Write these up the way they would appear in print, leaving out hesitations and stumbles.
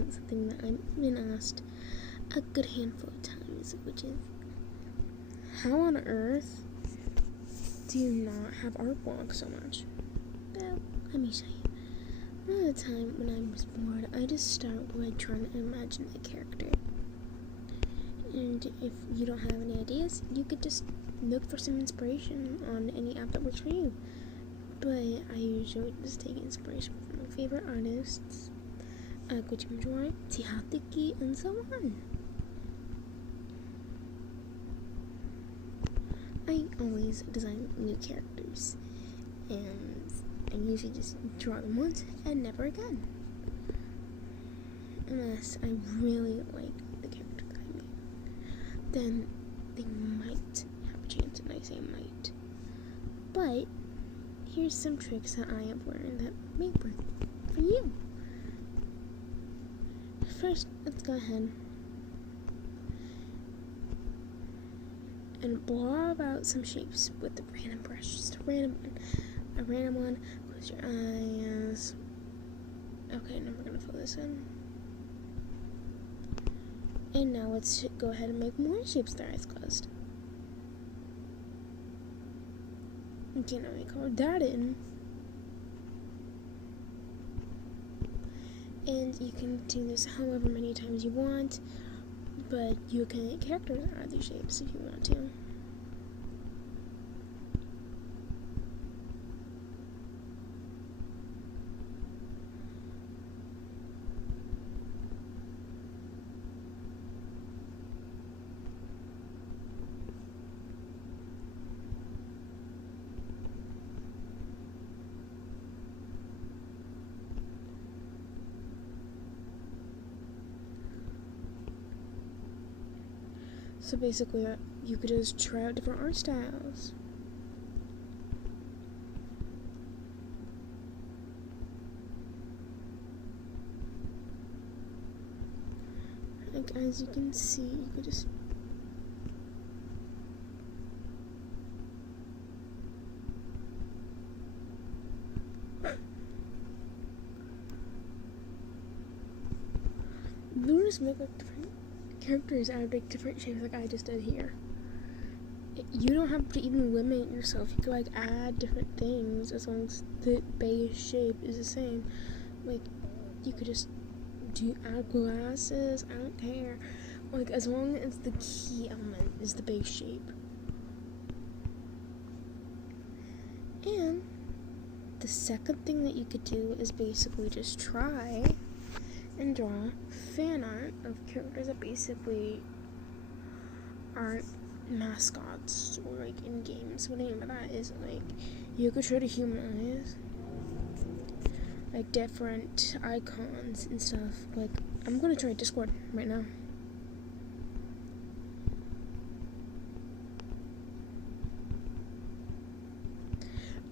on something that I've been asked a good handful of times, which is, how on earth do you not have art block so much? Well, let me show you. Most of the time when I was bored, I just start by trying to imagine a character. And if you don't have any ideas, you could just look for some inspiration on any app that works for you. But I usually just take inspiration from my favorite artists, Kuchimanjori, Tihatiki, and so on. I always design new characters, and I usually just draw them once and never again. Unless I really like the character that I made. Then they might have a chance, and I say might. But here's some tricks that I have learned that may work for you. First, let's go ahead and blob out some shapes with a random brush, just a random one. Close your eyes. Okay, now we're gonna fill this in. And now let's go ahead and make more shapes with our eyes closed. Okay, now we color that in. And you can do this however many times you want, but you can make characters out of these shapes if you want to. So basically, you could just try out different art styles. Like, as you can see, you could just make like different characters out of like different shapes, like I just did here. You don't have to even limit yourself. You could like add different things as long as the base shape is the same. Like, you could just add glasses. I don't care. Like, as long as the key element is the base shape. And the second thing that you could do is basically just try and draw fan art of characters that basically aren't mascots or like in games. What I mean by that is, like, you could try to humanize like different icons and stuff. Like, I'm gonna try Discord right now.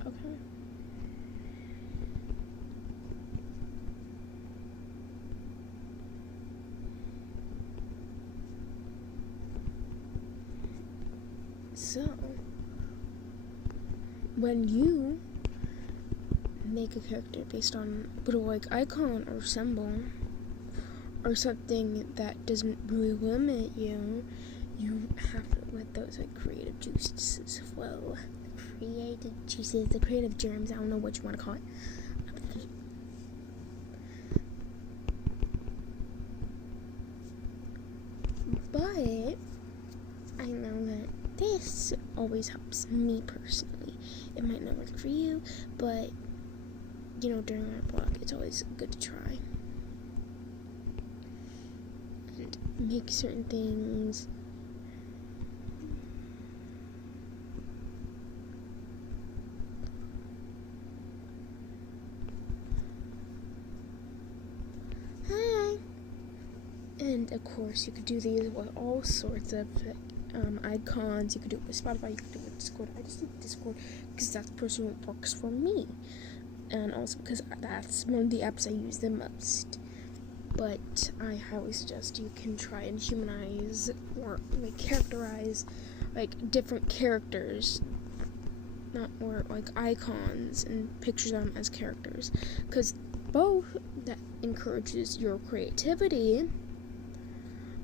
Okay. So, when you make a character based on a little like icon or symbol or something that doesn't really limit you, you have to let those like creative juices flow. Creative juices, the creative germs, I don't know what you want to call it. But I know that this always helps me personally. It might not work for you, but you know, during our block, it's always good to try and make certain things. Hi. And of course, you could do these with all sorts of icons. You could do it with Spotify, you could do it with Discord. I just do Discord because that's personally what works for me, and also because that's one of the apps I use the most. But I highly suggest you can try and humanize or like characterize like different characters, not or like icons, and pictures of them as characters. Because both that encourages your creativity,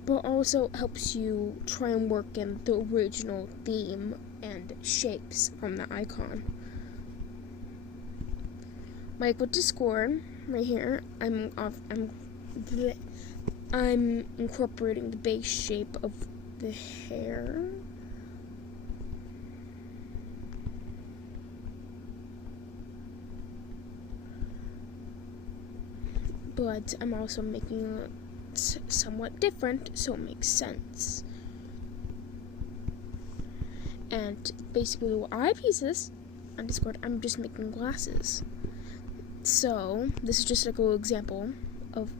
but also helps you try and work in the original theme and shapes from the icon. Like with Discord, right here, I'm incorporating the base shape of the hair. But I'm also making it somewhat different, so it makes sense. And basically what I use this on Discord, I'm just making glasses. So this is just like a little example of,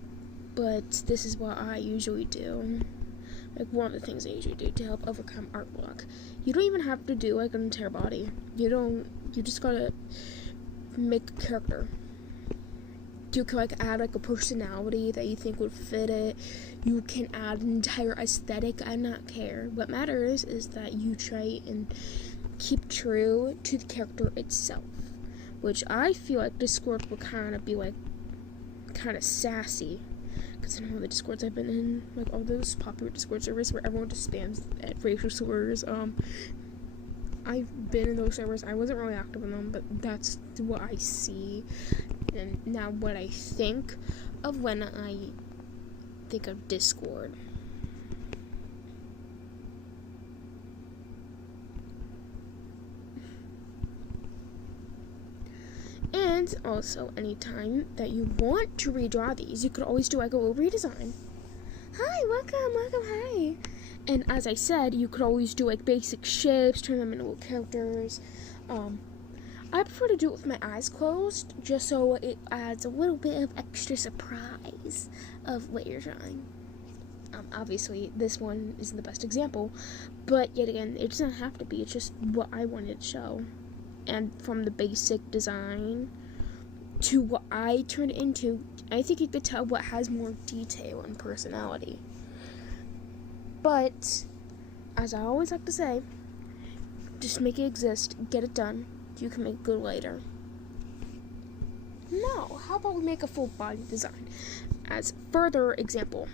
but this is what I usually do. Like one of the things I usually do to help overcome art block. You don't even have to do like an entire body. You just gotta make a character. You can like add like a personality that you think would fit it. You can add an entire aesthetic. I not care. What matters is that you try and keep true to the character itself, which I feel like Discord will kind of be like kind of sassy, because in all the Discords I've been in, like all those popular Discord servers where everyone just spams at racial slurs, I've been in those servers. I wasn't really active in them, but that's what I see. And now what I think of when I think of Discord. And also, anytime that you want to redraw these, you could always do like a little redesign. Hi, welcome, hi. And as I said, you could always do like basic shapes, turn them into little characters. I prefer to do it with my eyes closed, just so it adds a little bit of extra surprise of what you're drawing. Obviously, this one isn't the best example, but yet again, it doesn't have to be. It's just what I wanted to show. And from the basic design to what I turned it into, I think you could tell what has more detail and personality. But, as I always like to say, just make it exist, get it done. You can make it good later. Now, how about we make a full body design? As further example,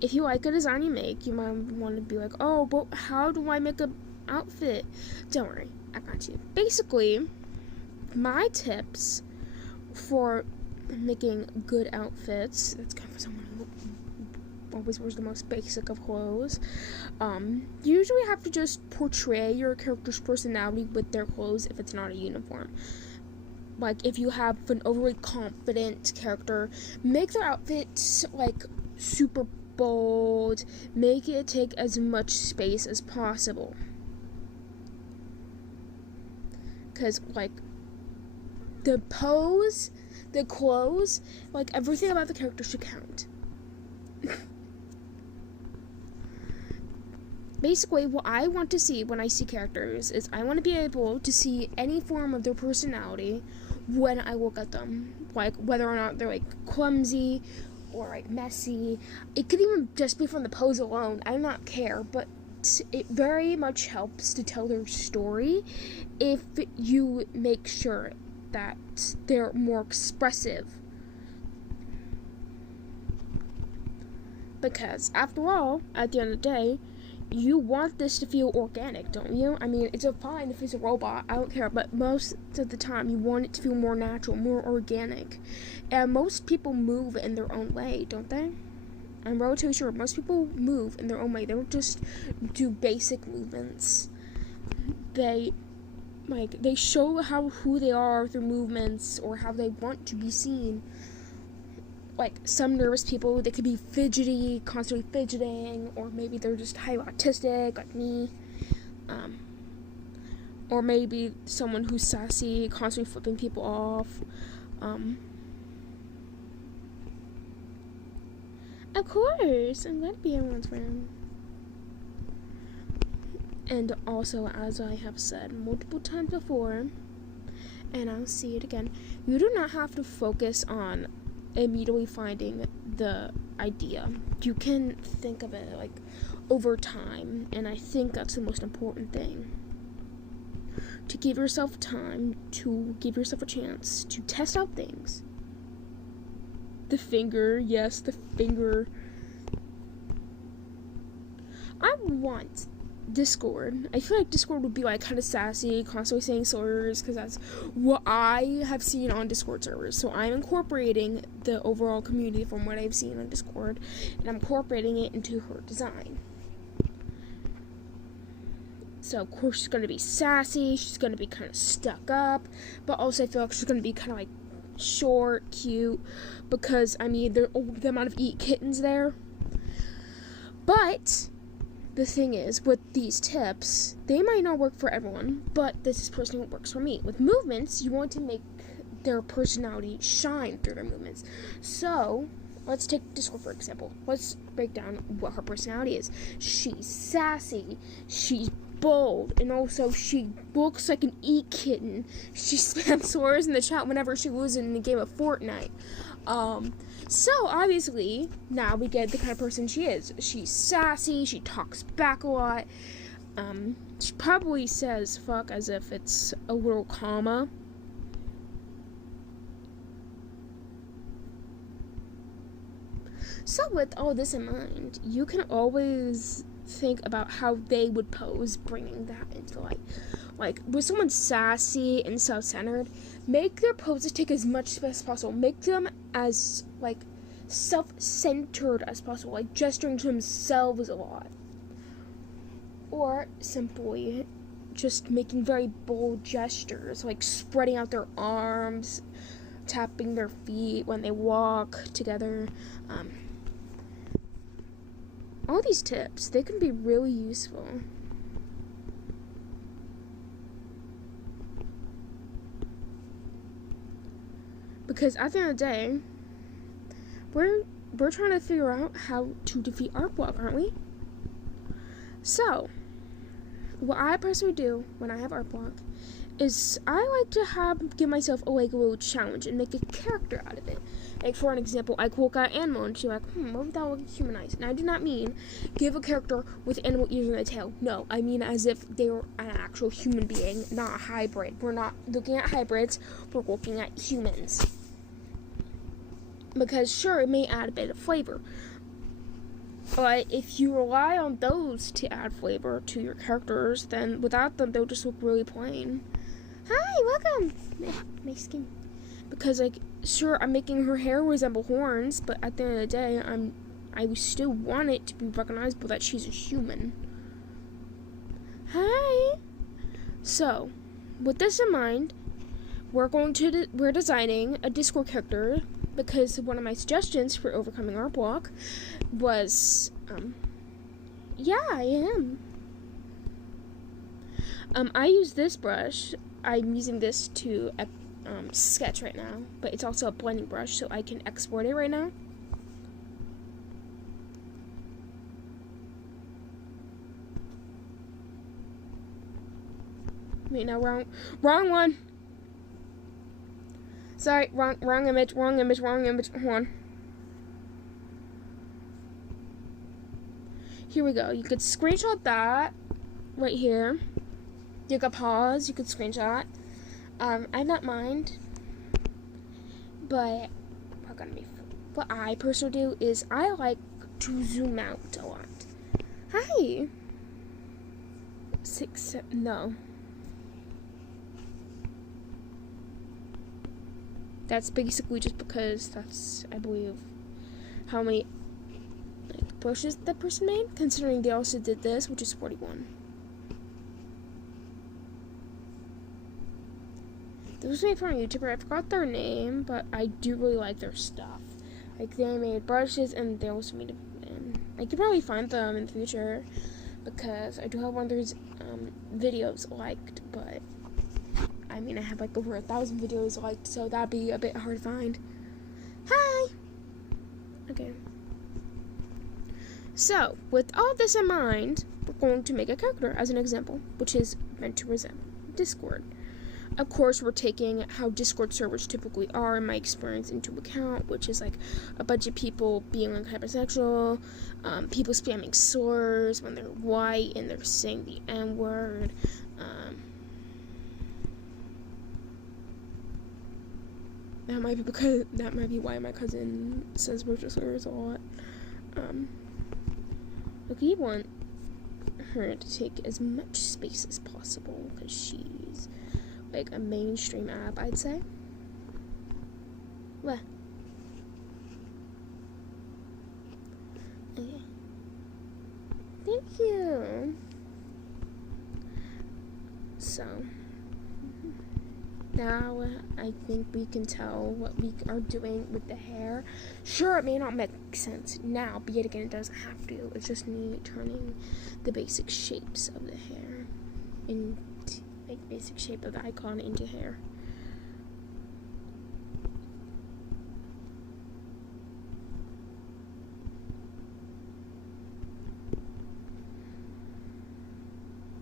if you like a design you make, you might want to be like, oh, but how do I make an outfit? Don't worry, I got you. Basically, my tips for making good outfits, that's kind of for someone who always wears the most basic of clothes, you usually have to just portray your character's personality with their clothes if it's not a uniform. Like, if you have an overly confident character, make their outfit, like, super bold, make it take as much space as possible. Because, like, the pose, the clothes, like, everything about the character should count. Basically, what I want to see when I see characters is I want to be able to see any form of their personality when I look at them. Like, whether or not they're, like, clumsy or, like, messy. It could even just be from the pose alone. I do not care, but it very much helps to tell their story if you make sure that they're more expressive. Because, after all, at the end of the day, you want this to feel organic, don't you? I mean, it's fine if it's a robot, I don't care, but most of the time you want it to feel more natural, more organic. And most people move in their own way, don't they? I'm relatively sure most people move in their own way. They don't just do basic movements. They show who they are through movements or how they want to be seen. Like, some nervous people, they could be fidgety, constantly fidgeting, or maybe they're just highly autistic, like me. Or maybe someone who's sassy, constantly flipping people off. Of course, I'm glad to be everyone's friend. And also, as I have said multiple times before, and I'll see it again, you do not have to focus on immediately finding the idea. You can think of it like over time, and I think that's the most important thing. To give yourself time, to give yourself a chance to test out things. The finger, yes, the finger. I want Discord. I feel like Discord would be like kind of sassy, constantly saying slurs, because that's what I have seen on Discord servers. So I'm incorporating the overall community from what I've seen on Discord, and I'm incorporating it into her design. So of course she's gonna be sassy. She's gonna be kind of stuck up, but also I feel like she's gonna be kind of like short, cute, because I mean the amount of eat kittens there. But the thing is, with these tips, they might not work for everyone, but this is personally what works for me. With movements, you want to make their personality shine through their movements. So, let's take Discord for example. Let's break down what her personality is. She's sassy, she's bold, and also she looks like an e-kitten. She spams swords in the chat whenever she loses in a game of Fortnite. So obviously now we get the kind of person she is. She's sassy, she talks back a lot. She probably says fuck as if it's a little comma. So with all this in mind, you can always think about how they would pose, bringing that into light. Like, with someone sassy and self-centered, make their poses take as much space as possible. Make them as, like, self-centered as possible, like gesturing to themselves a lot. Or simply just making very bold gestures, like spreading out their arms, tapping their feet when they walk together. All these tips, they can be really useful. Because at the end of the day, we're trying to figure out how to defeat art block, aren't we? So, what I personally do when I have art block is I like to give myself a little challenge and make a character out of it. Like, for an example, I could look at an animal and she's like, what would that look humanized? And I do not mean give a character with animal ears and a tail. No, I mean as if they were an actual human being, not a hybrid. We're not looking at hybrids, we're looking at humans. Because sure, it may add a bit of flavor, but if you rely on those to add flavor to your characters, then without them, they'll just look really plain. Hi, welcome! My skin. Because, like, sure, I'm making her hair resemble horns, but at the end of the day, I still want it to be recognizable that she's a human. Hi! So, with this in mind, we're designing a Discord character, because one of my suggestions for overcoming art block was, yeah, I am. I use this brush. I'm using this to sketch right now, but it's also a blending brush, so I can export it right now. Wait, no, wrong one. Sorry, wrong image. Hold on. Here we go. You could screenshot that right here. You could pause. You could screenshot. I don't mind, but what I personally do is I like to zoom out a lot. Hi. 6, 7, no. That's basically just because that's, I believe, how many brushes that person made, considering they also did this, which is 41. This was made from a YouTuber. I forgot their name, but I do really like their stuff. Like, they made brushes, and they also made I could probably find them in the future, because I do have one of their videos liked, but I mean, I have like over 1,000 videos liked, so that'd be a bit hard to find. Hi! Okay. So, with all this in mind, we're going to make a character as an example, which is meant to resemble Discord. Of course, we're taking how Discord servers typically are, in my experience, into account, which is like a bunch of people being like hypersexual, people spamming slurs when they're white and they're saying the N-word, That might be why my cousin says we're just a lot. We want her to take as much space as possible because she's like a mainstream app, I'd say. What? Okay. Thank you. So now I think we can tell what we are doing with the hair. Sure, it may not make sense now, but yet again, it doesn't have to. It's just me turning the basic shapes of the hair into, like, basic shape of the icon into hair.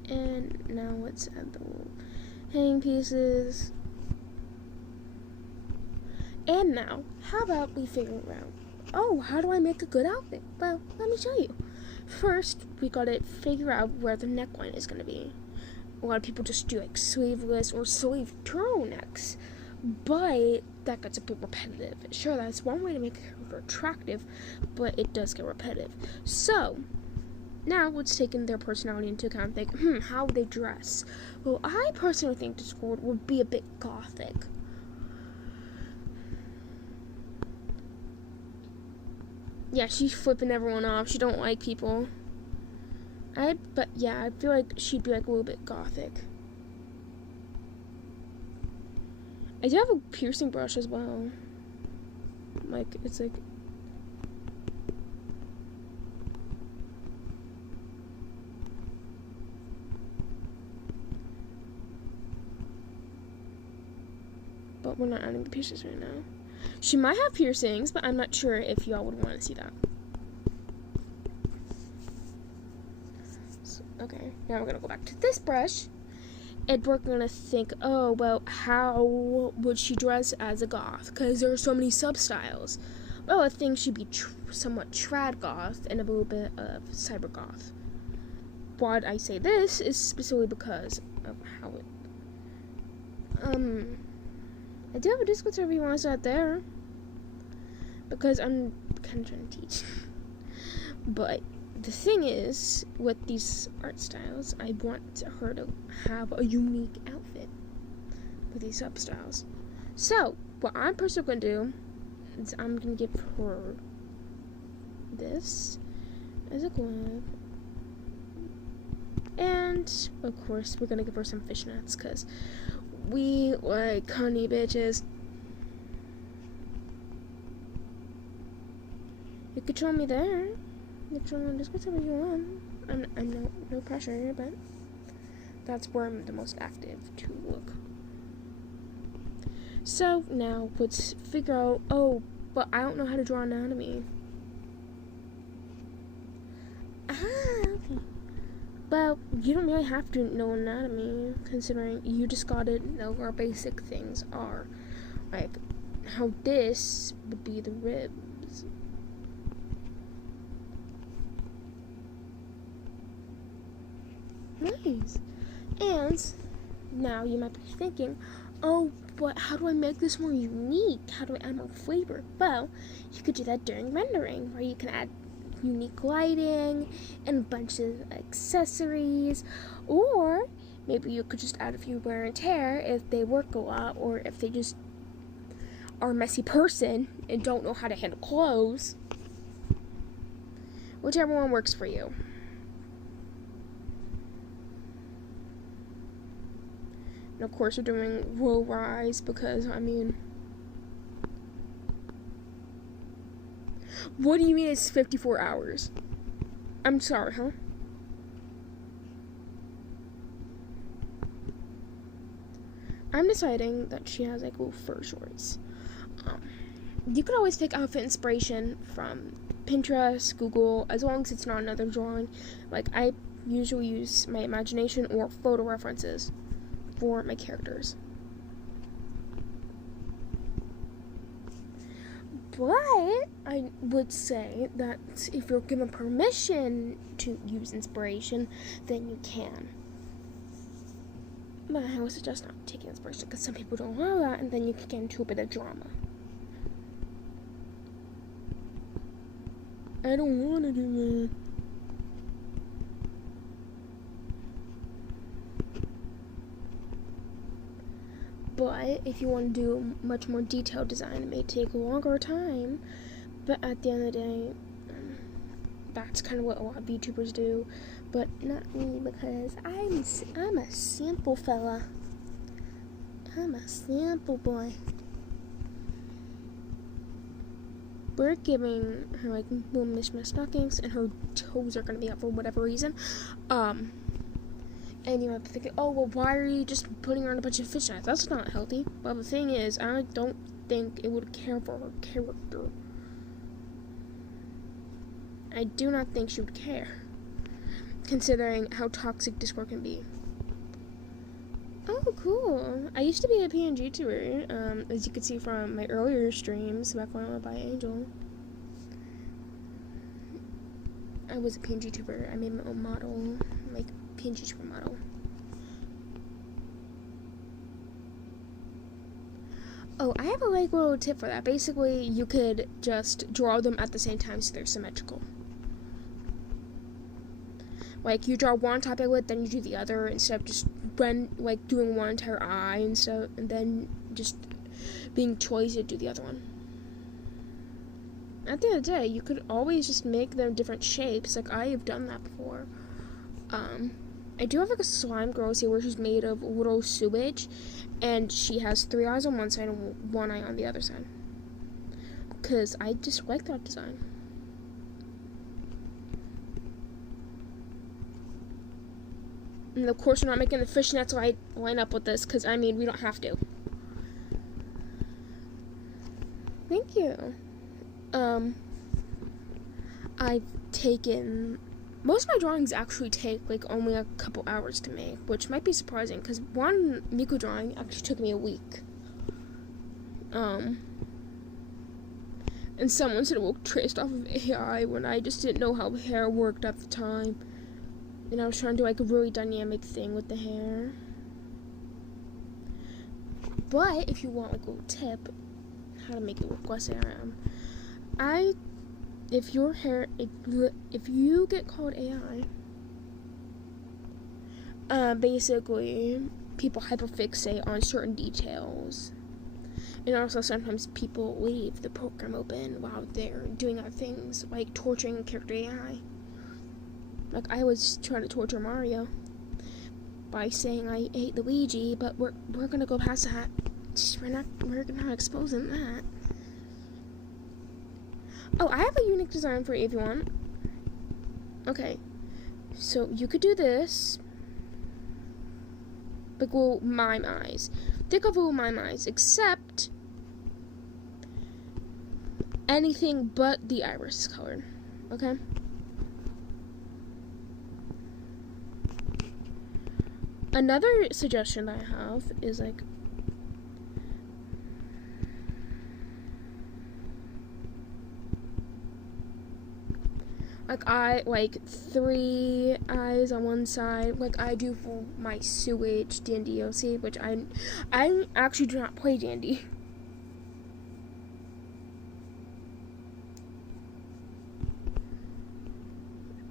And now let's add the little hanging pieces. And now, how about we figure out, oh, how do I make a good outfit? Well, let me show you. First, we gotta figure out where the neckline is gonna be. A lot of people just do like sleeveless or sleeve turtlenecks, but that gets a bit repetitive. Sure, that's one way to make it attractive, but it does get repetitive. So, now let's take in their personality into account and think, how would they dress? Well, I personally think this girl would be a bit gothic. Yeah, she's flipping everyone off. She don't like people. I feel like she'd be like a little bit gothic. I do have a piercing brush as well. Like, it's like... But we're not adding the piercings right now. She might have piercings, but I'm not sure if y'all would want to see that. So, okay, now we're going to go back to this brush. And we're going to think, oh, well, how would she dress as a goth? Because there are so many sub-styles. Well, I think she'd be somewhat trad goth and a little bit of cyber goth. Why I say this is specifically because of how it... I do have a Discord server if you want to start there. Because I'm kind of trying to teach. But the thing is, with these art styles, I want her to have a unique outfit with these sub-styles. So, what I'm personally going to do is I'm going to give her this as a glove. And, of course, we're going to give her some fishnets because we like honey bitches. You could show me there. You could show me on Discord if you want. I'm no pressure, but that's where I'm the most active to look. So now let's figure out. Oh, but I don't know how to draw anatomy. Okay. Well, you don't really have to know anatomy, considering you just gotta know where basic things are. Like, how this would be the ribs. Nice. And now you might be thinking, oh, but how do I make this more unique? How do I add more flavor? Well, you could do that during rendering, where you can add unique lighting and a bunch of accessories, or maybe you could just add a few wear and tear if they work a lot, or if they just are a messy person and don't know how to handle clothes. Whichever one works for you. And of course we're doing low rise because, I mean, what do you mean it's 54 hours? I'm sorry, huh? I'm deciding that she has like little fur shorts. You can always take outfit inspiration from Pinterest, Google, as long as it's not another drawing. Like, I usually use my imagination or photo references for my characters. But I would say that if you're given permission to use inspiration, then you can. But I would suggest not taking inspiration because some people don't allow that, and then you can get into a bit of drama. I don't want to do that. But if you want to do much more detailed design, it may take a longer time. But at the end of the day, that's kind of what a lot of YouTubers do. But not me, because I'm a simple fella. I'm a simple boy. We're giving her like little mishmash stockings, and her toes are gonna be out for whatever reason. And you might be thinking, oh well, why are you just putting her on a bunch of fishnets? That's not healthy. Well, the thing is, I don't think it would care for her character. I do not think she would care, considering how toxic Discord can be. Oh, cool. I used to be a PNG tuber, as you could see from my earlier streams back when I went by Angel. I was a PNG tuber. I made my own model, like PNG tuber model. Oh, I have a like little tip for that. Basically, you could just draw them at the same time so they're symmetrical. Like, you draw one top eyelid, then you do the other, instead of just like doing one entire eye and stuff, and then just being choice to do the other one. At the end of the day, you could always just make them different shapes. Like, I have done that before. I do have like a slime girl here where she's made of little sewage, and she has 3 eyes on one side and 1 eye on the other side. Because I just like that design. And of course, we're not making the fishnets line up with this, because, I mean, we don't have to. Thank you. I've taken... Most of my drawings actually take, like, only a couple hours to make, which might be surprising, because one Miku drawing actually took me a week. And someone said it was traced off of AI when I just didn't know how hair worked at the time. And I was trying to do like a really dynamic thing with the hair. But if you want like a little tip how to make it work less ARM, if you get called AI, basically people hyperfixate on certain details. And also sometimes people leave the program open while they're doing other things, like torturing a character AI. Like, I was trying to torture Mario by saying I ate Luigi, but we're gonna go past that. We're not exposing that. Oh, I have a unique design for you if you want. Okay, so you could do this. Like little mime eyes. Think of little mime eyes, except anything but the iris is colored. Okay? Another suggestion that I have is like I like 3 eyes on one side, like I do for my sewage D&D OC, which I actually do not play D&D.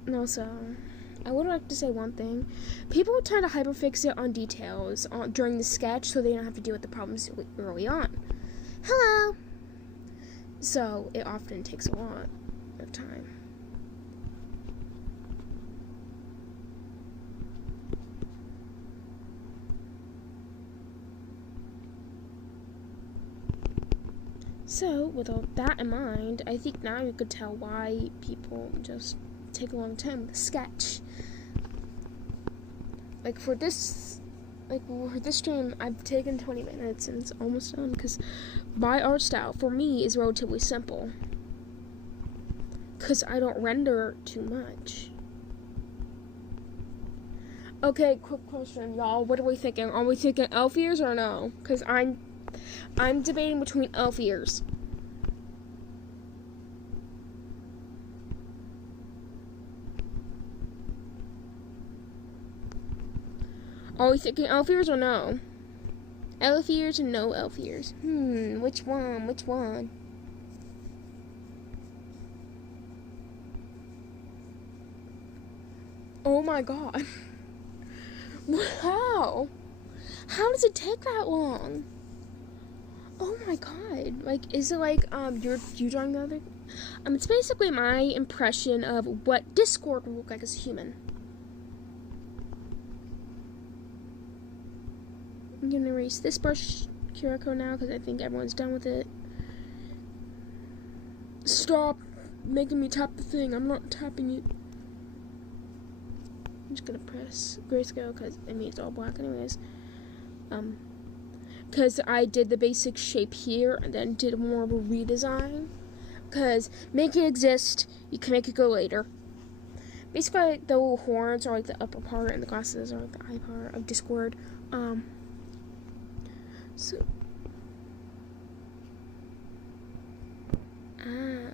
And also, I would like to say one thing. People tend to hyperfixate on details during the sketch so they don't have to deal with the problems early on. Hello! So, it often takes a lot of time. So, with all that in mind, I think now you could tell why people just take a long time with a sketch. Like for this stream, I've taken 20 minutes and it's almost done because my art style for me is relatively simple. Because I don't render too much. Okay, quick question, y'all. What are we thinking? Are we thinking elf ears or no? Because I'm debating between elf ears. Are we thinking elf ears or no? Elf ears and no elf ears. Which one? Oh my god. How? How does it take that long? Oh my god. Like, is it like, you drawing the other? It's basically my impression of what Discord would look like as a human. I'm gonna erase this brush QR code now because I think everyone's done with it. Stop making me tap the thing. I'm not tapping it. I'm just gonna press grayscale because it means all black anyways. Because I did the basic shape here and then did more of a redesign. Because make it exist, you can make it go later. Basically, like, the little horns are like the upper part and the glasses are like the eye part of Discord. So.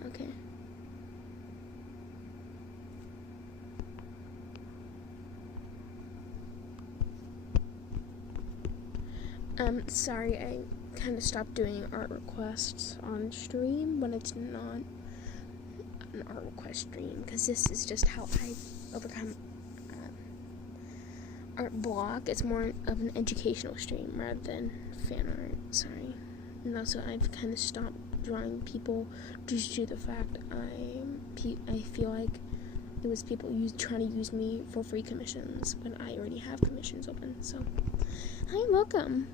Okay. Sorry, I kind of stopped doing art requests on stream when it's not an art request stream, because this is just how I overcome art block. It's more of an educational stream rather than fan art. Sorry. And also, I've kind of stopped drawing people just due to the fact I feel like it was people trying to use me for free commissions when I already have commissions open. So, hi, welcome.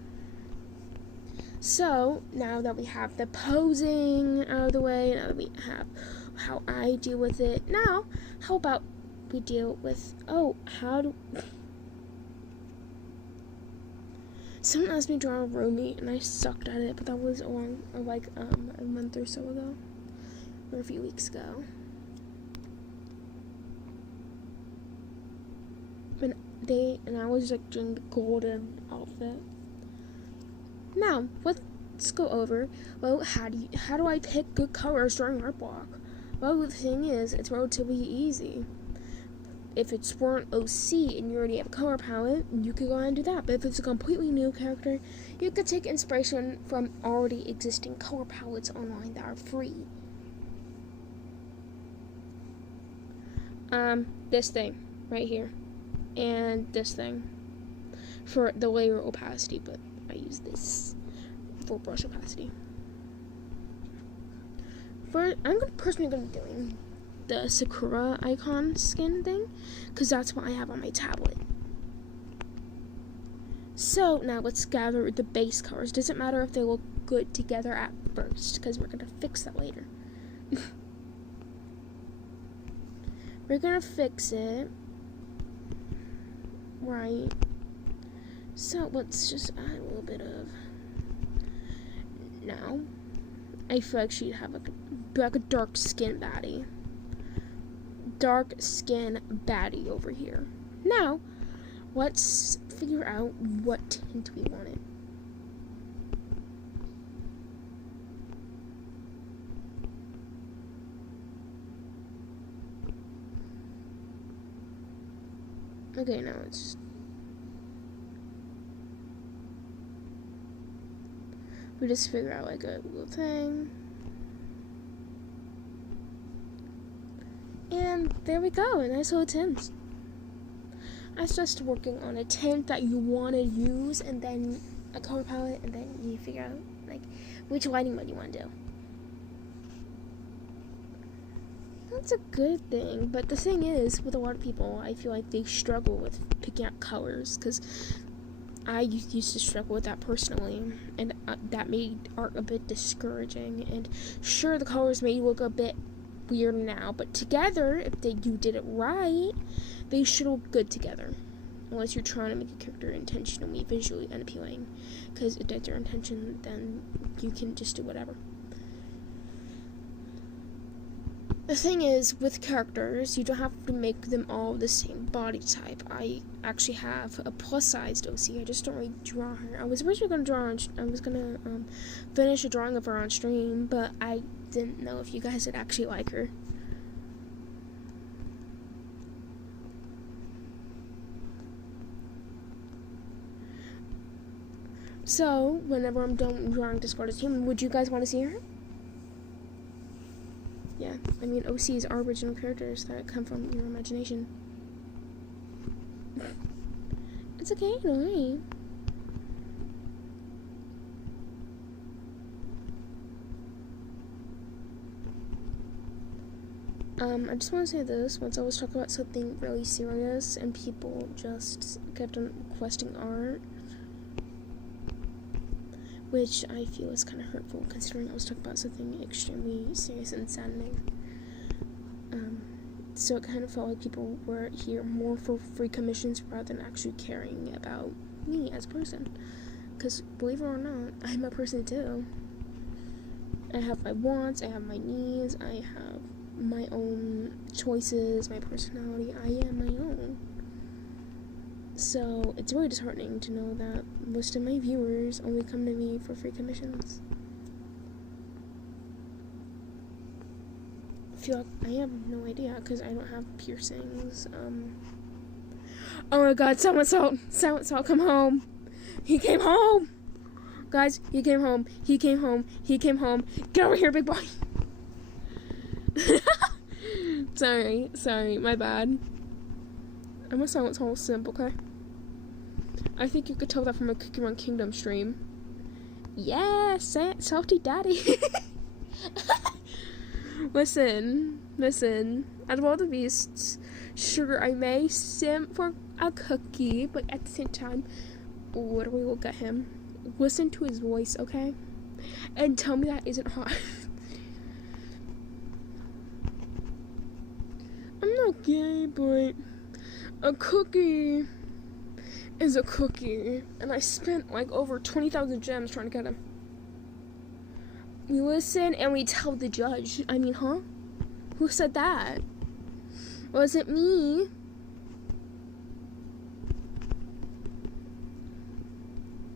So, now that we have the posing out of the way, now that we have how I deal with it, now, how about we deal with, someone asked me to draw a roomie, and I sucked at it, but that was a month or so ago, or a few weeks ago. And I was like doing the golden outfit. Now, let's go over, how do I pick good colors during art block? Well, the thing is, it's relatively easy. If it's for an OC and you already have a color palette, you could go ahead and do that. But if it's a completely new character, you could take inspiration from already existing color palettes online that are free. This thing right here, and this thing for the layer opacity, but I use this for brush opacity. I'm personally going to be doing the Sakura icon skin thing, because that's what I have on my tablet. So now let's gather the base colors. Doesn't matter if they look good together at first, because we're going to fix that later. We're going to fix it. Right. So let's just add a little bit of. Now, I feel like she'd have like a dark skin baddie. Dark skin baddie over here. Now, let's figure out what tint we want it. Okay, now it's. We just figure out like a little thing. And there we go, a nice little tint. That's just working on a tint that you want to use, and then a color palette, and then you figure out like which lighting mode you want to do. That's a good thing, but the thing is, with a lot of people, I feel like they struggle with picking out colors, because I used to struggle with that personally, and that made art a bit discouraging. And sure, the colors may look a bit weird now, but together, if you did it right, they should look good together. Unless you're trying to make a character intentionally visually unappealing, because if that's your intention, then you can just do whatever. The thing is, with characters, you don't have to make them all the same body type. I actually have a plus-sized OC. I just don't really draw her. I was originally going to finish a drawing of her on stream, but I didn't know if you guys would actually like her. So, whenever I'm done drawing Discord as human, would you guys want to see her? Yeah, I mean, OCs are original characters that come from your imagination. It's okay, don't worry. I just want to say this. Once I was talking about something really serious and people just kept on requesting art, which I feel is kind of hurtful considering I was talking about something extremely serious and saddening. So it kind of felt like people were here more for free commissions rather than actually caring about me as a person. Because believe it or not, I'm a person too. I have my wants, I have my needs, I have my own choices, my personality. I am my own. So it's really disheartening to know that most of my viewers only come to me for free commissions. I feel like I have no idea because I don't have piercings. Oh my god, Silent Salt, come home. He came home. Guys, he came home. Get over here, big boy. Sorry, my bad. I'm a Silent Salt simp, okay? I think you could tell that from a Cookie Run Kingdom stream. Yeah, salty daddy. Listen. Out of all the beasts, sure, I may simp for a cookie, but at the same time, literally look at him. Listen to his voice, okay? And tell me that isn't hot. I'm not gay, but a cookie is a cookie. And I spent like over 20,000 gems trying to get him. We listen and we tell the judge. I mean, huh? Who said that? Wasn't me.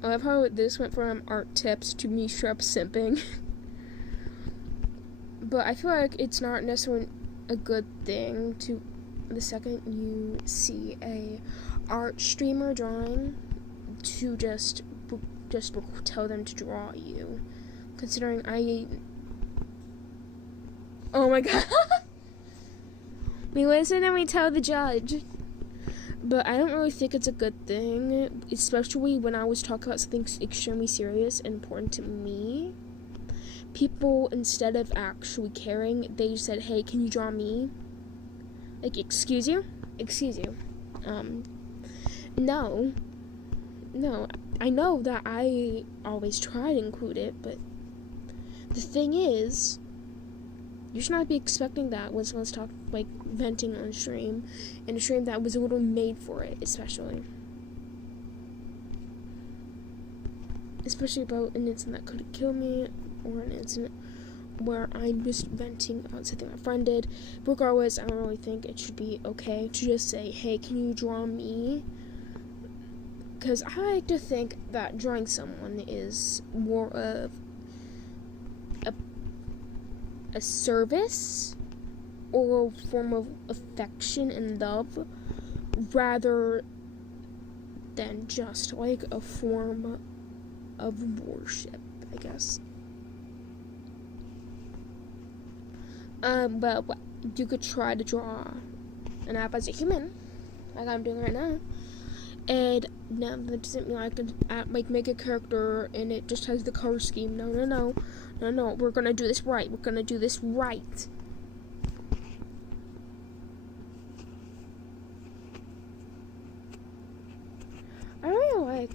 I love how this went from art tips to me straight up simping. But I feel like it's not necessarily a good thing to, the second you see a art streamer drawing, to just tell them to draw you. Considering oh my god. We listen and we tell the judge. But I don't really think it's a good thing, especially when I was talking about something extremely serious and important to me. People, instead of actually caring, they just said, hey, can you draw me? Like, excuse you? No, I know that I always try to include it, but the thing is, you should not be expecting that when someone's venting on stream, in a stream that was a little made for it, especially about an incident that could have killed me, or an incident where I'm just venting about something my friend did. But regardless, I don't really think it should be okay to just say, hey, can you draw me? Because I like to think that drawing someone is more of a service or a form of affection and love rather than just like a form of worship, I guess. But you could try to draw an app as a human, like I'm doing right now. And no, that doesn't mean I can make a character and it just has the color scheme. No. We're gonna do this right. I really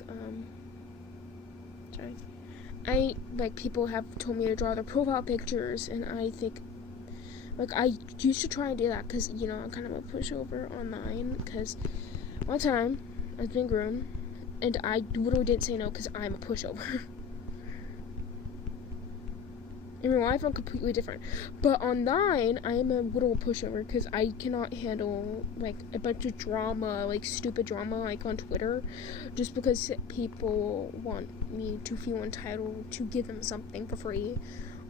people have told me to draw their profile pictures, and I think, I used to try and do that because, I'm kind of a pushover online, because one time I was being groomed, and I literally didn't say no because I'm a pushover. In real life, I'm completely different. But online, I am a little pushover because I cannot handle, a bunch of drama, stupid drama, on Twitter, just because people want me to feel entitled to give them something for free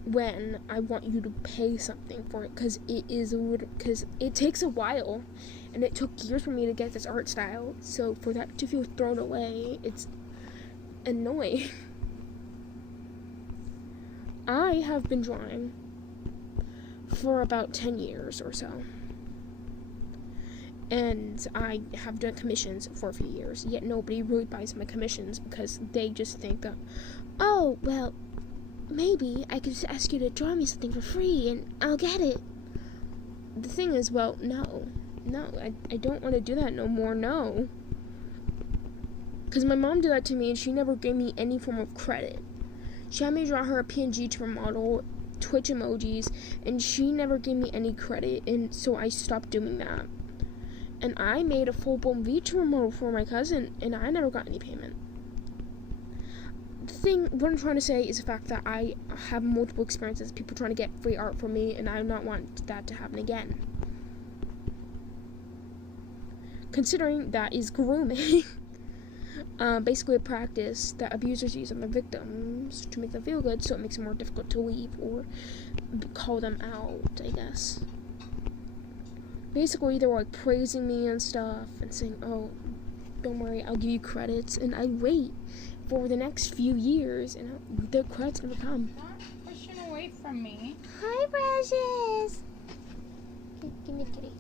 when I want you to pay something for it, because it takes a while, and it took years for me to get this art style, so for that to feel thrown away, it's annoying. I have been drawing for about 10 years or so. And I have done commissions for a few years, yet nobody really buys my commissions because they just think that, oh, well, maybe I could just ask you to draw me something for free and I'll get it. The thing is, well, no, I don't want to do that no more, no. Because my mom did that to me and she never gave me any form of credit. She had me draw her a PNG to her model, Twitch emojis, and she never gave me any credit, and so I stopped doing that. And I made a full-blown VTuber model for my cousin, and I never got any payment. What I'm trying to say is the fact that I have multiple experiences, people trying to get free art from me, and I do not want that to happen again. Considering that is grooming. Basically a practice that abusers use on their victims to make them feel good, so it makes it more difficult to leave or call them out, I guess. Basically, they were like praising me and stuff and saying, oh, don't worry, I'll give you credits, and I wait for the next few years, and the credits never come. Stop pushing away from me. Hi, Precious! Give me the kitty.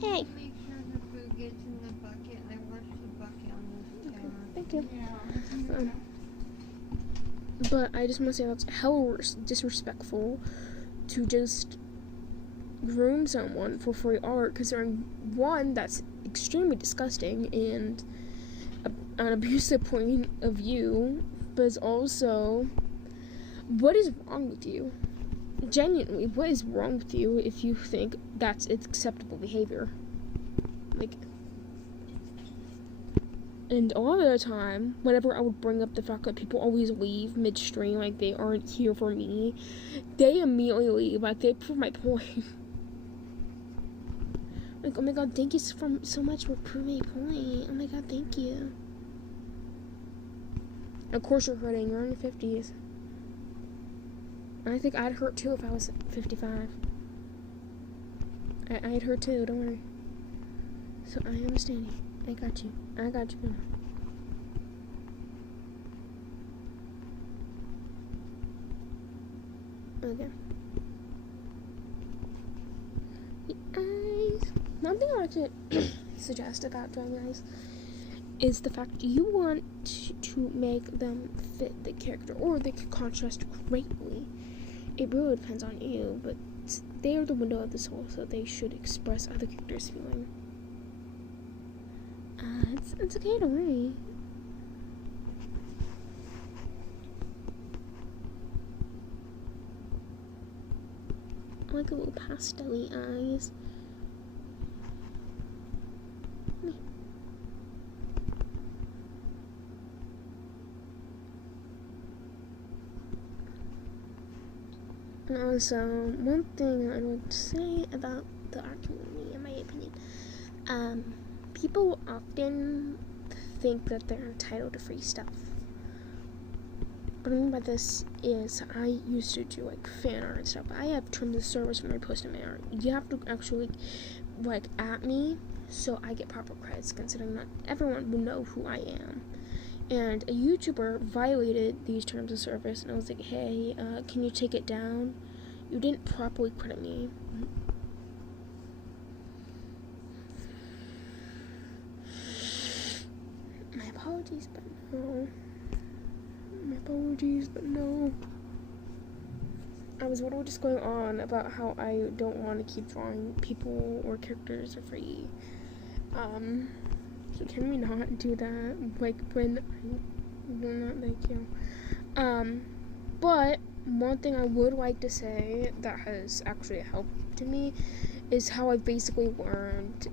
Hey! Make sure the food gets in the bucket. I washed the bucket on the camera. Thank you. Yeah. But I just want to say that's hella disrespectful to just groom someone for free art, considering one, that's extremely disgusting and an abusive point of view, but it's also, what is wrong with you? Genuinely, what is wrong with you if you think that's acceptable behavior? Like, and a lot of the time, whenever I would bring up the fact that people always leave midstream, like they aren't here for me, they immediately leave, like they prove my point. Like, oh my god, thank you so much for proving my point. Oh my god, thank you. Of course you're hurting, you're in your 50s. And I think I'd hurt too if I was 55. I'd hurt too, don't worry. So I understand you. I got you. I got you. Okay. The eyes. One thing I like to suggest about drawing eyes is the fact you want to make them fit the character, or they can contrast greatly. It really depends on you, but they are the window of the soul, so they should express other characters' feeling. It's okay, don't worry. I like a little pastel-y eyes. And also, one thing I would say about the art community, in my opinion, people often think that they're entitled to free stuff. What I mean by this is, I used to do like fan art and stuff. I have terms of service when I post my art. You have to actually like at me so I get proper credits, considering not everyone will know who I am. And a YouTuber violated these terms of service, and I was like, hey, can you take it down? You didn't properly credit me. My apologies, but no. My apologies, but no. I was literally just going on about how I don't want to keep drawing people or characters for free. So can we not do that? Like, when I will not, thank you. But one thing I would like to say that has actually helped me is how I basically learned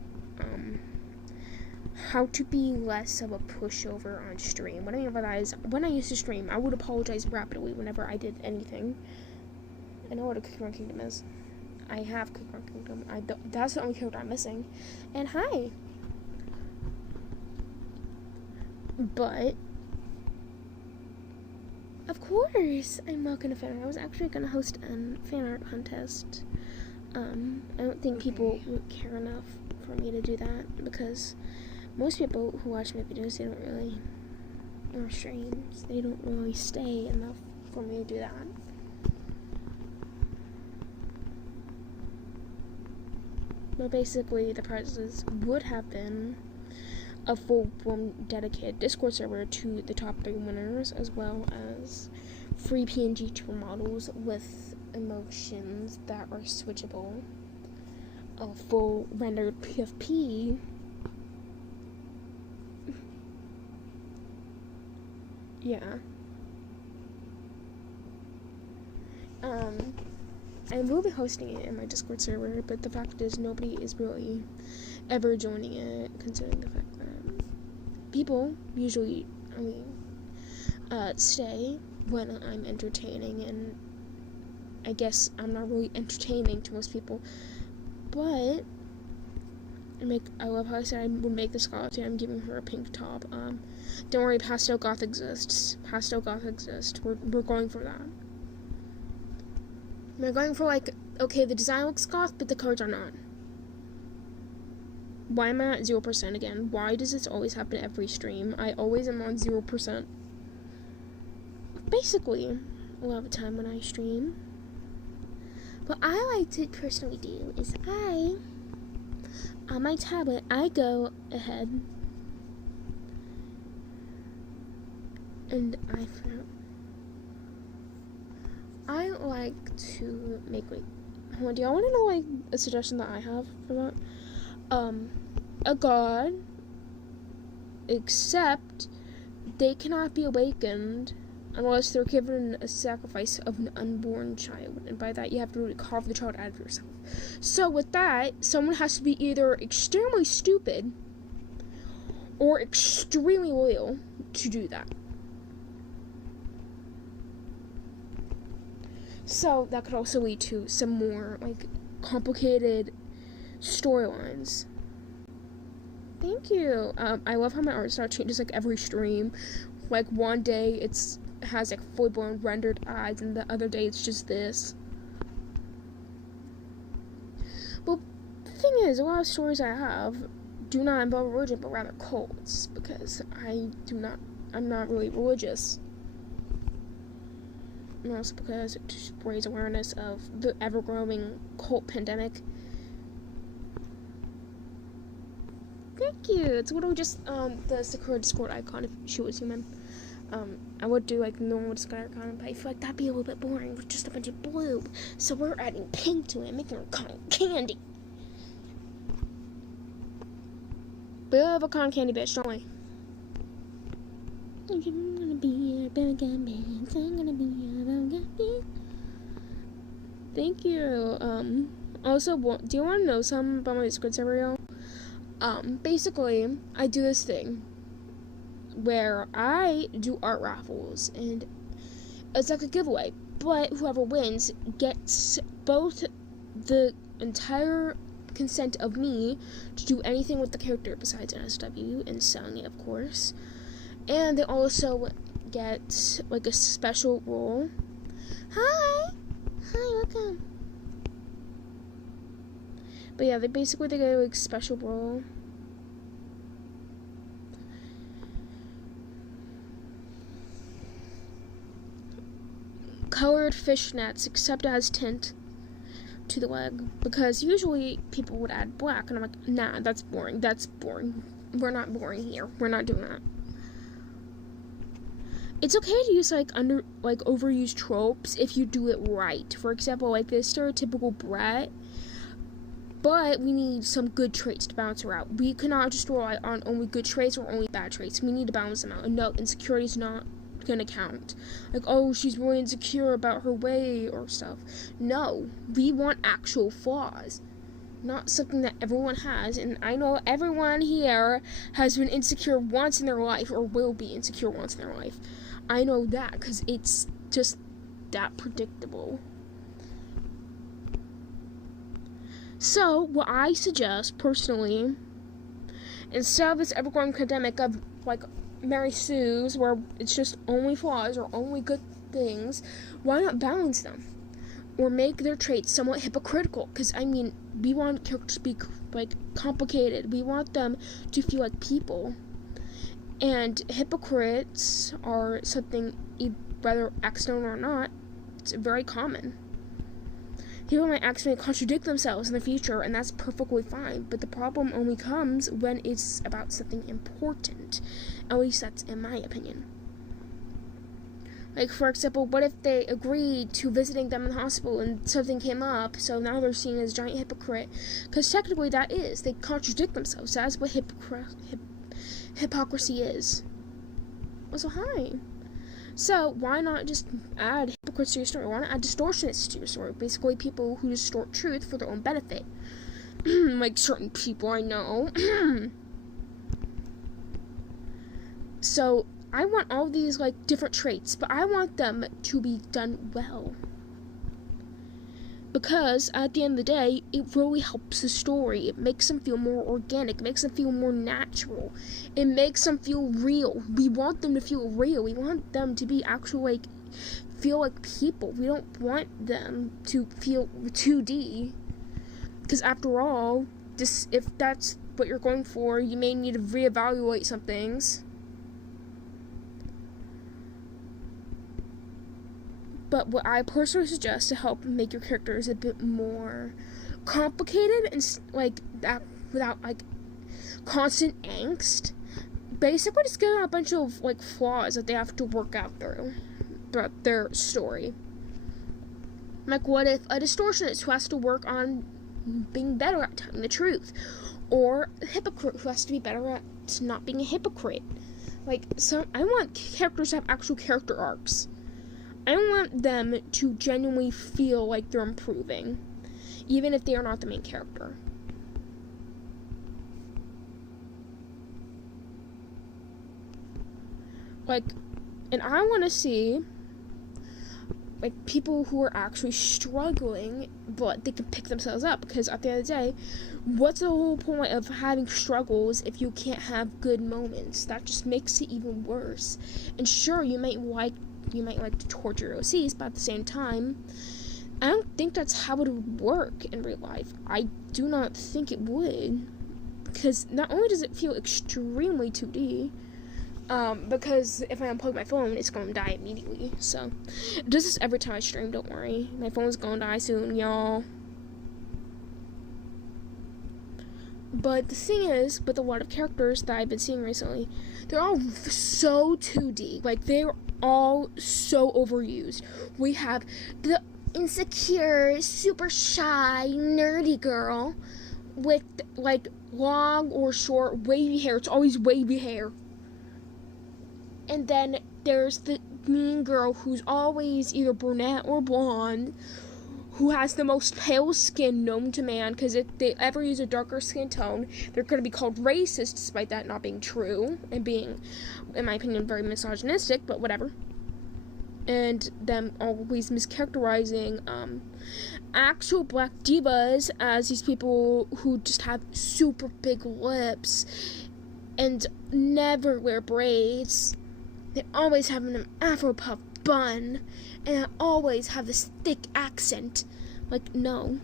how to be less of a pushover on stream. What I mean by that is, when I used to stream, I would apologize rapidly whenever I did anything. I know what a Cookie Run Kingdom is. I have Cookie Run Kingdom. That's the only character I'm missing. And hi! But, of course, I'm not gonna fan art. I was actually gonna host a fan art contest. I don't think people would care enough for me to do that, because most people who watch my videos, they don't really, or streams, they don't really stay enough for me to do that. But basically, the prizes would have been a full-blown dedicated Discord server to the top 3 winners, as well as free PNG tour models with emotions that are switchable, a full rendered PFP, yeah. I will be hosting it in my Discord server, but the fact is nobody is really ever joining it, considering the fact that people usually, stay when I'm entertaining, and I guess I'm not really entertaining to most people, but I love how I said I would make this costume. I'm giving her a pink top. Don't worry, Pastel Goth exists. Pastel Goth exists. We're going for that. We're going for, like, okay, the design looks goth, but the colors are not. Why am I at 0% again? Why does this always happen every stream? I always am on 0%. Basically, a lot of the time when I stream, what I like to personally do is on my tablet, I go ahead and I like to make, like, hold on, do y'all want to know, like, a suggestion that I have for that? A god, except they cannot be awakened unless they're given a sacrifice of an unborn child, and by that you have to really carve the child out of yourself. So with that, someone has to be either extremely stupid or extremely loyal to do that. So that could also lead to some more, like, complicated storylines. Thank you. I love how my art style changes, like, every stream. Like, one day it has, like, full-blown rendered eyes, and the other day it's just this. Well, the thing is, a lot of stories I have do not involve religion, but rather cults, because I'm not really religious. And also because it just raises awareness of the ever-growing cult pandemic. Thank you. It's literally just the Sakura Discord icon if she was human. I would do, like, normal Discord icon, but I feel like that'd be a little bit boring with just a bunch of blue. So we're adding pink to it, making her cotton candy. We love a cotton candy bitch, don't we? I'm gonna be a bugger bitch. I'm gonna be a bugger bitch. Thank you. Also, do you want to know something about my Discord server, y'all? Basically, I do this thing where I do art raffles, and it's like a giveaway, but whoever wins gets both the entire consent of me to do anything with the character besides NSW and selling it, of course, and they also get, like, a special role. Hi, welcome. But yeah, they get, like, special role. Colored fishnets, except it has tint to the leg, because usually people would add black, and I'm like, nah, that's boring. We're not boring here. We're not doing that. It's okay to use, like, overused tropes if you do it right. For example, like the stereotypical brat, but we need some good traits to balance her out. We cannot just rely on only good traits or only bad traits. We need to balance them out. And no, insecurity is not gonna count. Like, oh, she's really insecure about her weight or stuff. No, we want actual flaws, not something that everyone has. And I know everyone here has been insecure once in their life, or will be insecure once in their life. I know that because it's just that predictable. So what I suggest personally, instead of this ever-growing pandemic of, like, Mary Sue's, where it's just only flaws or only good things, why not balance them? Or make their traits somewhat hypocritical? Because, I mean, we want characters to be, like, complicated. We want them to feel like people. And hypocrites are something, whether accidental or not, it's very common. people might accidentally contradict themselves in the future, and that's perfectly fine. But the problem only comes when it's about something important. At least that's in my opinion. Like, for example, what if they agreed to visiting them in the hospital and something came up, so now they're seen as a giant hypocrite? Because technically that is. They contradict themselves. That's what hypocrisy is. Also, hi. So, why not just add hypocrites to your story? Why not add distortionists to your story? Basically, people who distort truth for their own benefit. Like certain people I know. So, I want all these, like, different traits, but I want them to be done well. Because, at the end of the day, it really helps the story. It makes them feel more organic. It makes them feel more natural. It makes them feel real. We want them to feel real. We want them to be actually, like, feel like people. We don't want them to feel 2D. Because, after all, if that's what you're going for, you may need to reevaluate some things. But what I personally suggest to help make your characters a bit more complicated and like that without like constant angst, basically just give them a bunch of like flaws that they have to work out throughout their story. Like, what if a distortionist who has to work on being better at telling the truth, or a hypocrite who has to be better at not being a hypocrite? Like, I want characters to have actual character arcs. I want them to genuinely feel like they're improving, even if they are not the main character. Like, and I want to see, like, people who are actually struggling, but they can pick themselves up, because at the end of the day, what's the whole point of having struggles if you can't have good moments? That just makes it even worse. And sure, you might like to torture your OCs, but at the same time, I don't think that's how it would work in real life. I do not think it would, because not only does it feel extremely 2D, because if I unplug my phone, it's going to die immediately. So, it does this every time I stream, don't worry. My phone's going to die soon, y'all. But the thing is, with a lot of characters that I've been seeing recently, they're all so 2D. Like, they're all so overused. We have the insecure, super shy, nerdy girl with, like, long or short, wavy hair. It's always wavy hair. And then there's the mean girl who's always either brunette or blonde, who has the most pale skin known to man, because if they ever use a darker skin tone, they're going to be called racist, despite that not being true, and being, in my opinion, very misogynistic, but whatever. And them always mischaracterizing actual black divas as these people who just have super big lips and never wear braids. They always have an afro puff bun, and I always have this thick accent. Like, no.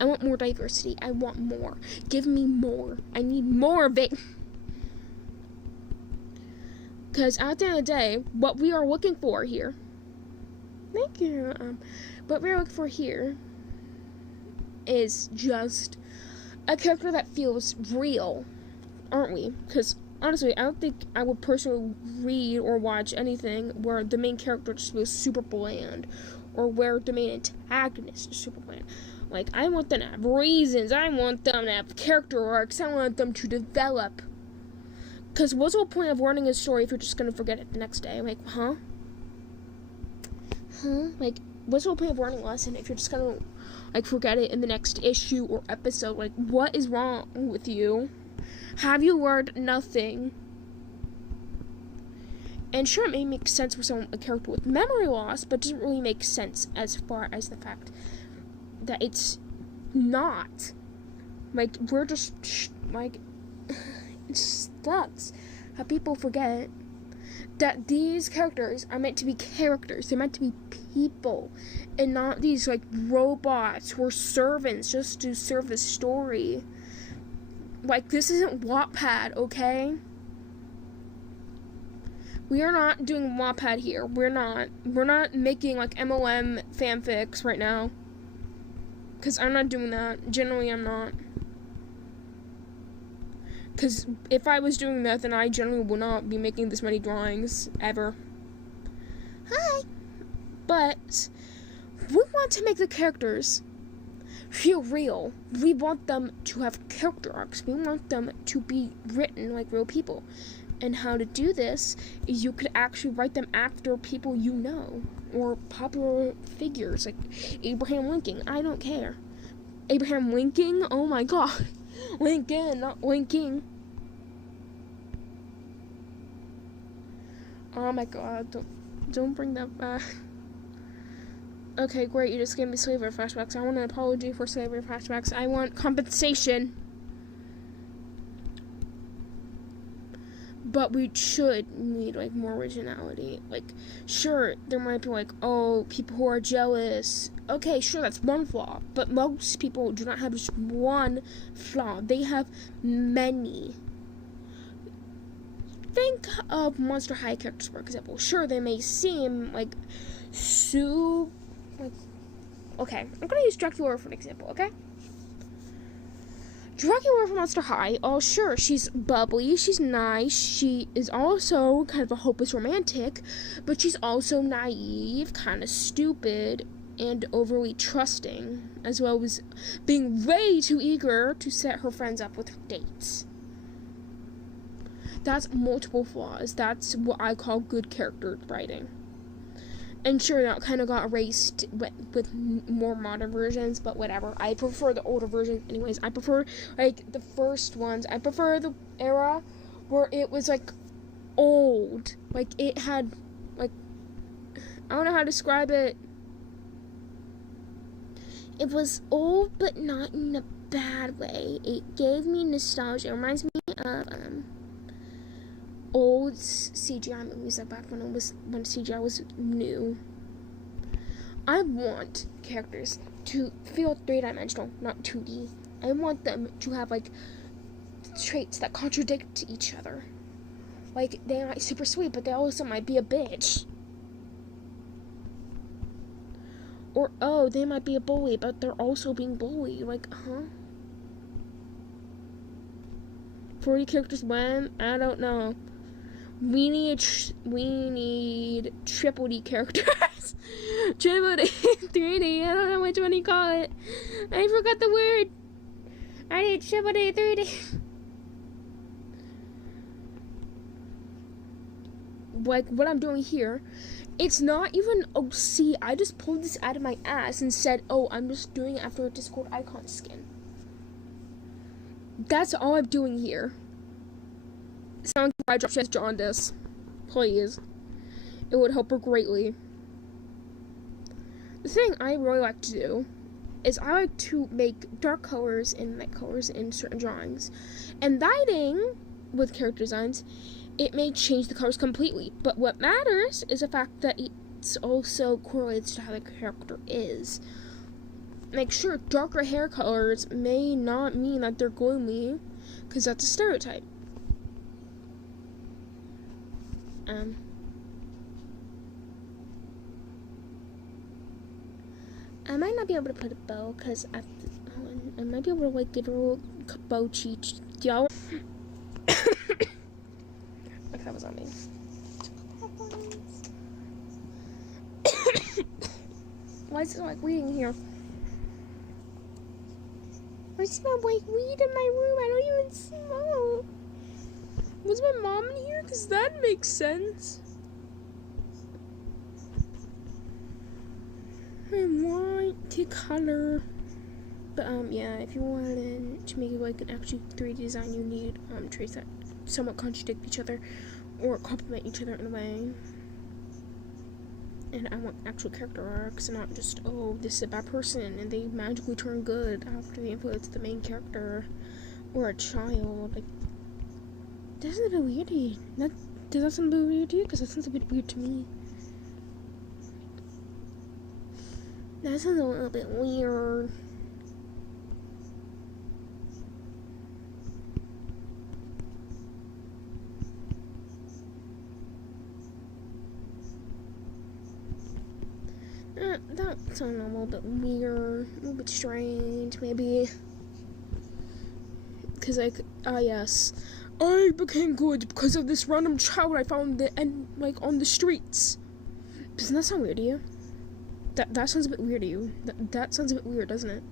I want more diversity. I want more. Give me more. I need more of it. Because at the end of the day, what we are looking for here, thank you, what we're looking for here is just a character that feels real, aren't we? Because honestly, I don't think I would personally read or watch anything where the main character just feels super bland, or where the main antagonist is super bland. Like, I want them to have reasons. I want them to have character arcs. I want them to develop. Because what's the whole point of learning a story if you're just going to forget it the next day? Like, huh? Like, what's the whole point of learning a lesson if you're just going to, like, forget it in the next issue or episode? Like, what is wrong with you? Have you learned nothing? And sure, it may make sense for a character with memory loss, but it doesn't really make sense as far as the fact that it's not. Like, we're just, like, it sucks how people forget that these characters are meant to be characters. They're meant to be people, and not these, like, robots or servants just to serve the story. Like, this isn't Wattpad, okay? We are not doing Wattpad here. We're not making, like, MLM fanfics right now. Because I'm not doing that. Generally, I'm not. Because if I was doing that, then I generally would not be making this many drawings, ever. Hi! But we want to make the characters feel real. We want them to have character arcs. We want them to be written like real people. And how to do this is you could actually write them after people you know, or popular figures like Abraham Lincoln. I don't care. Abraham Lincoln? Oh my god. Lincoln, not Linking. Oh my god, don't bring that back. Okay, great, you just gave me slavery flashbacks. I want an apology for slavery flashbacks. I want compensation. But we should need, like, more originality. Like, sure, there might be, like, oh, people who are jealous. Okay, sure, that's one flaw. But most people do not have just one flaw. They have many. Think of Monster High characters, for example. Sure, they may seem, like, okay, I'm gonna use Dracula for an example, okay? Dracula from Monster High, oh sure, she's bubbly, she's nice, she is also kind of a hopeless romantic, but she's also naive, kind of stupid, and overly trusting, as well as being way too eager to set her friends up with dates. That's multiple flaws. That's what I call good character writing. And sure, that kind of got erased with more modern versions, but whatever. I prefer the older versions anyways. I prefer, like, the first ones. I prefer the era where it was, like, old. Like, it had, like, I don't know how to describe it. It was old, but not in a bad way. It gave me nostalgia. It reminds me of, old CGI movies, like back when CGI was new. I want characters to feel 3-dimensional, not 2D. I want them to have, like, traits that contradict each other. Like, they might be super sweet, but they also might be a bitch. Or, oh, they might be a bully, but they're also being bullied. Like, huh? 40 characters when? I don't know. We need triple D characters. Triple D, 3D, I don't know which one you call it. I forgot the word. I need triple D, 3D. Like what I'm doing here, it's not even OC. I just pulled this out of my ass and said, oh, I'm just doing it after a Discord icon skin. That's all I'm doing here. Sounds like I just jaundice. Please. It would help her greatly. The thing I really like to do is I like to make dark colors and light colors in certain drawings. And lighting with character designs, it may change the colors completely. But what matters is the fact that it also correlates to how the character is. Like, sure, darker hair colors may not mean that they're gloomy, because that's a stereotype. I might not be able to put a bow because I might be able to like give her a little bow cheat. Do y'all? Okay, that was on me. Why is it like weed in here? I smell like weed in my room. I don't even smell. Was my mom in here? Because that makes sense. I want to color. But, yeah, if you wanted to make it like an actual 3D design, you need, traits that somewhat contradict each other or complement each other in a way. And I want actual character arcs, and not just, oh, this is a bad person, and they magically turn good after they influence the main character or a child. Like, that sounds a bit weird to you. Does that sound a bit weird to you? Because that sounds a bit weird to me. That sounds a little bit weird. that sounded a little bit weird, a little bit strange, maybe. Because, like, yes, I became good because of this random child I found on the streets. Doesn't that sound weird to you? That sounds a bit weird to you. That sounds a bit weird, doesn't it?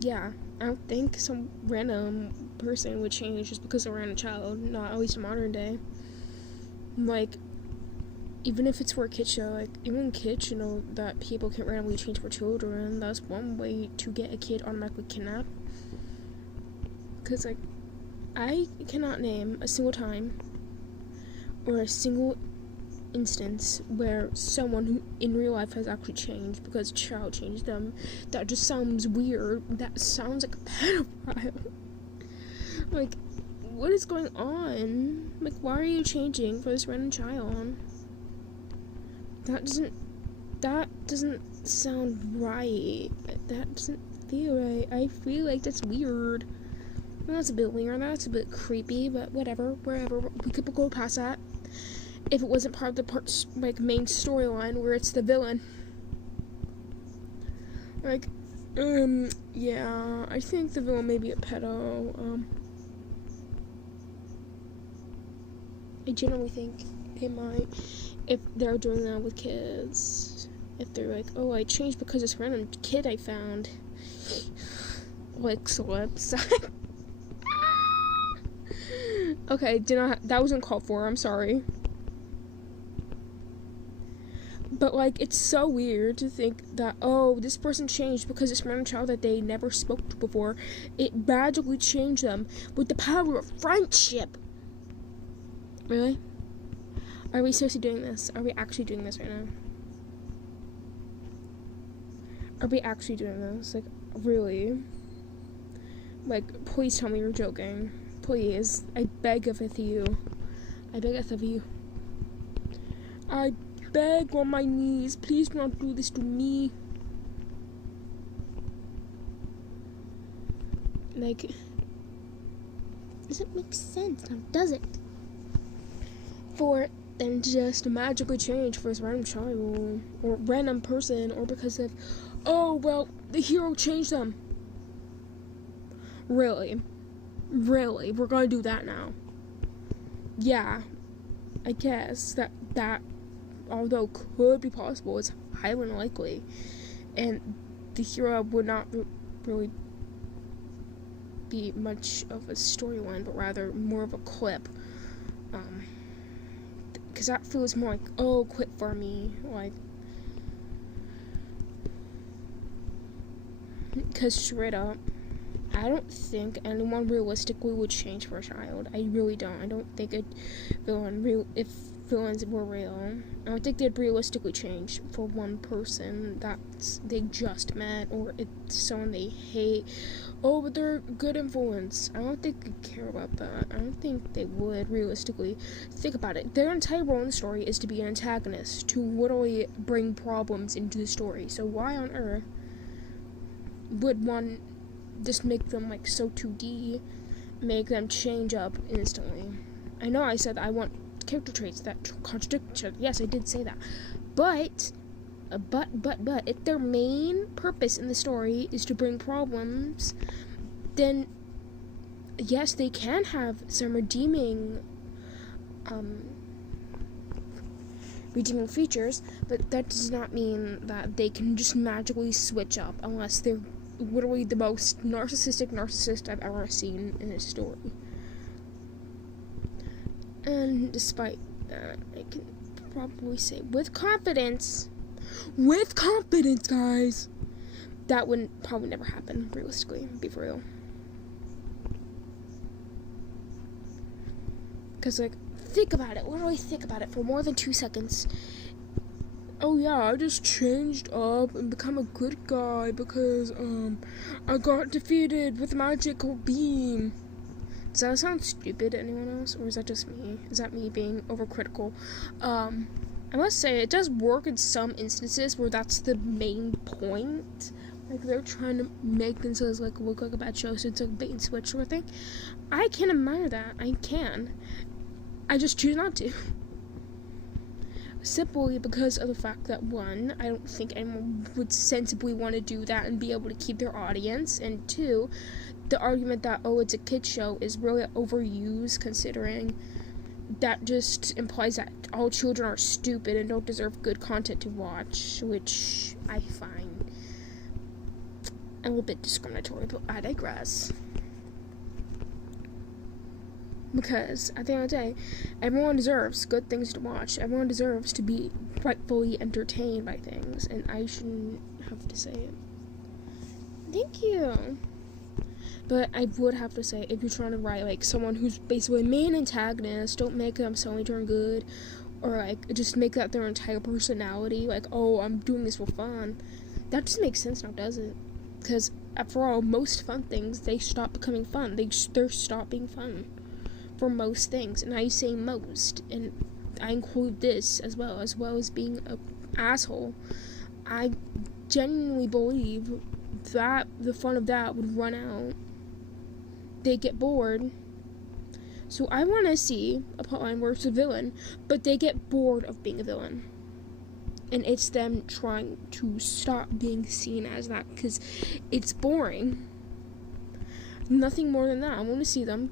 Yeah, I don't think some random person would change just because of a random child, not at least in modern day. Like, even if it's for a kid show, like, even kids, that people can randomly change for children. That's one way to get a kid automatically kidnapped. Because, like, I cannot name a single time or a single instance where someone who in real life has actually changed because a child changed them. That just sounds weird. That sounds like a pedophile. Like, what is going on? Like, why are you changing for this random child? That doesn't sound right. That doesn't feel right. I feel like that's weird. Well, that's a bit weird. That's a bit creepy, but whatever. Wherever. We could go past that. If it wasn't part of the main storyline where it's the villain. Like, yeah, I think the villain may be a pedo. I generally think they might, if they're doing that with kids. If they're like, oh, I changed because this random kid I found likes lips. Okay, that wasn't called for, I'm sorry. But, like, it's so weird to think that, oh, this person changed because this random child that they never spoke to before, it magically changed them with the power of friendship. Really? Are we seriously doing this? Are we actually doing this right now? Are we actually doing this? Like, really? Like, please tell me you're joking. Please. I beggeth of you. I beggeth of you. I beg on my knees, please do not do this to me. Like, doesn't make sense now, does it? For them to just magically change for this random child or random person, or because of, oh well, the hero changed them. Really, we're gonna do that now? Yeah, I guess that although could be possible, it's highly unlikely, and the hero would not really be much of a storyline, but rather more of a clip, because that feels more like, oh, quit for me, like, because straight up, I don't think anyone realistically would change for a child. I really don't. I don't think if villains were real, I don't think they'd realistically change for one person that they just met, or it's someone they hate. Oh, but they're good influence. I don't think they care about that. I don't think they would realistically. Think about it. Their entire role in the story is to be an antagonist, to literally bring problems into the story. So why on earth would one just make them like so 2D, make them change up instantly? I know I said I want character traits that contradict each other. Yes, I did say that. But, if their main purpose in the story is to bring problems, then yes, they can have some redeeming features, but that does not mean that they can just magically switch up unless they're literally the most narcissist I've ever seen in a story. And despite that, I can probably say with confidence, guys, that would probably never happen, realistically, be for real. Because, like, think about it, literally think about it for more than 2 seconds. Oh yeah, I just changed up and become a good guy because, I got defeated with a magical beam. Does that sound stupid to anyone else, or is that just me? Is that me being overcritical? I must say, it does work in some instances where that's the main point. Like, they're trying to make themselves, like, look like a bad show, so it's like a bait and switch sort of thing. I can admire that. I can. I just choose not to. simply because of the fact that, one, I don't think anyone would sensibly want to do that and be able to keep their audience, and two, the argument that, oh, it's a kid show is really overused, considering that just implies that all children are stupid and don't deserve good content to watch, which I find a little bit discriminatory, but I digress. Because at the end of the day, everyone deserves good things to watch. Everyone deserves to be rightfully entertained by things, and I shouldn't have to say it. Thank you. But I would have to say, if you're trying to write, like, someone who's basically a main antagonist, don't make them suddenly turn good, or, like, just make that their entire personality, like, oh, I'm doing this for fun. That just makes sense now, does it? Because, after all, most fun things, they stop becoming fun. They're stop being fun for most things, and I say most, and I include this as well as being an asshole. I genuinely believe that the fun of that would run out. They get bored. So I want to see a plotline where it's a villain, but they get bored of being a villain. And it's them trying to stop being seen as that, because it's boring. Nothing more than that. I want to see them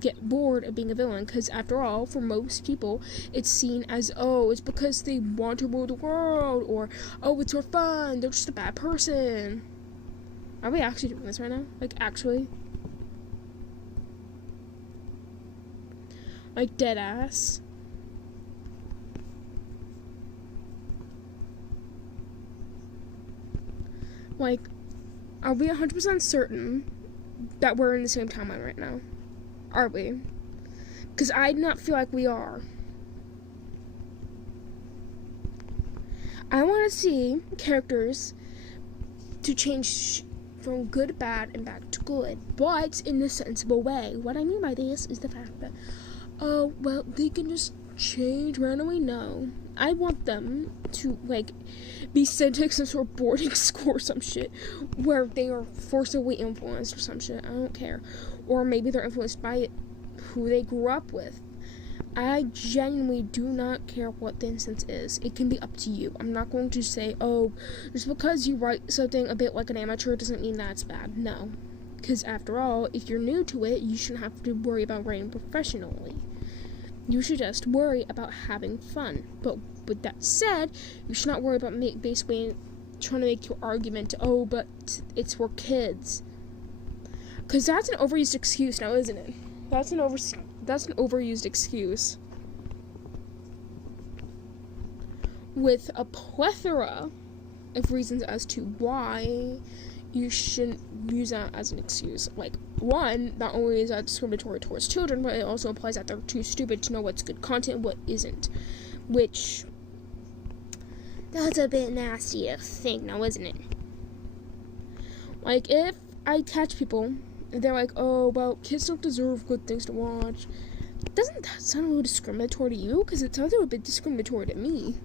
get bored of being a villain, because after all, for most people, it's seen as, oh, it's because they want to rule the world, or, oh, it's for fun, they're just a bad person. Are we actually doing this right now? Like, actually? Like, dead ass? Like, are we 100% certain that we're in the same timeline right now? Are we? Because I do not feel like we are. I want to see characters to change from good to bad and back to good, but in a sensible way. What I mean by this is the fact that, oh, well, they can just change randomly. No. I want them to, like, be sent to some sort of boarding school or some shit, where they are forcibly influenced or some shit. I don't care. Or maybe they're influenced by who they grew up with. I genuinely do not care what the instance is. It can be up to you. I'm not going to say, oh, just because you write something a bit like an amateur doesn't mean that's bad. No. Because after all, if you're new to it, you shouldn't have to worry about writing professionally. You should just worry about having fun. But with that said, you should not worry about basically trying to make your argument, oh, but it's for kids. Because that's an overused excuse now, isn't it? That's an overused excuse. With a plethora of reasons as to why you shouldn't use that as an excuse. Like, one, not only is that discriminatory towards children, but it also implies that they're too stupid to know what's good content and what isn't. Which, that's a bit nasty to think now, isn't it? Like, if I catch people, and they're like, oh, well, kids don't deserve good things to watch, doesn't that sound a little discriminatory to you? Because it sounds a little bit discriminatory to me.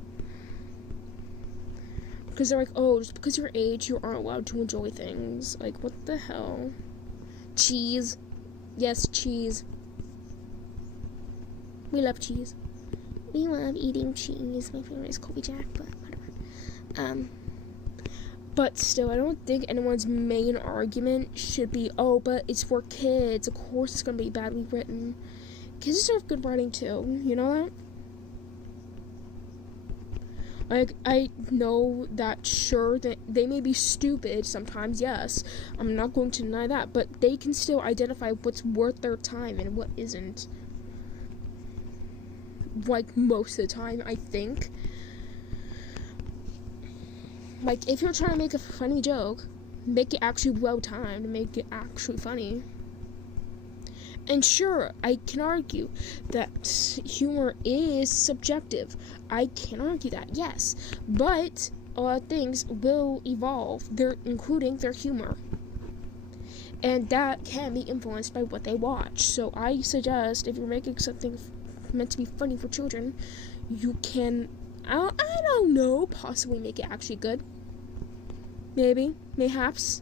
Because they're like, oh, just because you're age, you aren't allowed to enjoy things. Like, what the hell? Cheese. Yes, cheese. We love cheese. We love eating cheese. My favorite is Colby Jack, but whatever. But still, I don't think anyone's main argument should be, oh, but it's for kids. Of course it's going to be badly written. Kids deserve good writing, too. You know that? Like, I know that, sure, that they may be stupid sometimes, yes. I'm not going to deny that. But they can still identify what's worth their time and what isn't. Like, most of the time, I think. Like, if you're trying to make a funny joke, make it actually well-timed, make it actually funny. And sure, I can argue that humor is subjective. I can argue that, yes. But a lot of things will evolve, including their humor. And that can be influenced by what they watch. So I suggest, if you're making something meant to be funny for children, you can, I don't know, possibly make it actually good. Maybe, mayhaps.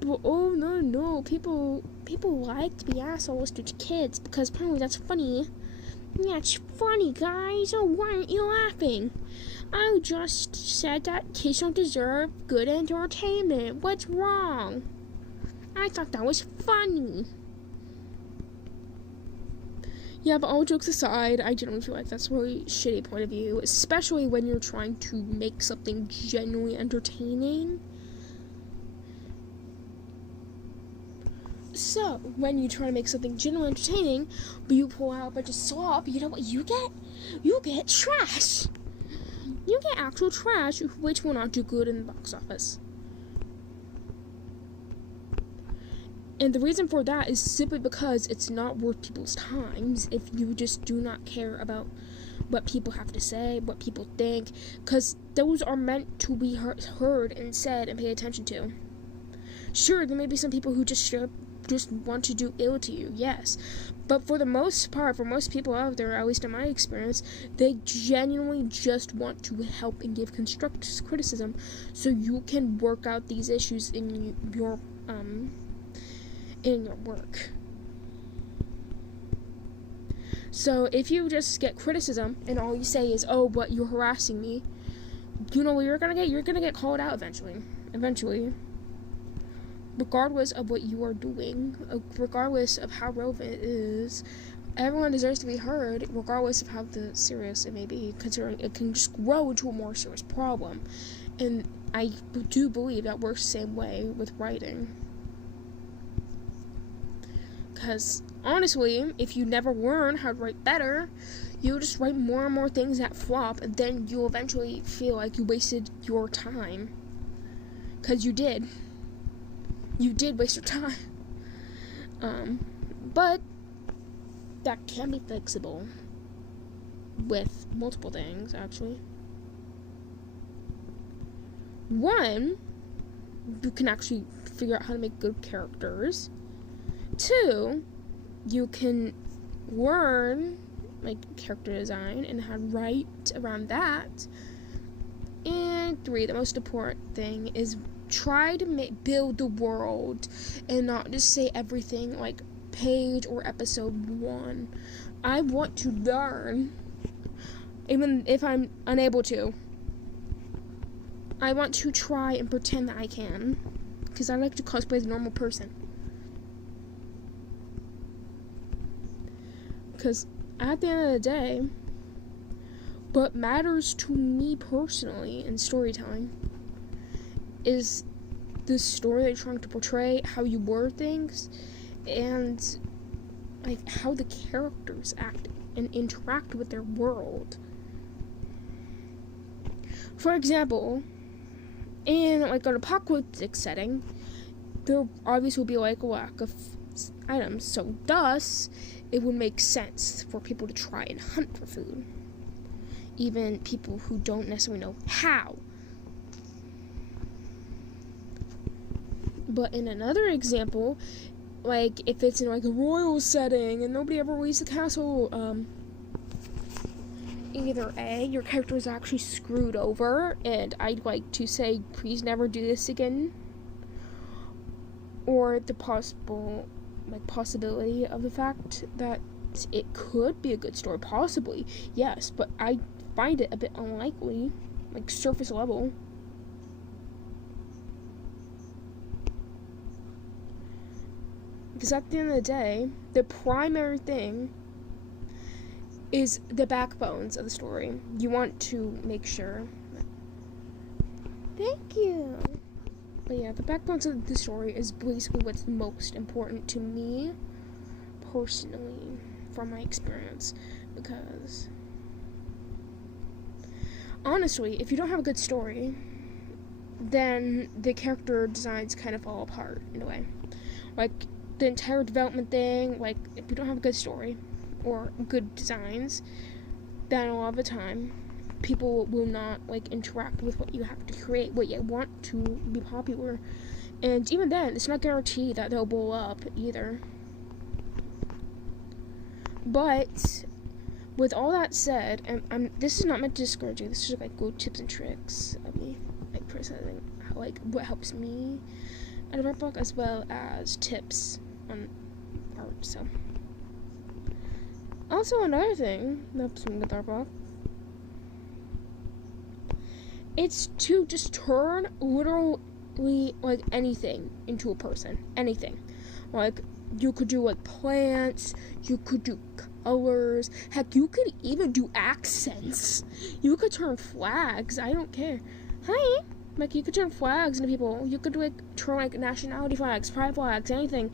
But oh no, people like to be assholes to kids because apparently that's funny. Yeah, it's funny, guys. Oh, why aren't you laughing? I just said that kids don't deserve good entertainment. What's wrong? I thought that was funny. Yeah, but all jokes aside, I generally feel like that's a really shitty point of view, especially when you're trying to make something genuinely entertaining. So, when you try to make something genuinely entertaining, but you pull out a bunch of slop, you know what you get? You get trash. You get actual trash, which will not do good in the box office. And the reason for that is simply because it's not worth people's times if you just do not care about what people have to say, what people think, because those are meant to be heard and said and paid attention to. Sure, there may be some people who just want to do ill to you, yes. But for the most part, for most people out there, at least in my experience, they genuinely just want to help and give constructive criticism so you can work out these issues in your work. So if you just get criticism and all you say is, oh, but you're harassing me, you know what you're gonna get? You're gonna get called out eventually. Regardless of what you are doing, regardless of how relevant it is, everyone deserves to be heard, regardless of how serious it may be, considering it can just grow into a more serious problem. And I do believe that works the same way with writing. Because, honestly, if you never learn how to write better, you'll just write more and more things that flop, and then you'll eventually feel like you wasted your time. Because you did. You did waste your time. But that can be fixable with multiple things, actually. One, you can actually figure out how to make good characters. Two, you can learn character design and how to write around that. And three, the most important thing is try to build the world and not just say everything like page or episode 1. I want to learn, even if I'm unable to. I want to try and pretend that I can, because I like to cosplay as a normal person. Because at the end of the day, what matters to me personally in storytelling is the story that you're trying to portray, how you word things, and how the characters act and interact with their world. For example, in an apocalyptic setting, there obviously will be a lack of items, so thus it would make sense for people to try and hunt for food, even people who don't necessarily know how. But in another example, if it's in a royal setting and nobody ever leaves the castle, either A, your character is actually screwed over, and I'd like to say, please never do this again, or the possibility of the fact that it could be a good story, possibly, yes, but I find it a bit unlikely, surface level. Because at the end of the day, the primary thing is the backbones of the story. You want to make sure. Thank you. But yeah, the backbones of the story is basically what's most important to me, personally, from my experience. Because, honestly, if you don't have a good story, then the character designs kind of fall apart, in a way. The entire development thing, if you don't have a good story or good designs, then a lot of the time people will not interact with what you have to create, what you want to be popular, and even then it's not guaranteed that they'll blow up either. But with all that said, and this is not meant to discourage you, this is good tips and tricks of me personally, what helps me at a art book, as well as tips on art. So Also, another thing that's something to talk about. It's to just turn literally like anything into a person. Anything. Like, you could do like plants, you could do colors, heck, you could even do accents. You could turn flags, I don't care. Hi! Like, you could turn flags into people. You could like turn like nationality flags, pride flags, anything.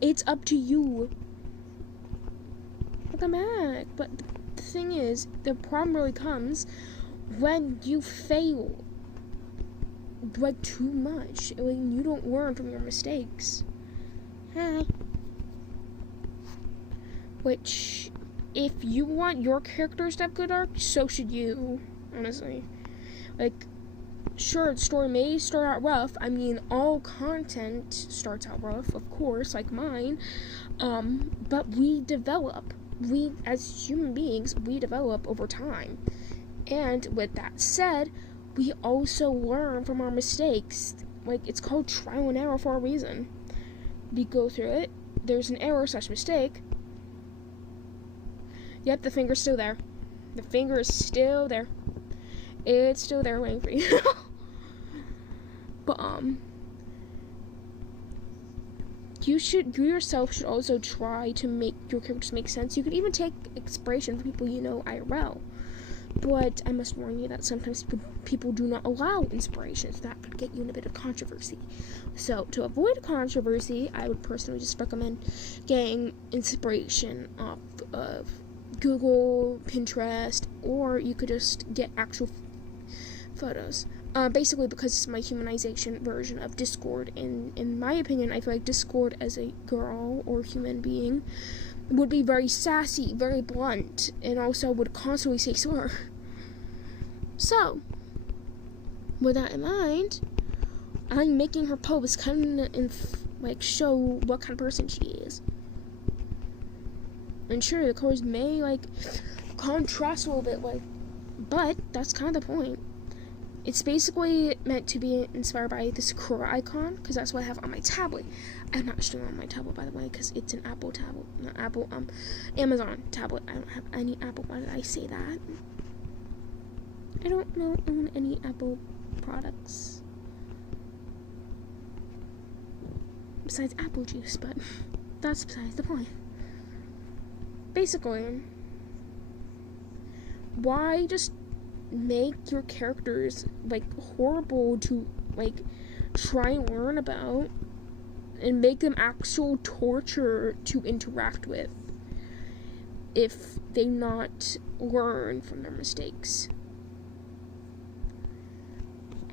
It's up to you. Like, I'm mad. But the thing is, the problem really comes when you fail like too much, when you don't learn from your mistakes. Hi. Which, if you want your characters to have good arc, so should you, honestly. Like, sure, the story may start out rough. I mean, all content starts out rough, of course, like mine. But we develop. We, as human beings, we develop over time. And with that said, we also learn from our mistakes. Like, it's called trial and error for a reason. We go through it. There's an error / mistake. Yep, the finger's still there. The finger is still there. It's still there waiting for you. But, you yourself should also try to make your characters make sense. You could even take inspiration from people you know IRL. But I must warn you that sometimes people do not allow inspirations. That could get you in a bit of controversy. So, to avoid controversy, I would personally just recommend getting inspiration off of Google, Pinterest, or you could just get actual photos. Basically, because it's my humanization version of Discord. In my opinion, I feel like Discord as a girl or human being would be very sassy, very blunt, and also would constantly say slur. So, with that in mind, I'm making her post kind of show what kind of person she is. And sure, the colors may contrast a little bit, but that's kind of the point. It's basically meant to be inspired by this Cora icon, because that's what I have on my tablet. I'm not streaming on my tablet, by the way, because it's an Apple tablet. Not Apple, Amazon tablet. I don't have any Apple. Why did I say that? I don't own any Apple products. Besides apple juice, but that's besides the point. Basically, why just make your characters horrible to try and learn about and make them actual torture to interact with if they not learn from their mistakes?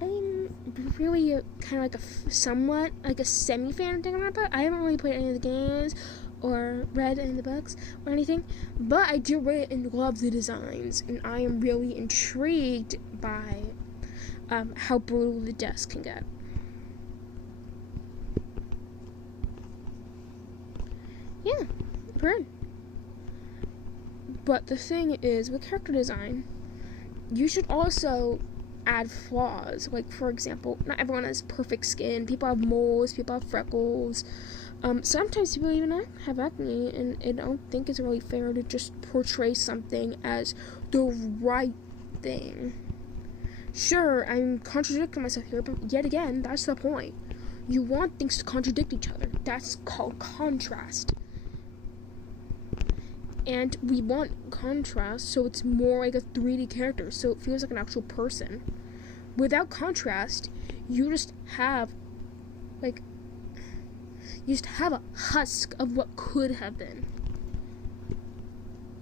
I'm really kind of somewhat a semi-fan of Danganronpa. I haven't really played any of the games or read any of the books or anything, but I do read and love the designs, and I am really intrigued by how brutal the deaths can get. Yeah, I've heard. But the thing is, with character design, you should also add flaws. For example, not everyone has perfect skin. People have moles, people have freckles. Sometimes people even have acne, and I don't think it's really fair to just portray something as the right thing. Sure, I'm contradicting myself here, but yet again, that's the point. You want things to contradict each other. That's called contrast. And we want contrast, so it's more like a 3D character, so it feels like an actual person. Without contrast, you just have a husk of what could have been.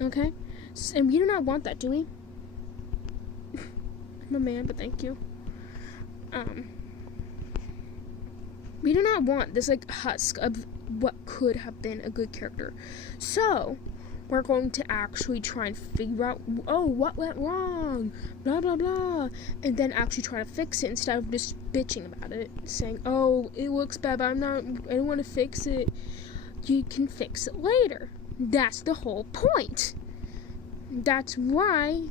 Okay? And we do not want that, do we? I'm a man, but thank you. We do not want this husk of what could have been a good character. So, we're going to actually try and figure out, what went wrong, blah, blah, blah, and then actually try to fix it instead of just bitching about it, saying, it looks bad, but I don't want to fix it. You can fix it later. That's the whole point. That's why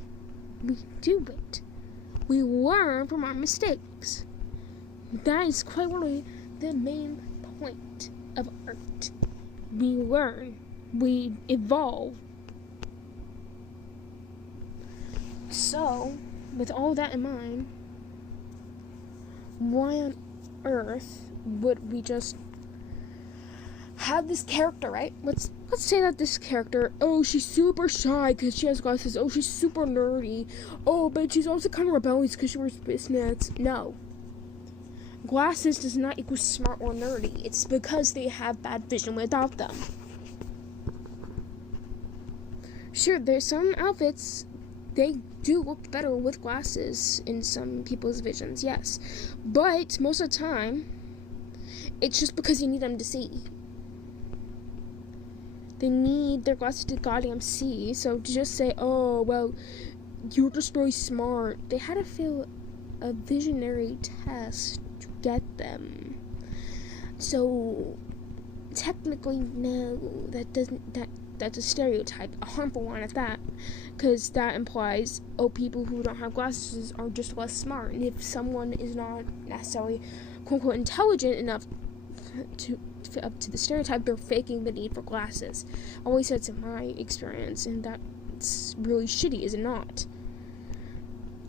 we do it. We learn from our mistakes. That is quite literally the main point of art. We learn. We evolve So, with all that in mind, why on earth would we just have this character, right? Let's say that this character, oh, she's super shy because she has glasses. Oh, she's super nerdy. Oh, but she's also kind of rebellious because she wears fishnets. No. Glasses does not equal smart or nerdy. It's because they have bad vision without them. Sure, there's some outfits, they do look better with glasses in some people's visions, yes. But most of the time, it's just because you need them to see. They need their glasses to goddamn see. So to just say, oh, well, you're just really smart. They had to fail a visionary test to get them. So technically, no, that's a stereotype, a harmful one at that, because that implies, oh, people who don't have glasses are just less smart. And if someone is not necessarily quote-unquote intelligent enough to fit up to the stereotype, they're faking the need for glasses. Always that's in my experience, and that's really shitty, is it not?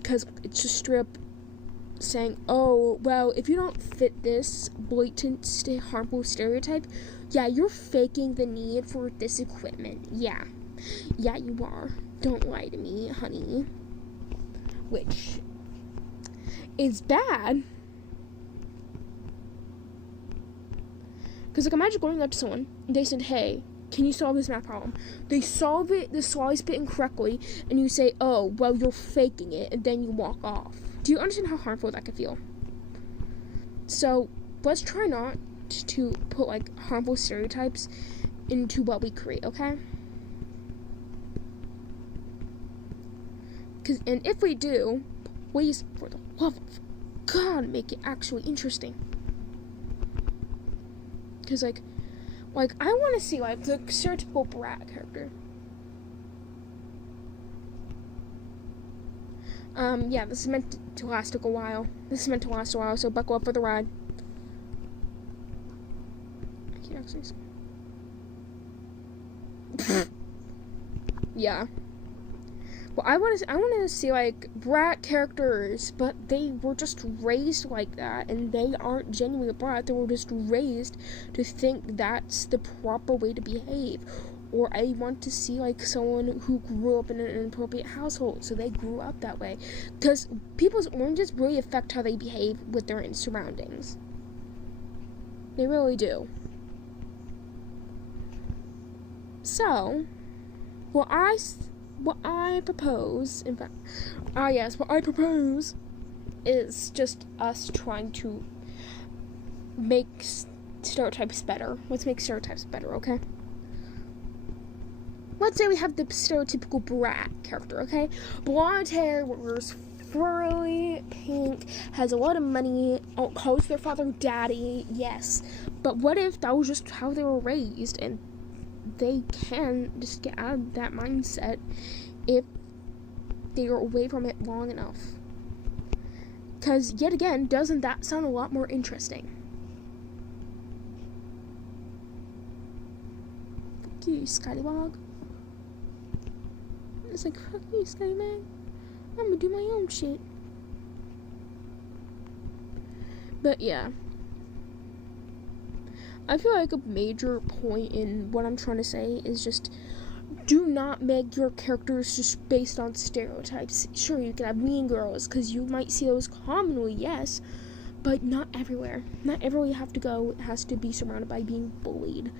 Because it's just straight up saying, oh, well, if you don't fit this blatant harmful stereotype, yeah, you're faking the need for this equipment. Yeah, you are. Don't lie to me, honey. Which is bad. Because, like, imagine going up to someone, and they said, hey, can you solve this math problem? They solve it, the slice bit incorrectly, and you say, oh, well, you're faking it, and then you walk off. Do you understand how harmful that could feel? So, let's try not to put, like, harmful stereotypes into what we create, okay? And if we do, please, for the love of God, make it actually interesting. Because, like, I want to see, like, the stereotypical brat character. Yeah, this is meant to last a while. So buckle up for the ride. I can't actually... Yeah. Well, I want to see, like, brat characters, but they were just raised like that, and they aren't genuinely a brat. They were just raised to think that's the proper way to behave. Or I want to see, like, someone who grew up in an inappropriate household, so they grew up that way. Because people's oranges really affect how they behave with their surroundings. They really do. So, what I propose is just us trying to make stereotypes better. Let's make stereotypes better, okay? Let's say we have the stereotypical brat character, okay? Blonde hair, wears furry, pink, has a lot of money, calls their father daddy, yes. But what if that was just how they were raised, and they can just get out of that mindset if they are away from it long enough? Because, yet again, doesn't that sound a lot more interesting? Fuck you, Skywog. It's like, fuck you, Skywog. I'm gonna do my own shit. But, yeah. I feel like a major point in what I'm trying to say is just, do not make your characters just based on stereotypes. Sure, you can have mean girls, because you might see those commonly, yes, but not everywhere. Not everywhere you have to go has to be surrounded by being bullied.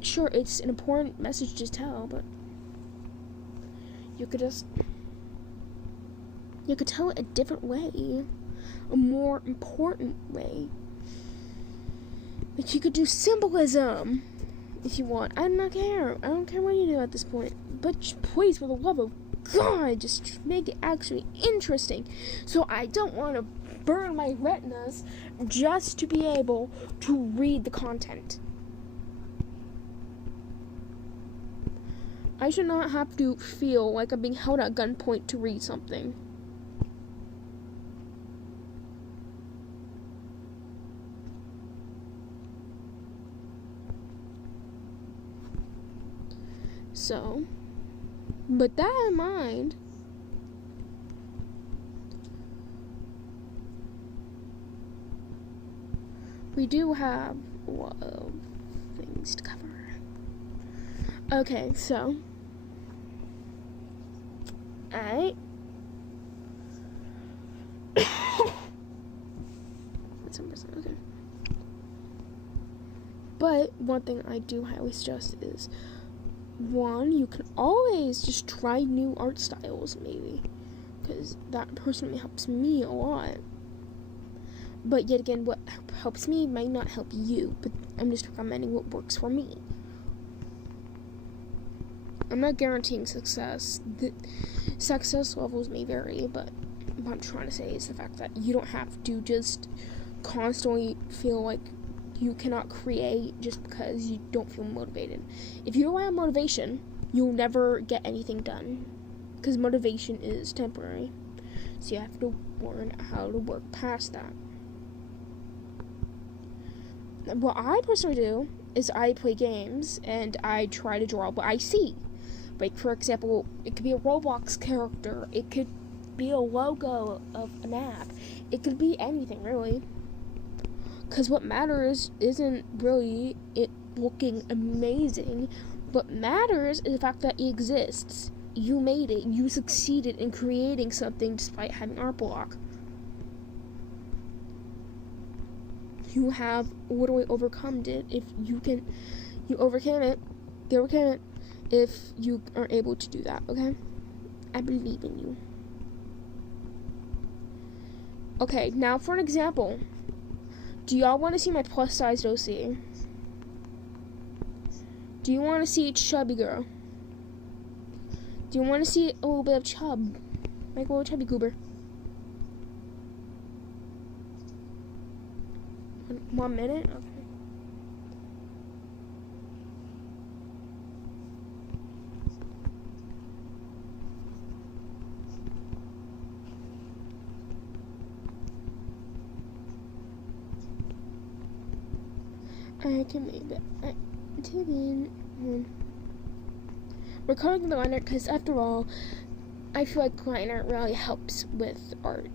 Sure, it's an important message to tell, but you could tell it a different way, a more important way. Like, you could do symbolism if you want. I don't care what you do at this point. But please, for the love of God, just make it actually interesting. So I don't want to burn my retinas just to be able to read the content. I should not have to feel like I'm being held at gunpoint to read something. So, with that in mind, we do have a lot of things to cover. Okay, so. Alright. That's 100%, okay. But one thing I do highly suggest is, one, you can always just try new art styles, maybe, because that personally helps me a lot. But yet again, what helps me might not help you, but I'm just recommending what works for me. I'm not guaranteeing success. The success levels may vary, but what I'm trying to say is the fact that you don't have to just constantly feel like you cannot create just because you don't feel motivated. If you rely on motivation, you'll never get anything done, because motivation is temporary. So you have to learn how to work past that. What I personally do is I play games and I try to draw what I see. Like, for example, it could be a Roblox character, it could be a logo of an app, it could be anything, really. Because what matters isn't really it looking amazing. What matters is the fact that it exists. You made it. You succeeded in creating something despite having art block. You have literally overcome it. If you can, you overcame it. You overcame it. If you are able to do that, okay? I believe in you. Okay, now for an example. Do y'all want to see my plus-sized OC? Do you want to see chubby girl? Do you want to see a little bit of chub? Like a little chubby goober. 1 minute? Okay. I can make it. We're calling the line art because, after all, I feel like line art really helps with art.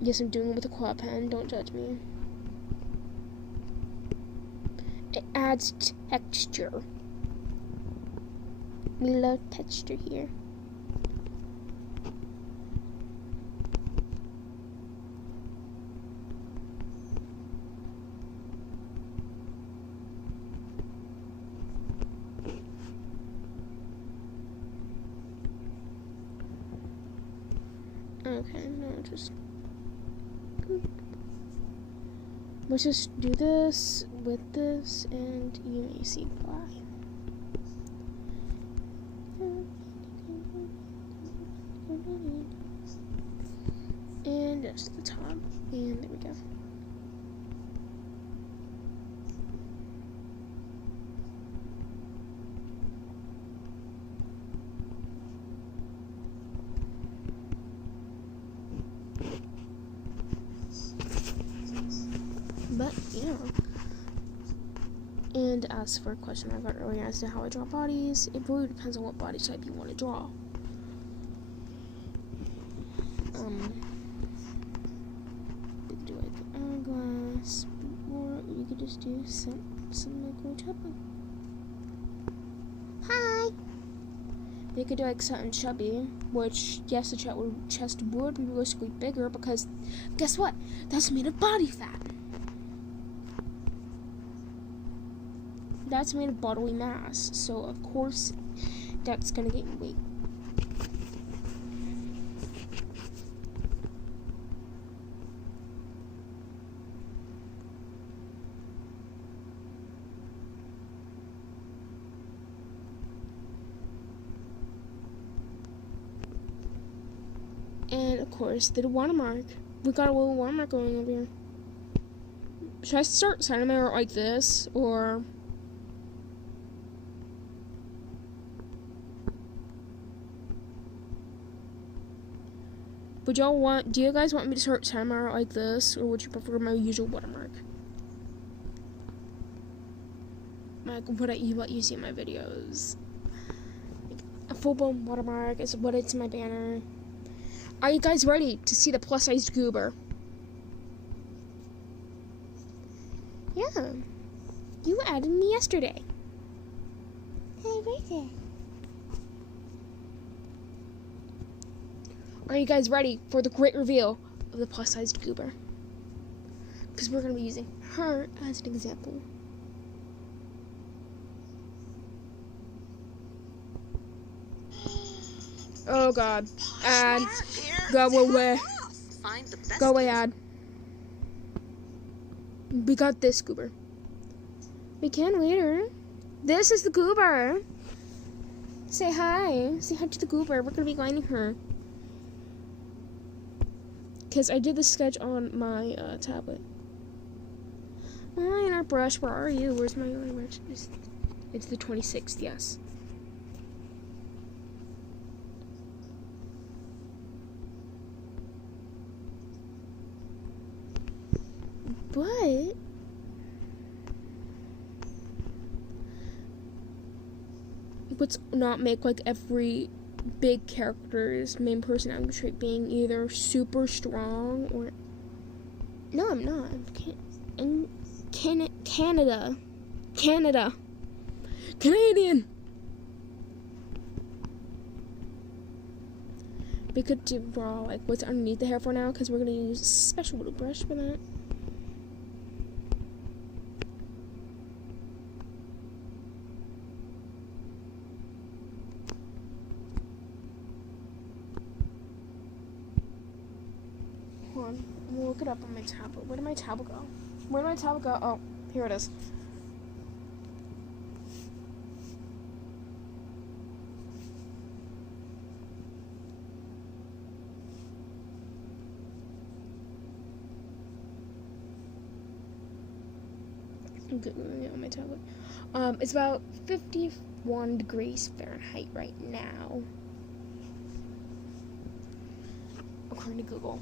Yes, I'm doing it with a quad pen. Don't judge me. It adds texture. We love texture here. Okay, no, let's just do this with this, and you may see why. And just the top, and there we go. But, yeah. And as for a question I got earlier as to how I draw bodies, it really depends on what body type you want to draw. You could do like hourglass, or you could just do some like little chubby. Hi! You could do like something chubby, which, yes, the chest would be realistically bigger because, guess what? That's made of body fat. That's made of bodily mass, so of course that's gonna gain weight. And of course, the watermark. We got a little watermark going over here. Should I start signing my art like this, or? Do you guys want me to start signing my art like this, or would you prefer my usual watermark? Like what you see in my videos. Like a full-blown watermark is what it's in my banner. Are you guys ready to see the plus-sized goober? Yeah. You added me yesterday. Happy birthday. Are you guys ready for the great reveal of the plus-sized goober? Because we're going to be using her as an example. Oh god. Ad. Go away. Go away, ad. We got this goober. We can later. This is the goober. Say hi. Say hi to the goober. We're going to be finding her. Because I did the sketch on my tablet. Hi, our brush. Where are you? Where's my other brush? It's the 26th, yes. But let's not make like every big character's main personality trait being either super strong or no, I'm not. In Canadian. We could draw like what's underneath the hair for now because we're gonna use a special little brush for that. Hold on, we'll look it up on my tablet. Where did my tablet go? Where did my tablet go? Oh, here it is. Googling it on my tablet. It's about 51 degrees Fahrenheit right now, according to Google.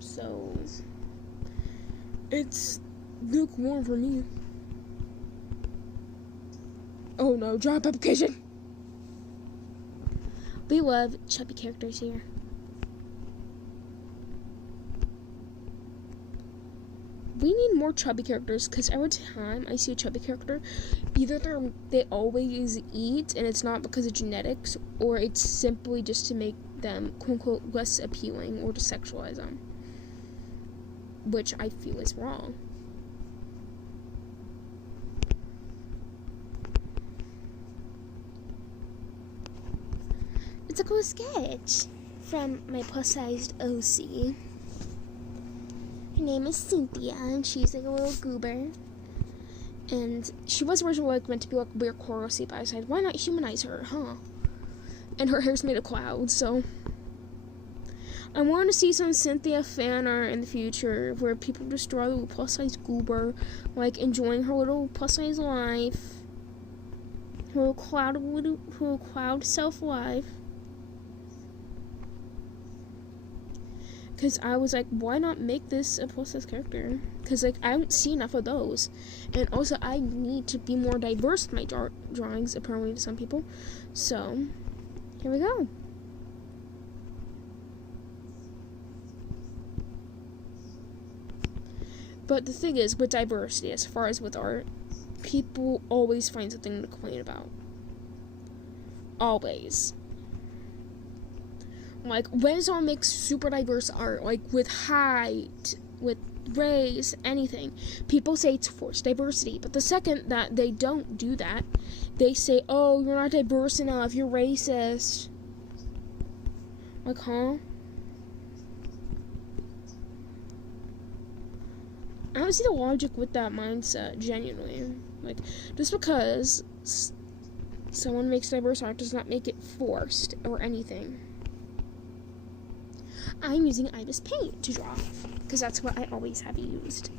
So it's lukewarm for me. Oh no, job application. We love chubby characters here. We need more chubby characters because every time I see a chubby character, either they always eat and it's not because of genetics, or it's simply just to make them quote unquote less appealing or to sexualize them, which I feel is wrong. It's a cool sketch from my plus-sized OC. Her name is Cynthia, and she's like a little goober. And she was originally like meant to be like weird chorusy, but I decided, why not humanize her, huh? And her hair's made of clouds, so I want to see some Cynthia fan art in the future where people just draw the little plus-sized goober, like enjoying her little plus-sized life, her little cloud self-life. Because I was like, why not make this a plus-size character? Because, like, I don't see enough of those. And also, I need to be more diverse with my drawings, apparently to some people. So, here we go. But the thing is, with diversity, as far as with art, people always find something to complain about. Always. Like, when someone makes super diverse art, like with height, with race, anything, people say it's forced diversity. But the second that they don't do that, they say, oh, you're not diverse enough, you're racist. Like, huh? I don't see the logic with that mindset, genuinely. Like, just because someone makes diverse art does not make it forced or anything. I'm using Ibis Paint to draw, because that's what I always have used.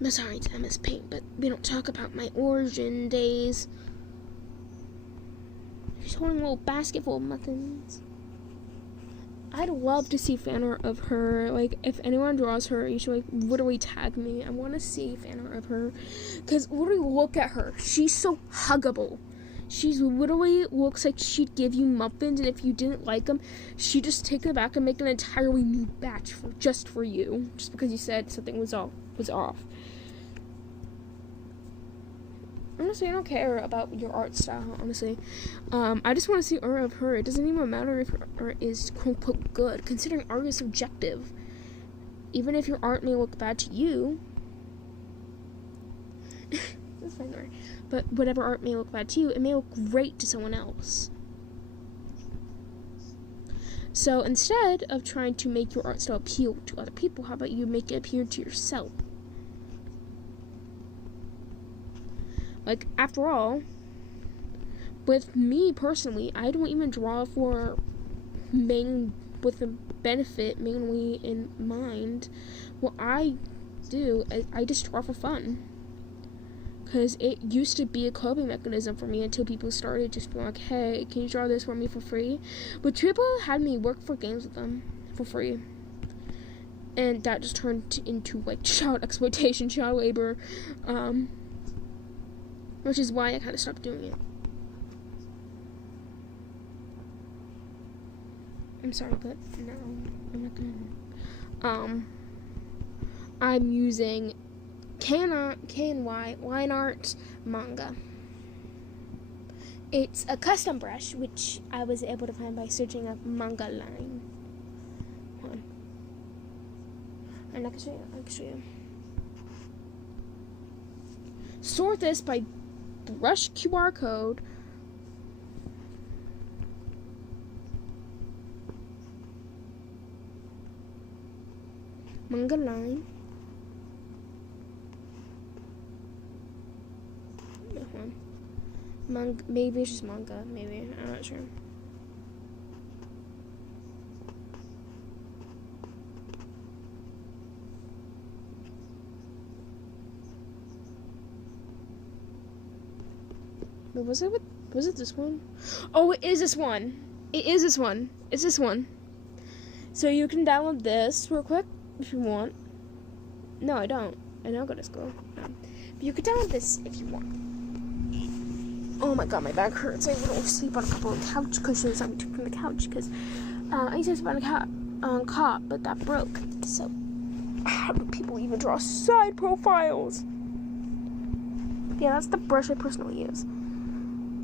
Besides MS Paint, but we don't talk about my origin days. She's holding a little basket full of muffins. I'd love to see fan art of her. Like, if anyone draws her, you should, like, literally tag me. I want to see fan art of her. Because, literally, look at her. She's so huggable. She's literally looks like she'd give you muffins, and if you didn't like them, she'd just take them back and make an entirely new batch just for you, just because you said something was off. Honestly, I don't care about your art style, honestly. I just want to see art of her. It doesn't even matter if her art is quote-unquote good, considering art is subjective. Even if your art may look bad to you, that's fine, right? But whatever art may look bad to you, it may look great to someone else. So instead of trying to make your art style appeal to other people, how about you make it appeal to yourself? Like, after all, with me personally, I don't even draw with a benefit mainly in mind. What I do, I just draw for fun. Because it used to be a coping mechanism for me until people started just being like, hey, can you draw this for me for free? But people had me work for games with them for free. And that just turned into, like, child exploitation, child labor, which is why I kind of stopped doing it. I'm sorry, but no, I'm not gonna. I'm using KNY line art manga. It's a custom brush, which I was able to find by searching up manga line. Hold on. And I can show you. Sort this by brush QR code. Manga line. Maybe it's just manga. Maybe, I'm not sure. But was it this one? Oh, it is this one. It's this one. So you can download this real quick if you want. No, I don't. I don't go to school. No. But you can download this if you want. Oh my god, my back hurts. I went to sleep on a couple of couch cushions I took from the couch because I used to sleep on a cot, but that broke. So how do people even draw side profiles? Yeah, that's the brush I personally use.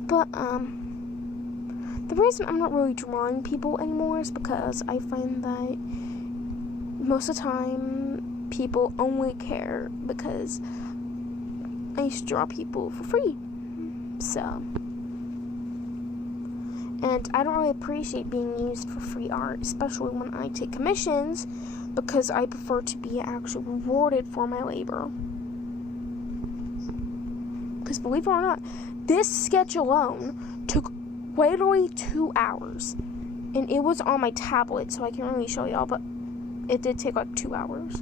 But the reason I'm not really drawing people anymore is because I find that most of the time people only care because I used to draw people for free. So, and I don't really appreciate being used for free art, especially when I take commissions, because I prefer to be actually rewarded for my labor. Because believe it or not, this sketch alone took literally 2 hours, and it was on my tablet, so I can't really show y'all, but it did take like 2 hours.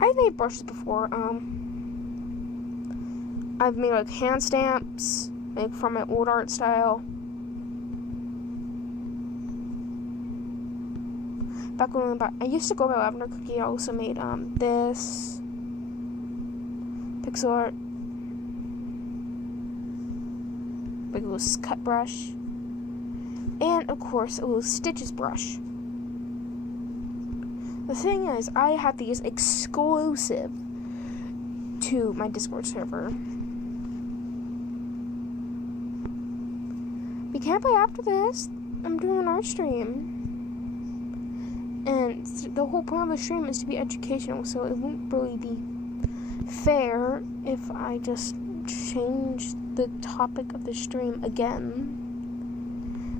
I've made brushes before. I've made like hand stamps, like from my old art style. Back when I used to go by Lavender Cookie, I also made this pixel art, like a little cut brush, and of course a little stitches brush. The thing is, I have these exclusive to my Discord server. We can't play after this. I'm doing an art stream. And the whole point of the stream is to be educational, so it won't really be fair if I just change the topic of the stream again.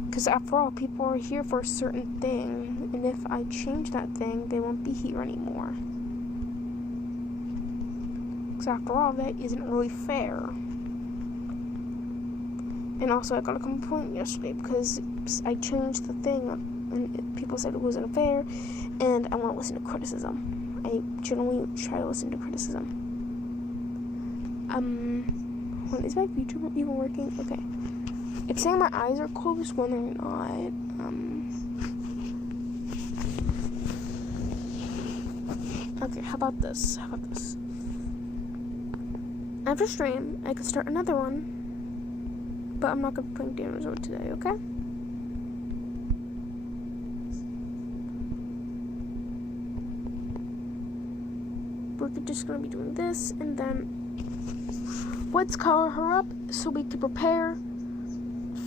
Because after all, people are here for a certain thing, and if I change that thing, they won't be here anymore. Because after all, that isn't really fair. And also, I got a complaint yesterday because I changed the thing, and people said it wasn't fair, and I won't listen to criticism. I generally try to listen to criticism. Is my VTuber even working? Okay. It's saying my eyes are closed when they're not. Okay, how about this? after stream, I could start another one. But I'm not going to be playing Damage Mode today, okay? We're just going to be doing this, and then let's color her up so we can prepare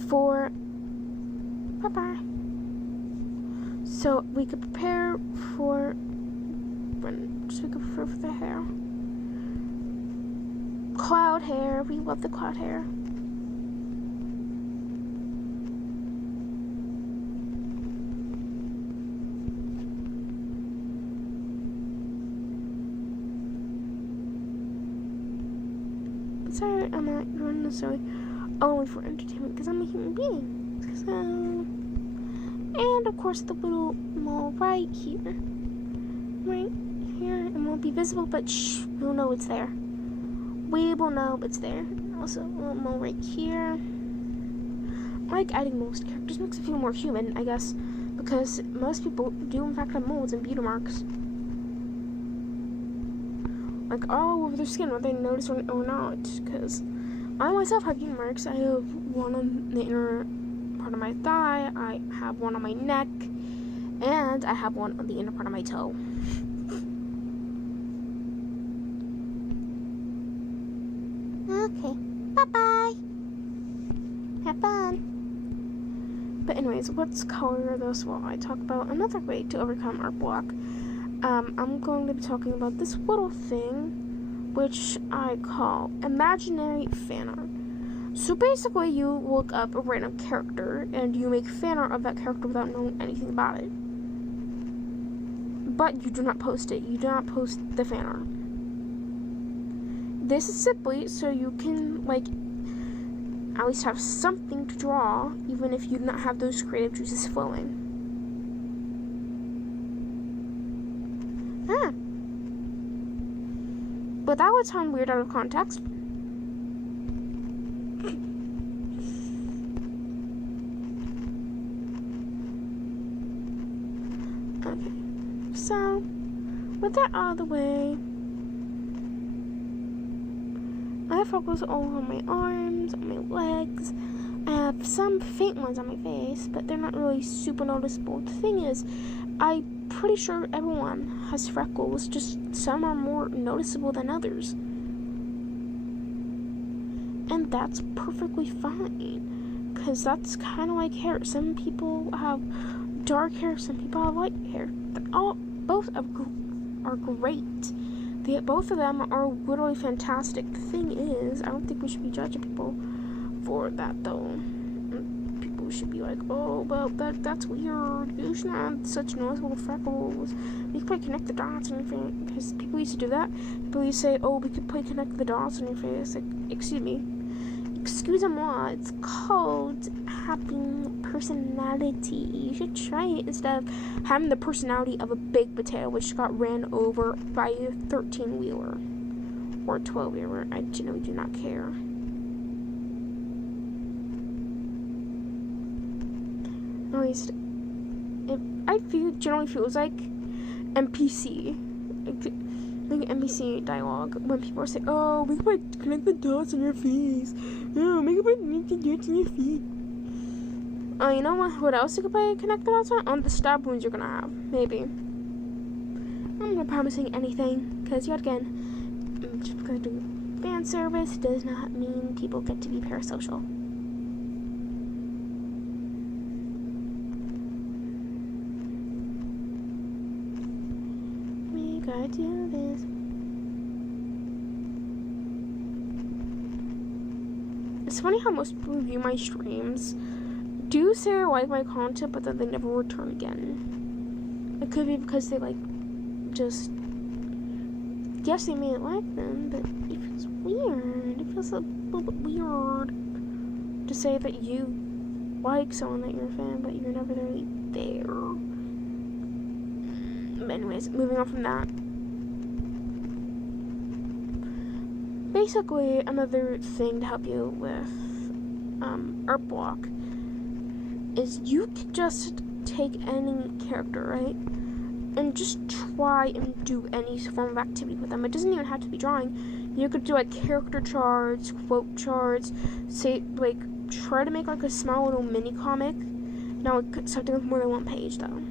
for... Bye-bye. So we could prepare for... So we could prepare for the hair. Cloud hair. We love the cloud hair. Sorry, I'm not necessarily only for entertainment because I'm a human being. So, and of course the little mole right here, and won't be visible, but shh, we'll know it's there. We will know it's there. Also, a little mole right here. I like adding moles to characters, makes it feel more human, I guess, because most people do in fact have moles and beauty marks. Like all over their skin, whether they notice or not. Because I myself have beauty marks. I have one on the inner part of my thigh, I have one on my neck, and I have one on the inner part of my toe. Okay, bye-bye. Have fun. But anyways, let's color this while I talk about another way to overcome art block. I'm going to be talking about this little thing, which I call imaginary fan art. So basically, you look up a random character, and you make fan art of that character without knowing anything about it. But you do not post it. You do not post the fan art. This is simply so you can, like, at least have something to draw, even if you do not have those creative juices flowing. But that would sound weird out of context. Okay, so with that out of the way, I focus all on my arms, on my legs. I have some faint ones on my face, but they're not really super noticeable. The thing is, I'm pretty sure everyone has freckles, just some are more noticeable than others. And that's perfectly fine, because that's kind of like hair. Some people have dark hair, some people have light hair. Both are great. Both of them are literally fantastic. The thing is, I don't think we should be judging people for that, though. People should be like, oh, well, that's weird. You shouldn't have such noticeable freckles. We could play connect the dots on your face, because people used to do that. People used to say, oh, we could play connect the dots on your face. Like, excuse me. Excuse-moi, it's called having personality. You should try it instead of having the personality of a baked potato which got ran over by a 13-wheeler or a 12-wheeler. I generally do not care. At least, generally feels like NPC. Like NPC dialogue when people say, oh, we can connect the dots on your face. Oh, we can connect the dots on your feet. You know what else you could play connect the dots on? The stab wounds you're gonna have. Maybe. I'm not promising anything, because yet again, just because I do fan service does not mean people get to be parasocial. We gotta do this. It's funny how most people view my streams do say they like my content, but then they never return again. It could be because they yes, they may like them, but it feels weird. It feels a little bit weird to say that you like someone that you're a fan, but you're never really there. But anyways, moving on from that. Basically, another thing to help you with art block is you can just take any character, right, and just try and do any form of activity with them. It doesn't even have to be drawing. You could do like character charts, quote charts, say like try to make like a small little mini comic. Now something with more than one page though.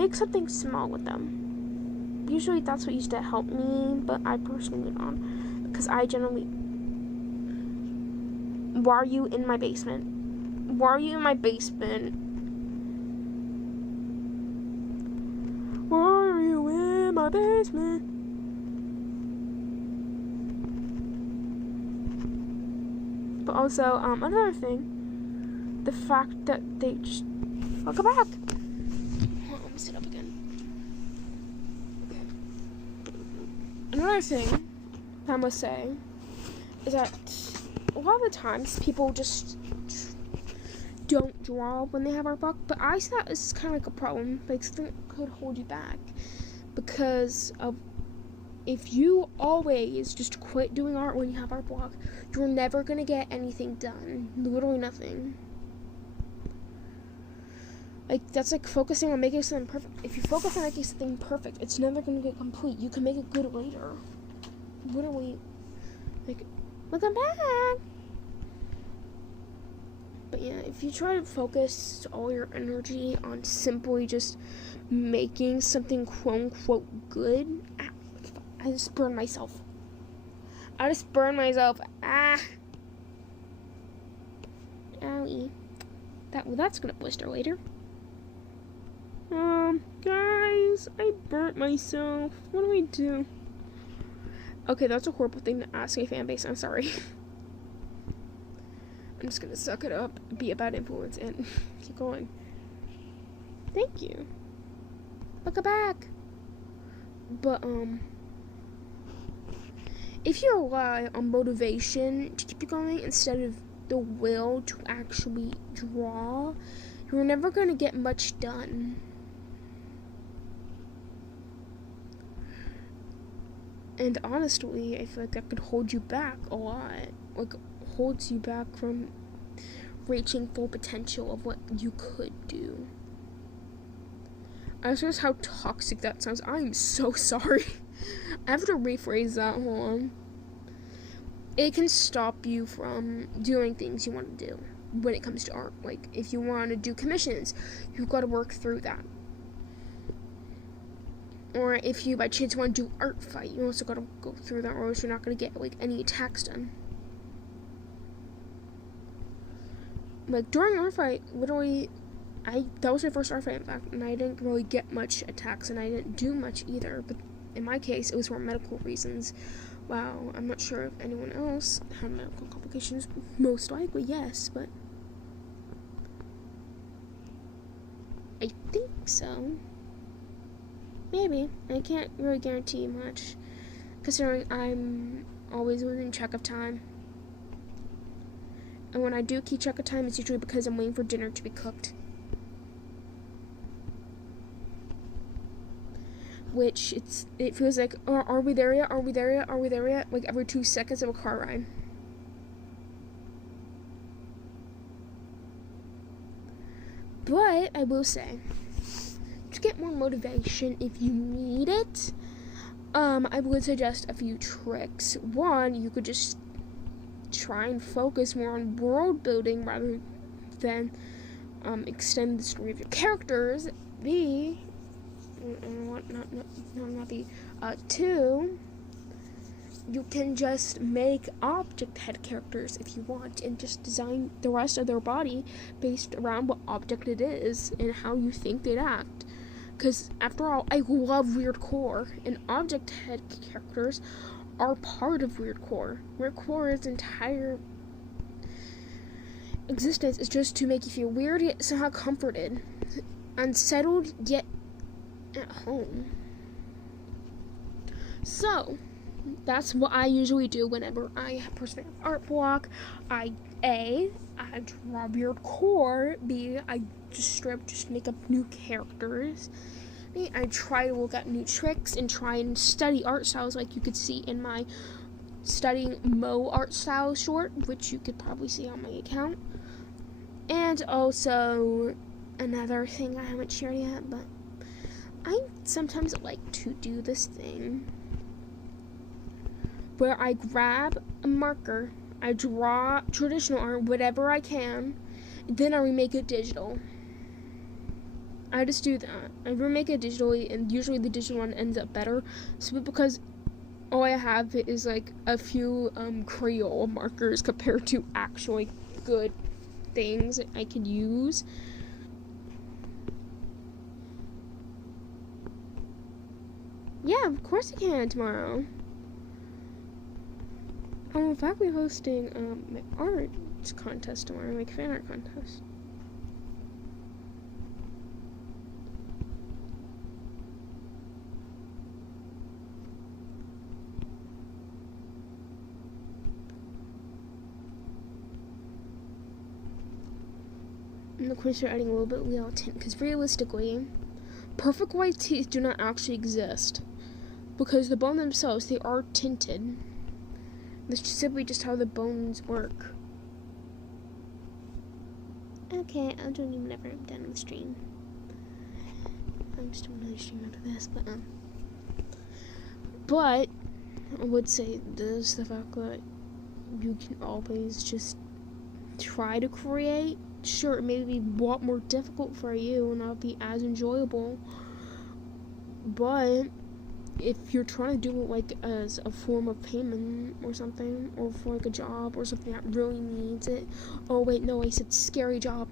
Make something small with them. Usually that's what used to help me, but I personally don't, because I generally. Why are you in my basement? Why are you in my basement? Why are you in my basement? But also, another thing, the fact that they just welcome back. Hold on, let me sit up again. Another thing I must say is that a lot of the times people just don't draw when they have art block, but I see that as kind of like a problem, like something that could hold you back, because of if you always just quit doing art when you have art block, you're never gonna get anything done, literally nothing. Like, that's like focusing on making something perfect. If you focus on making something perfect, it's never gonna get complete. You can make it good later. Literally, like, look, I'm back. But yeah, if you try to focus all your energy on simply just making something quote unquote good, I just burned myself. Owie. That's gonna blister later. Guys, I burnt myself. What do I do? Okay, that's a horrible thing to ask a fan base. I'm sorry. I'm just gonna suck it up, be a bad influence, and keep going. Thank you. Welcome back. But, if you rely on motivation to keep you going instead of the will to actually draw, you're never gonna get much done. And honestly, I feel like that could hold you back a lot. Like, holds you back from reaching full potential of what you could do. I just realized how toxic that sounds. I'm so sorry. I have to rephrase that. Hold on. It can stop you from doing things you want to do when it comes to art. Like, if you want to do commissions, you've got to work through that. Or if you by chance want to do art fight, you also got to go through that, or else you're not going to get like any attacks done. Like, during art fight, literally, that was my first art fight, in fact, and I didn't really get much attacks, and I didn't do much either, but in my case, it was for medical reasons. Wow, I'm not sure if anyone else had medical complications. Most likely, yes, but I think so. Maybe. I can't really guarantee much, considering I'm always losing track of time. And when I do keep track of time, it's usually because I'm waiting for dinner to be cooked. Which, it feels like, oh, are we there yet? Are we there yet? Are we there yet? Like, every 2 seconds of a car ride. But, I will say, to get more motivation if you need it, I would suggest a few tricks. One, you could just try and focus more on world building rather than extend the story of your characters. Two, you can just make object head characters if you want and just design the rest of their body based around what object it is and how you think they'd act. Because after all, I love weird core, and object head characters are part of weird core. Weird core's entire existence is just to make you feel weird yet somehow comforted, unsettled yet at home. So that's what I usually do whenever I personally have art block. I draw weird core. B, I just make up new characters. B, I try to look at new tricks and try and study art styles, like you could see in my studying Mo art style short, which you could probably see on my account. And also another thing I haven't shared yet, but I sometimes like to do this thing where I grab a marker, I draw traditional art, whatever I can, then I remake it digital. I just do that. I remake it digitally, and usually the digital one ends up better. So because all I have is like a few Crayola markers compared to actually good things that I could use. Yeah, of course you can tomorrow. In fact, we're hosting my art contest tomorrow, like fan art contest. And of course, you're adding a little bit of yellow tint because realistically, perfect white teeth do not actually exist because the bone themselves, they are tinted. That's simply just how the bones work. Okay, I'll join you whenever I'm done with the stream. I'm just doing another stream after this, but I would say this, the fact that you can always just try to create. Sure, it may be a lot more difficult for you and not be as enjoyable, but if you're trying to do it like as a form of payment or something, or for like a job or something that really needs it. Oh wait, no, I said scary job.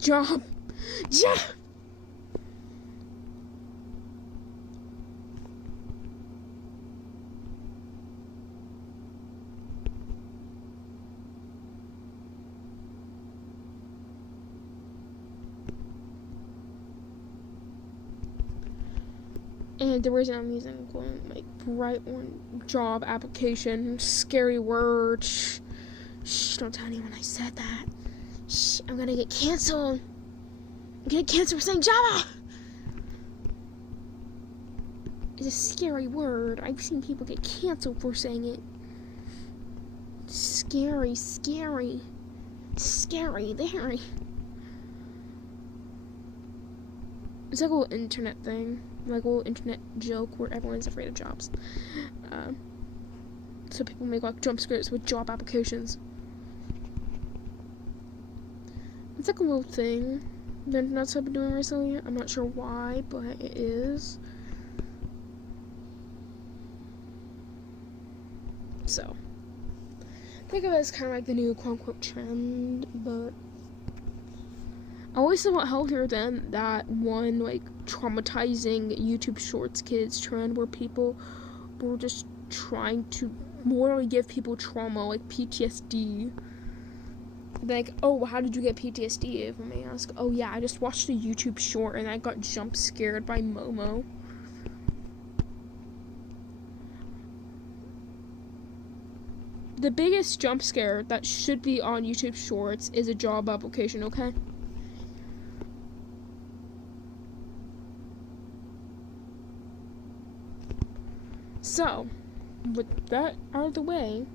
Job. And the reason I'm using like bright orange job application, scary word. Shh, don't tell anyone I said that. Shh, I'm gonna get canceled. I'm gonna get canceled for saying Java. It's a scary word. I've seen people get canceled for saying it. Scary, scary, scary, there. It's like a little internet thing. Like a little internet joke where everyone's afraid of jobs. So people make like jump scares with job applications. It's like a little thing the internet's been doing recently. I'm not sure why, but it is. So, think of it as kind of like the new quote-unquote trend, but I always somewhat healthier than that one, like, traumatizing YouTube Shorts kids trend where people were just trying to morally give people trauma, like PTSD. Like, oh, how did you get PTSD, if I may ask? Oh, yeah, I just watched a YouTube short and I got jump scared by Momo. The biggest jump scare that should be on YouTube Shorts is a job application, okay? So, with that out of the way,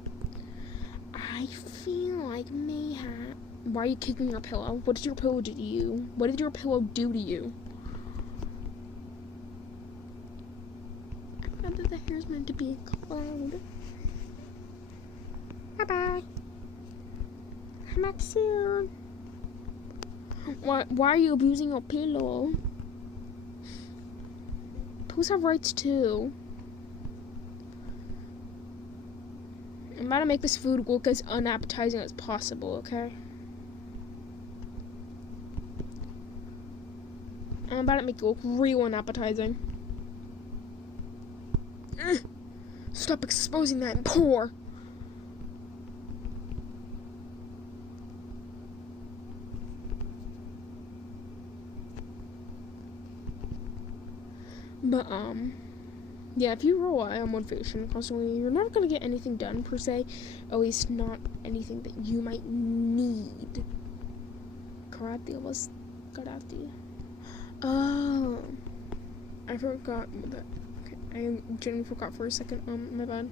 I feel like mayhap. Why are you kicking your pillow? What did your pillow do to you? What did your pillow do to you? I forgot that the hair's meant to be a cloud. Bye-bye. Come back soon. Why are you abusing your pillow? Pillows have rights too. I'm about to make this food look as unappetizing as possible, okay? I'm about to make it look real unappetizing. Stop exposing that and pour. But, yeah, if you rely on motivation constantly, you're not gonna get anything done, per se. At least not anything that you might need. Karate was karate. Oh. I forgot that. Okay, I genuinely forgot for a second. My bad.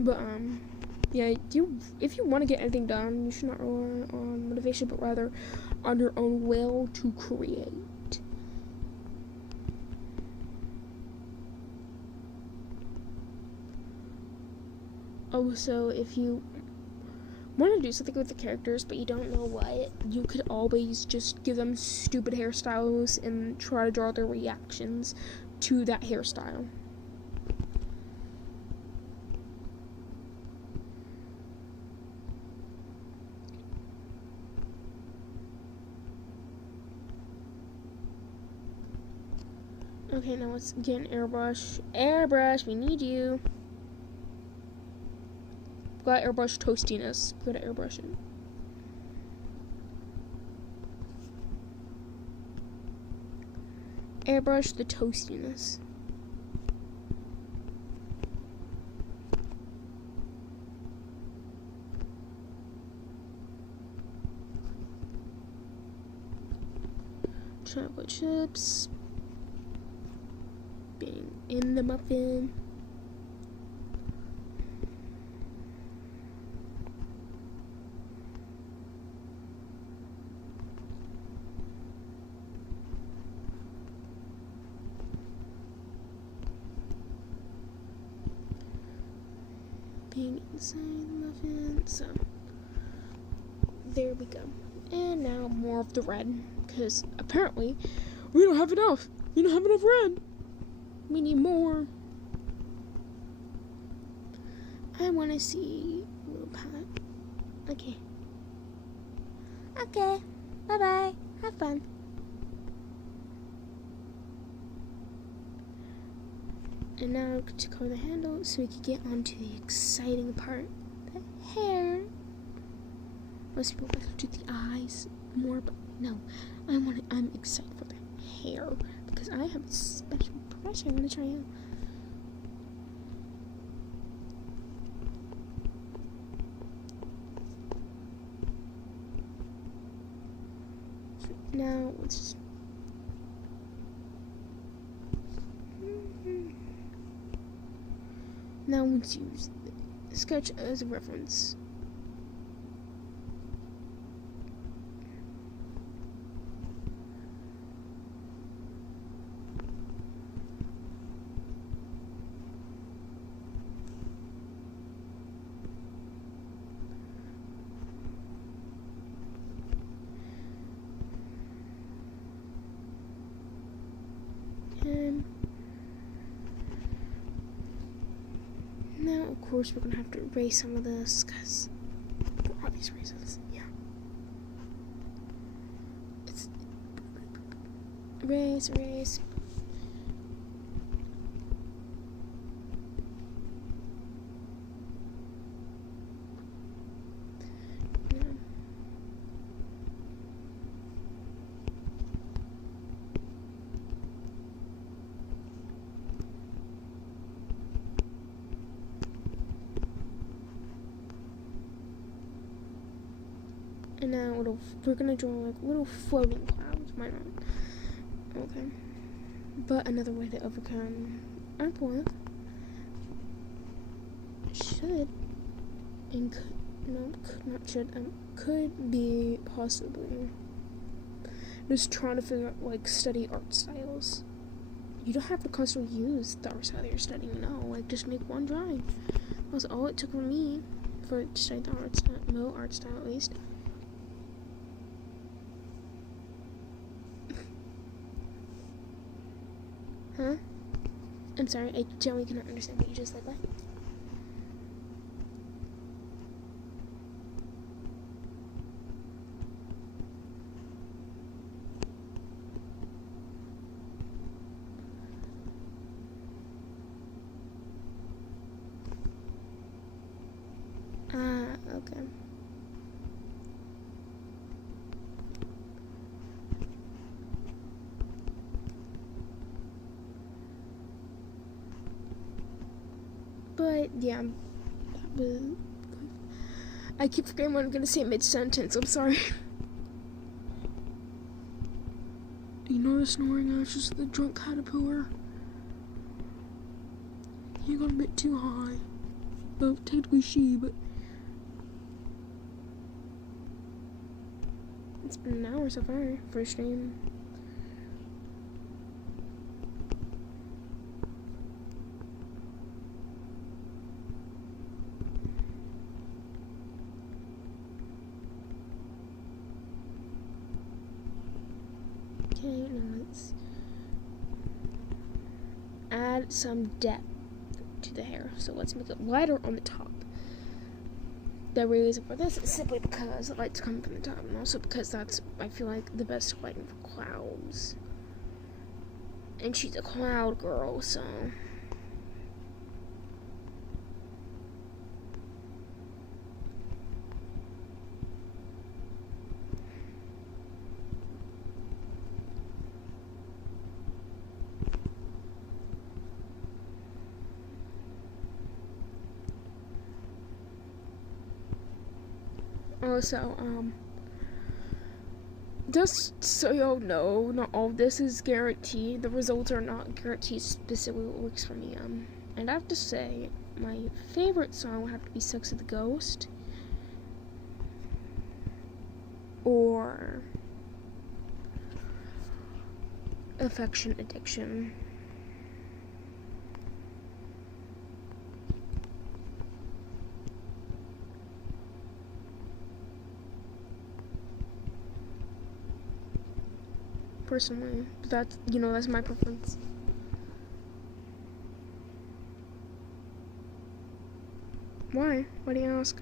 But, Yeah, if you want to get anything done, you should not rely on motivation, but rather on your own will to create. Also, if you want to do something with the characters but you don't know what, you could always just give them stupid hairstyles and try to draw their reactions to that hairstyle. Okay, now let's get an airbrush. Airbrush, we need you. Got airbrush toastiness. Gotta airbrush it. Airbrush the toastiness. Chocolate chips. Being in the muffin. Being inside the muffin. So there we go. And now more of the red, because apparently we don't have enough. We don't have enough red. We need more. I want to see a little palette. Okay. Okay. Bye-bye. Have fun. And now to color the handle so we can get on to the exciting part. The hair. Most people like to do the eyes more, but no. I'm excited for the hair because I have a special brush I'm gonna try out. Now let's just now let's use the sketch as a reference. Now, of course, we're gonna have to erase some of this because for obvious reasons. Yeah. It's erase. And now we're gonna draw like little floating clouds. Why not? Okay. But another way to overcome artwork could be possibly just trying to figure out, like, study art styles. You don't have to constantly use the art style that you're studying, like, just make one drawing. That was all it took for me to study the art style at least. Huh? I'm sorry, I generally cannot understand what you just said. What? Okay. But yeah, I keep forgetting what I'm gonna say mid-sentence. I'm sorry. Do you notice snoring? It's just the drunk caterpillar. He got a bit too high. Well, technically she, but It's been an hour so far for a stream. Okay, now let's add some depth to the hair. So let's make it lighter on the top. The reason for this is simply because the light's coming from the top, and also because that's, I feel like, the best lighting for clouds. And she's a cloud girl, so. Also, just so y'all know, not all of this is guaranteed. The results are not guaranteed specifically what works for me. And I have to say, my favorite song would have to be Sex of the Ghost. Or Affection Addiction. Personally, that's, you know, that's my preference. Why? Why do you ask?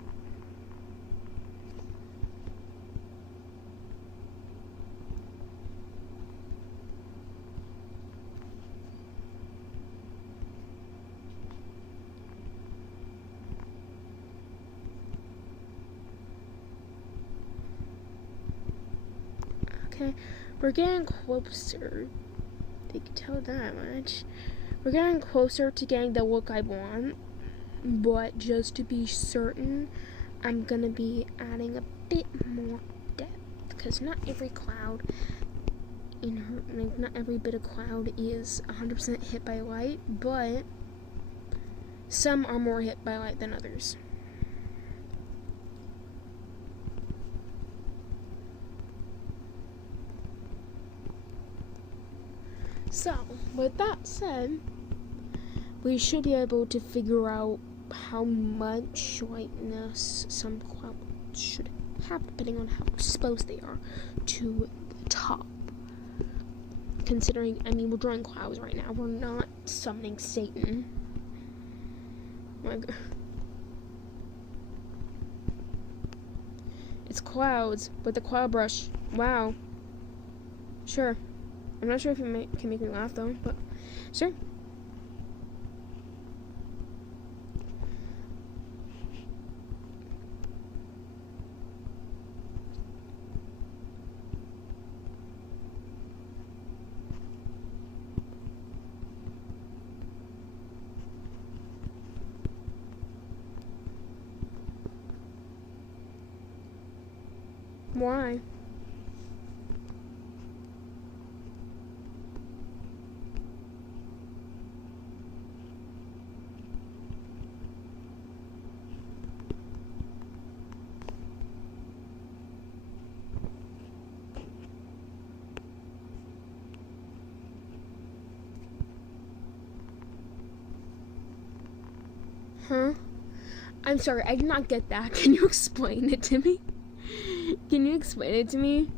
Okay. We're getting closer. They can tell that much. We're getting closer to getting the look I want. But just to be certain, I'm gonna be adding a bit more depth. Because not every cloud in her, like, not every bit of cloud is 100% hit by light. But some are more hit by light than others. So, with that said, we should be able to figure out how much lightness some clouds should have, depending on how exposed they are to the top. Considering, I mean, we're drawing clouds right now. We're not summoning Satan. It's clouds with a cloud brush. Wow. Sure. I'm not sure if you can make me laugh though, but sure. Why? Huh? I'm sorry, I did not get that. Can you explain it to me? Can you explain it to me?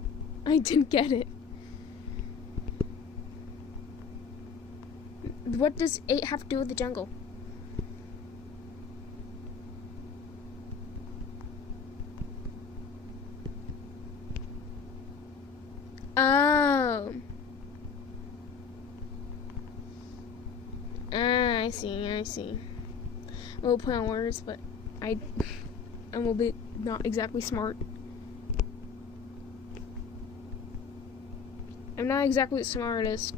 I didn't get it. What does 8 have to do with the jungle? Oh. Ah, I see. A little play on words, but I'm a little bit not exactly smart. I'm not exactly the smartest.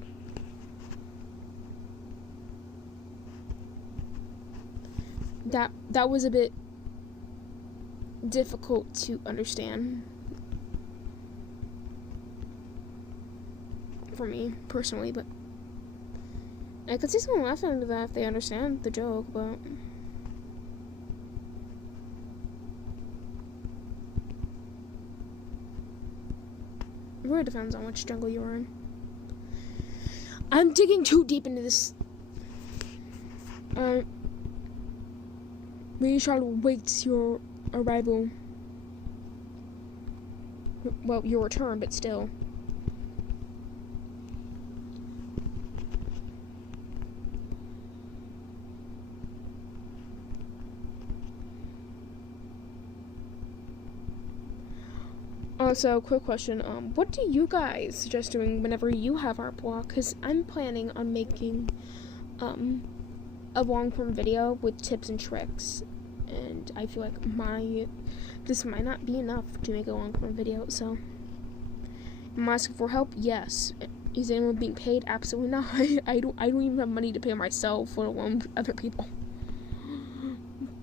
That was a bit difficult to understand for me personally, but I could see someone laughing at that if they understand the joke, but really depends on which jungle you're in. I'm digging too deep into this. We shall wait your arrival. Well, your return, but still. Also, quick question, what do you guys suggest doing whenever you have art block? Because I'm planning on making, a long-form video with tips and tricks, and I feel like this might not be enough to make a long-form video, so. Am I asking for help? Yes. Is anyone being paid? Absolutely not. I don't even have money to pay myself, let alone other people.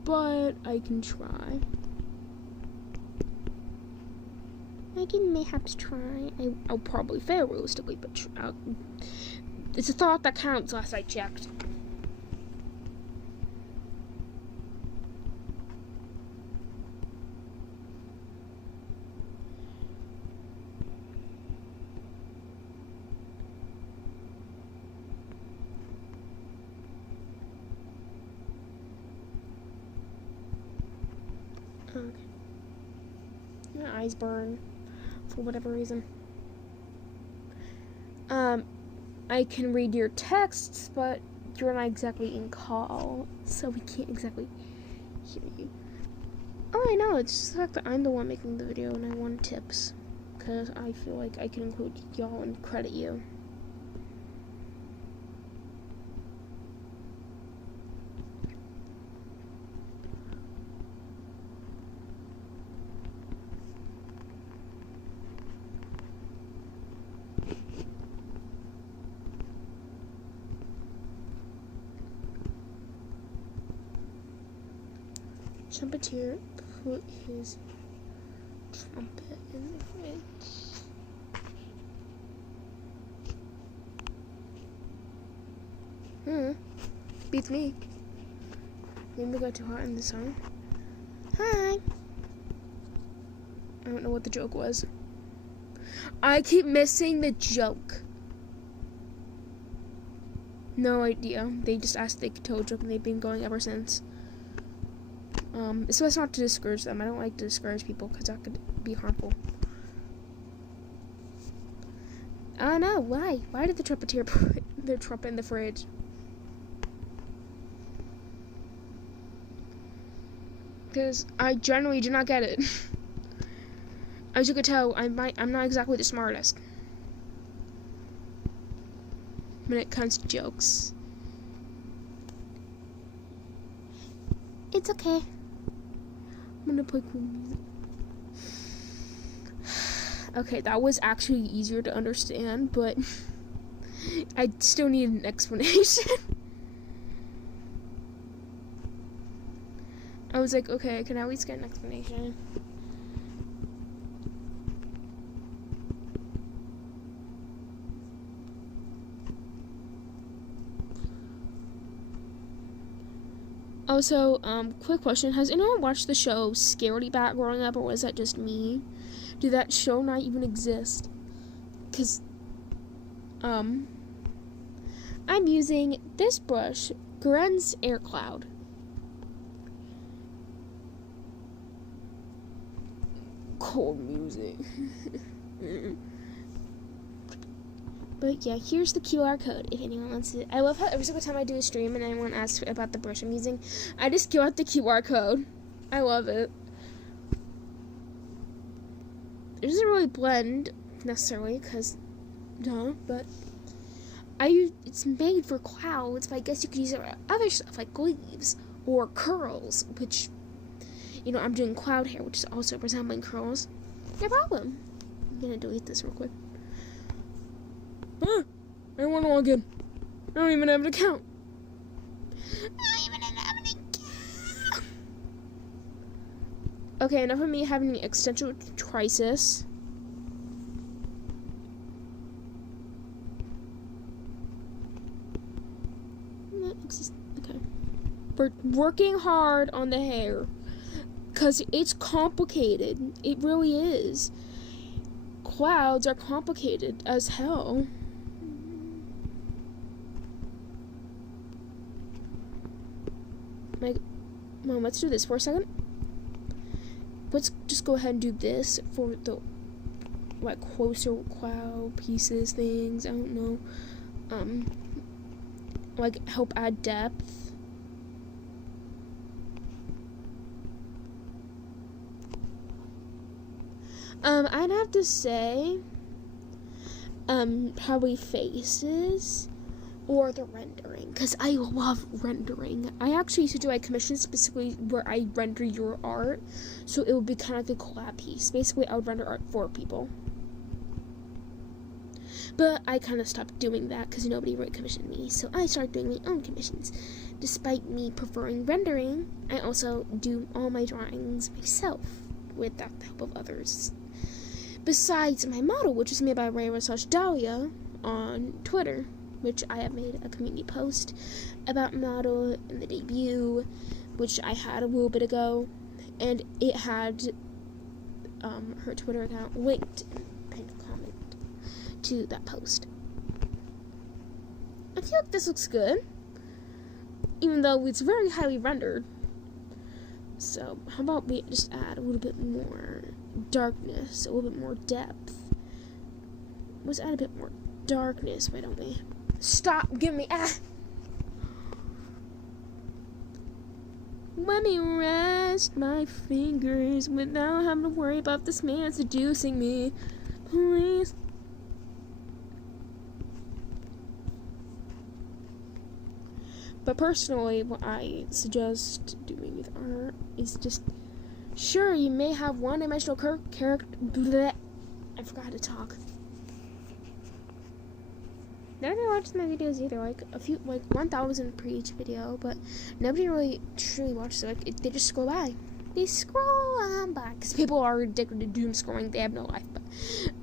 But I can try. I may have to try. I'll probably fail realistically, but it's a thought that counts. Last I checked. Okay. My eyes burn. For whatever reason. I can read your texts, but you're not exactly in call, so we can't exactly hear you. Oh, I know, it's just the fact that I'm the one making the video and I want tips, because I feel like I can include y'all and credit you. Trumpeter put his trumpet in the fridge. Beats me. Maybe we got too hot in the song. Hi. I don't know what the joke was. I keep missing the joke. No idea. They just asked if they could tell a joke and they've been going ever since. So as not to discourage them. I don't like to discourage people because that could be harmful. Oh no, why? Why did the trumpeter put the trumpet in the fridge? Because I generally do not get it. As you could tell, I'm not exactly the smartest when it comes to jokes. It's okay. I'm gonna play cool music. Okay, that was actually easier to understand, but I still need an explanation. I was like, okay, I can at least get an explanation. Also, quick question. Has anyone watched the show Scaredy Bat growing up, or was that just me? Did that show not even exist? Because, I'm using this brush, Gren's Air Cloud. Cold music. But yeah, here's the QR code if anyone wants it. I love how every single time I do a stream and anyone asks about the brush I'm using, I just give out the QR code. I love it. It doesn't really blend necessarily, because duh, but it's made for clouds, but I guess you could use it for other stuff like leaves or curls, which, you know, I'm doing cloud hair, which is also resembling curls. No problem. I'm gonna delete this real quick. I don't want to log in. I don't even have an account. Okay, enough of me having an existential crisis. Okay. We're working hard on the hair, because it's complicated. It really is. clouds are complicated as hell. Like, Mom, let's do this for a second. Let's just go ahead and do this for the, like, closer cloud pieces, things, I don't know. Like, help add depth. I'd have to say, probably faces or the rendering, because I love rendering. I actually used to do a commission specifically where I render your art, so it would be kind of like a collab piece. Basically, I would render art for people. But I kind of stopped doing that because nobody would commission me, so I started doing my own commissions. Despite me preferring rendering, I also do all my drawings myself without the help of others. Besides my model, which is made by Ray/Dahlia on Twitter, which I have made a community post about model and the debut, which I had a little bit ago, and it had her Twitter account linked in the pinned comment to that post. I feel like this looks good, even though it's very highly rendered. So how about we just add a little bit more darkness, a little bit more depth. Let's add a bit more darkness, why don't we? Stop, give me, Let me rest my fingers without having to worry about this man seducing me, please. But personally, what I suggest doing with art is just, sure, you may have one-dimensional character. I forgot how to talk. Nobody watches my videos either. Like 1,000 per each video, but nobody really truly watches it. Like they just scroll by. They scroll on by because people are addicted to doom scrolling. They have no life. But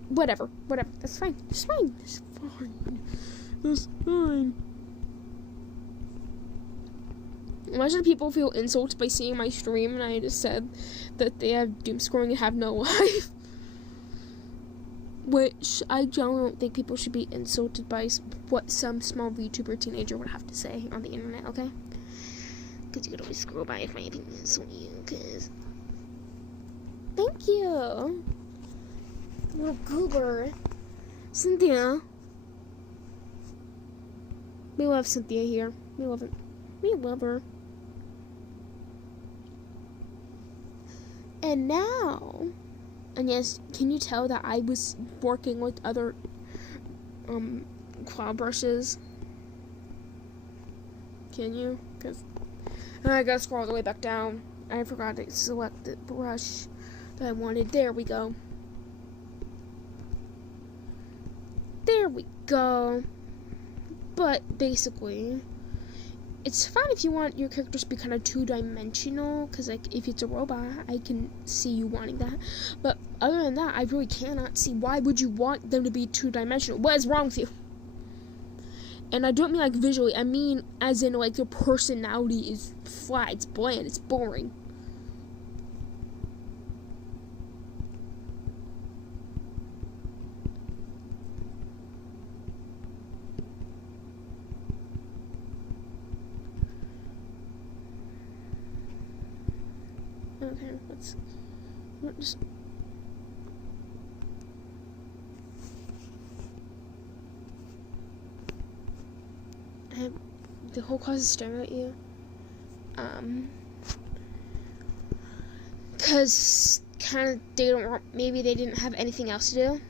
whatever. That's fine. It's fine. It's fine. It's fine. Imagine people feel insulted by seeing my stream and I just said that they have doom scrolling and have no life. Which I don't think people should be insulted by what some small VTuber teenager would have to say on the internet, okay? Because you could always scroll by if my opinions on you, because... Thank you! Little goober. Cynthia. We love Cynthia here. We love it. We love her. And now, and yes, can you tell that I was working with other cloud brushes? Can you? Because I gotta scroll all the way back down. I forgot to select the brush that I wanted. There we go. There we go. But basically, it's fine if you want your characters to be kind of two-dimensional, because like if it's a robot, I can see you wanting that. But other than that, I really cannot see why would you want them to be two-dimensional. What is wrong with you? And I don't mean like visually, I mean as in like their personality is flat, it's bland, it's boring. Okay, let's just... the whole class is staring at you. Cause kind of maybe they didn't have anything else to do.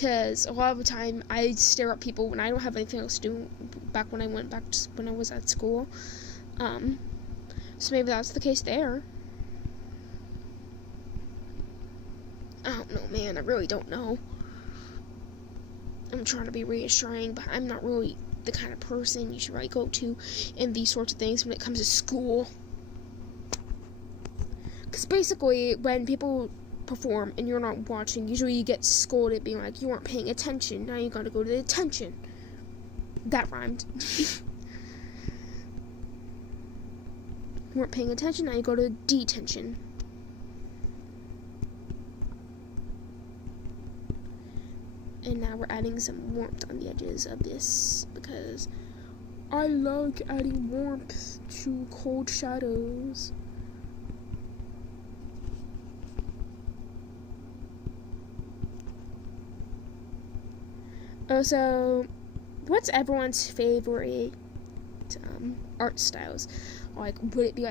Cause a lot of the time I stare at people when I don't have anything else to do. Back when I when I was at school. So maybe that's the case there. I don't know, man. I really don't know. I'm trying to be reassuring, but I'm not really the kind of person you should really go to in these sorts of things when it comes to school. Because basically, when people perform and you're not watching, usually you get scolded being like, you weren't paying attention. Now you gotta go to the attention. That rhymed. You weren't paying attention, now you go to detention. And now we're adding some warmth on the edges of this because I like adding warmth to cold shadows. Also, what's everyone's favorite art styles? Like, would it be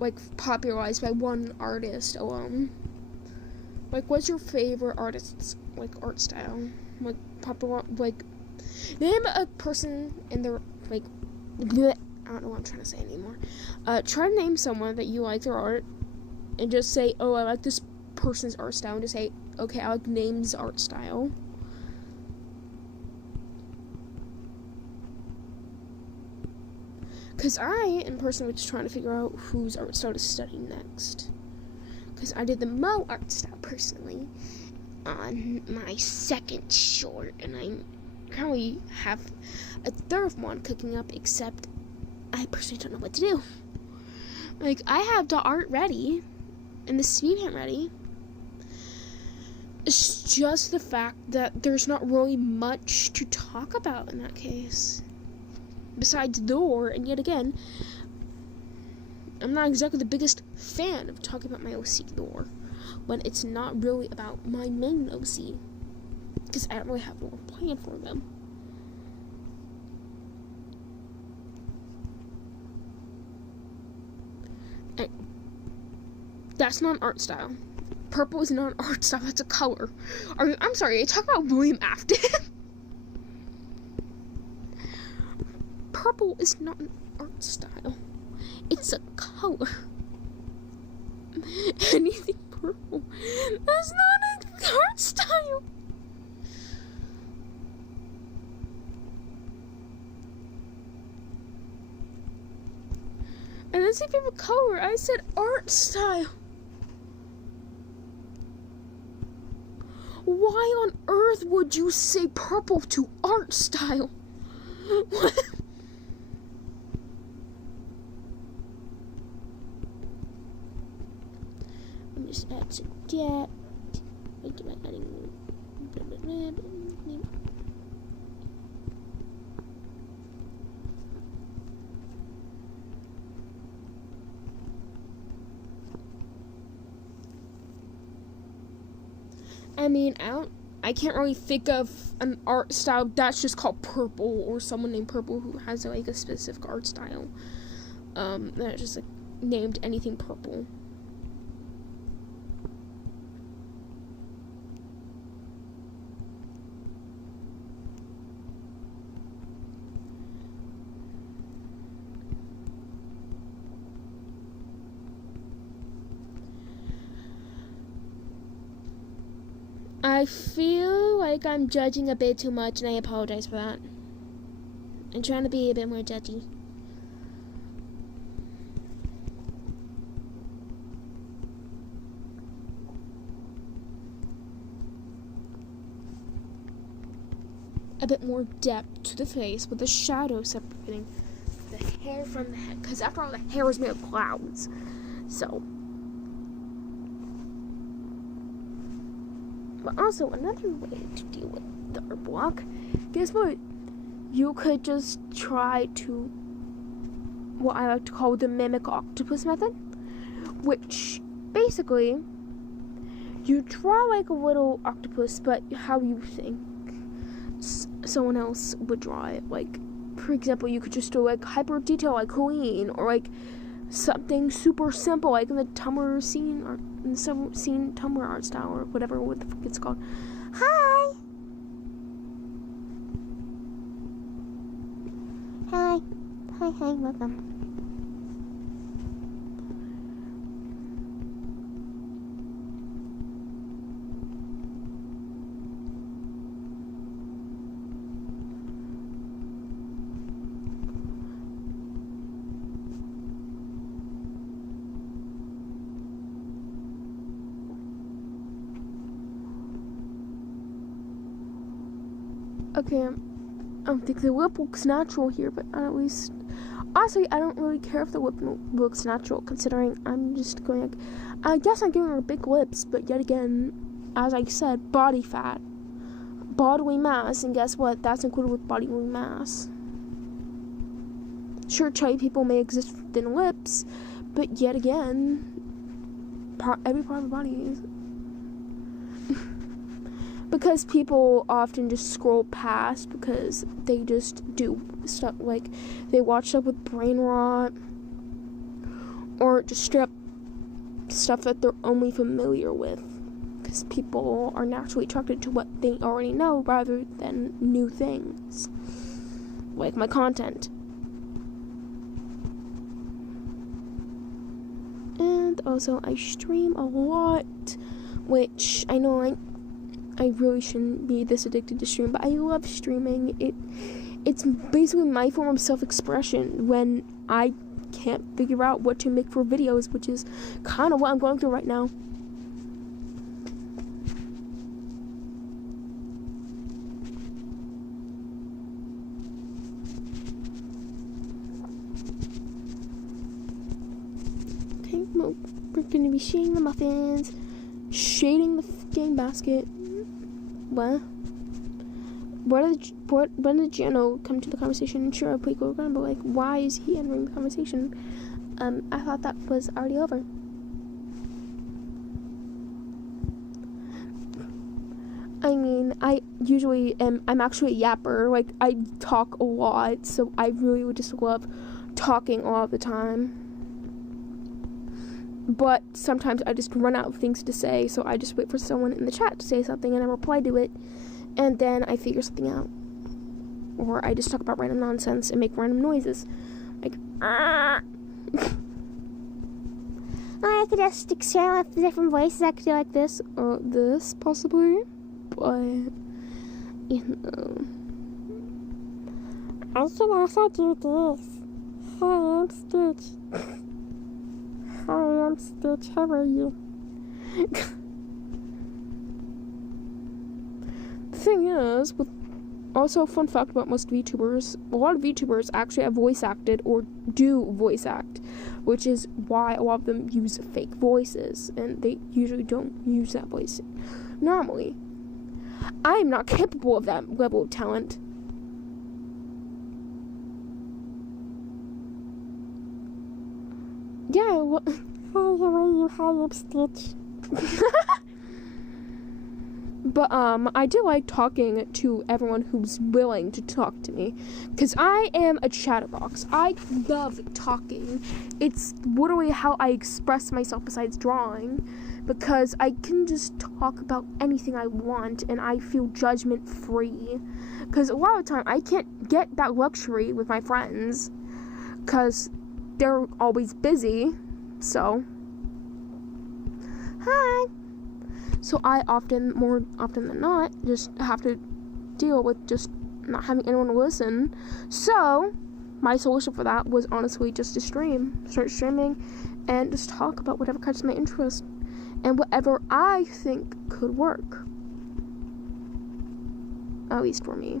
like popularized by one artist alone? Like, what's your favorite artist's like art style? Like popular, like name a person in their like. Bleh, I don't know what I'm trying to say anymore. Try to name someone that you like their art, and just say, "Oh, I like this person's art style," and just say, "Okay, I like Name's art style." Because I am personally just trying to figure out whose art style to study next. Because I did the Mo art style personally on my second short, and I currently have a third one cooking up, except I personally don't know what to do. Like, I have the art ready and the speed paint ready. It's just the fact that there's not really much to talk about in that case. Besides lore, and yet again, I'm not exactly the biggest fan of talking about my OC lore when it's not really about my main OC, because I don't really have a lore plan for them. And that's not an art style. Purple is not an art style, that's a color. I'm sorry, I talk about William Afton. Purple is not an art style. It's a color. Anything purple, that's not an art style. And then say favorite color, I said art style. Why on earth would you say purple to art style? What? Let me just add some depth. What am I adding? I mean, I can't really think of an art style that's just called purple, or someone named Purple who has like a specific art style. That's just like named anything purple. I feel like I'm judging a bit too much, and I apologize for that. I'm trying to be a bit more judgy. A bit more depth to the face with the shadow separating the hair from the head, because after all, the hair is made of clouds. So, but also another way to deal with the art block, guess what? You could just try to, what I like to call the mimic octopus method, which basically you draw like a little octopus, but how you think someone else would draw it. Like, for example, you could just do like hyper detail like Queen, or like something super simple like in the Tumblr scene, or in some scene Tumblr art style, or whatever what the fuck it's called. Hi. Hi. Hi, welcome. Okay, I don't think the lip looks natural here, but at least, honestly, I don't really care if the lip looks natural, considering I'm just going like, I guess I'm giving her big lips, but yet again, as I said, body fat. bodily mass, and guess what? That's included with bodily mass. Sure, chubby people may exist with thin lips, but yet again, every part of the body is. Because people often just scroll past because they just do stuff like they watch stuff with brain rot or just straight up stuff that they're only familiar with, because people are naturally attracted to what they already know rather than new things, like my content. And also I stream a lot, which I know I really shouldn't be this addicted to stream, but I love streaming. It's basically my form of self-expression when I can't figure out what to make for videos, which is kind of what I'm going through right now. Okay, well, we're gonna be shading the muffins, shading the game basket. What? When did Jano come to the conversation? Sure, a pretty cool but like, why is he entering the conversation? I thought that was already over. I mean, I'm actually a yapper. Like, I talk a lot, so I really would just love talking all the time. But sometimes I just run out of things to say, so I just wait for someone in the chat to say something and I reply to it, and then I figure something out. Or I just talk about random nonsense and make random noises. Like, ah! I could just experiment with different voices. I could do like this, or this, possibly. But, you know. I can also do this. Hey, I'm Stitch. Hi, I'm Stitch. How are you? The thing is, also, fun fact about most VTubers, a lot of VTubers actually have voice acted or do voice act, which is why a lot of them use fake voices, and they usually don't use that voice normally. I am not capable of that level of talent. Yeah, well, hi, how are you? Hi, I'm Stitch. But, I do like talking to everyone who's willing to talk to me, because I am a chatterbox. I love talking. It's literally how I express myself besides drawing, because I can just talk about anything I want, and I feel judgment-free, because a lot of the time, I can't get that luxury with my friends, because they're always busy, so, hi! So I more often than not, just have to deal with just not having anyone listen. So my solution for that was honestly just to start streaming, and just talk about whatever catches my interest, and whatever I think could work. At least for me.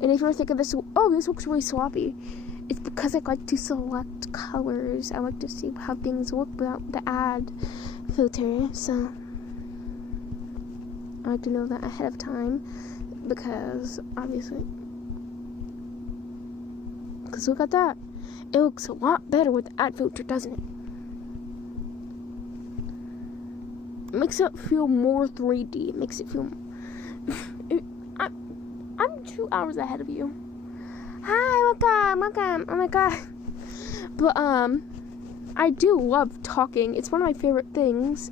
And if you're thinking this looks really sloppy, it's because I like to select colors. I like to see how things look without the ad filter, so I like to know that ahead of time, because obviously, because look at that, it looks a lot better with the ad filter, doesn't it? It makes it feel more 3D. It makes it feel I'm 2 hours ahead of you. Hi, welcome. Oh my god. But, I do love talking. It's one of my favorite things.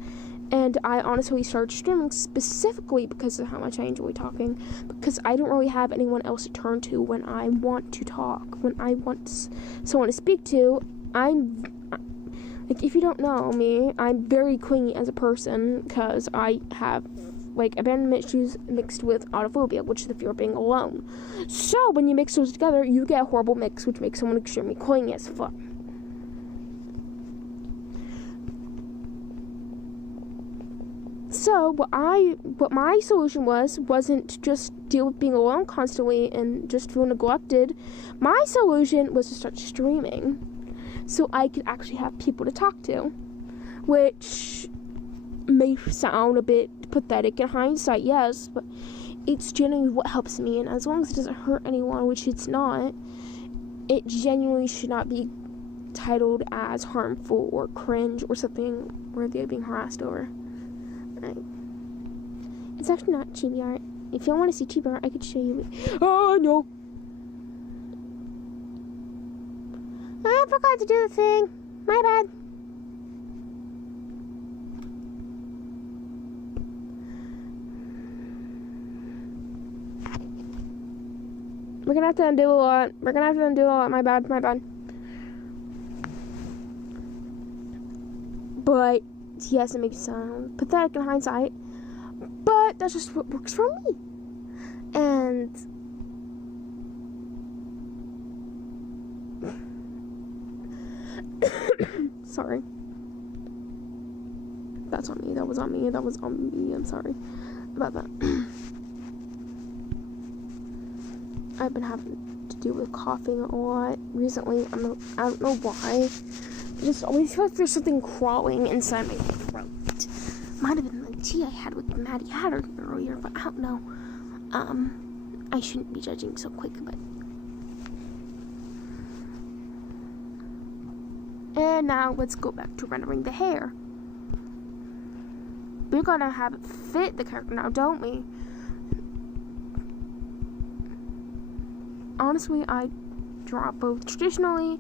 And I honestly started streaming specifically because of how much I enjoy talking. Because I don't really have anyone else to turn to when I want to talk. When I want someone to speak to, like, if you don't know me, I'm very clingy as a person. Because I have, like, abandonment issues mixed with autophobia, which is the fear of being alone. So, when you mix those together, you get a horrible mix, which makes someone extremely clingy as fuck. So, what my solution wasn't to just deal with being alone constantly and just feel neglected. My solution was to start streaming, so I could actually have people to talk to, which may sound a bit pathetic in hindsight, yes, but it's genuinely what helps me, and as long as it doesn't hurt anyone, which it's not, it genuinely should not be titled as harmful or cringe or something worthy of being harassed over. Right. It's actually not chibi art. If you don't want to see chibi art, I could show you. Oh no! I forgot to do the thing. My bad. We're gonna have to undo a lot. My bad. But yes, it makes it sound pathetic in hindsight. But that's just what works for me. And sorry. That's on me. That was on me. I'm sorry about that. I've been having to deal with coughing a lot recently. I don't know why. I just always feel like there's something crawling inside my throat. Might have been the tea I had with Maddie Hatter earlier, but I don't know. I shouldn't be judging so quick, but. And now let's go back to rendering the hair. We're gonna have it fit the character now, don't we? Honestly, I draw both traditionally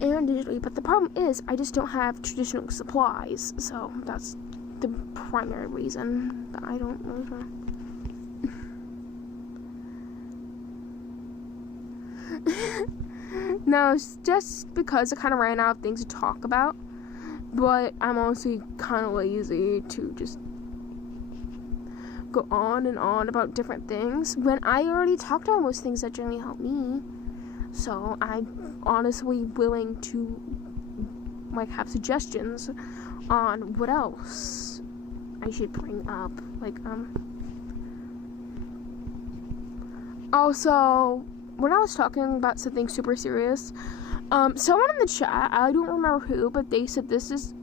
and digitally, but the problem is I just don't have traditional supplies, so that's the primary reason that I don't really draw. No, it's just because I kind of ran out of things to talk about, but I'm honestly kind of lazy to just go on and on about different things when I already talked about most things that generally help me. So I'm honestly willing to like have suggestions on what else I should bring up. Also, when I was talking about something super serious, someone in the chat, I don't remember who, but they said this is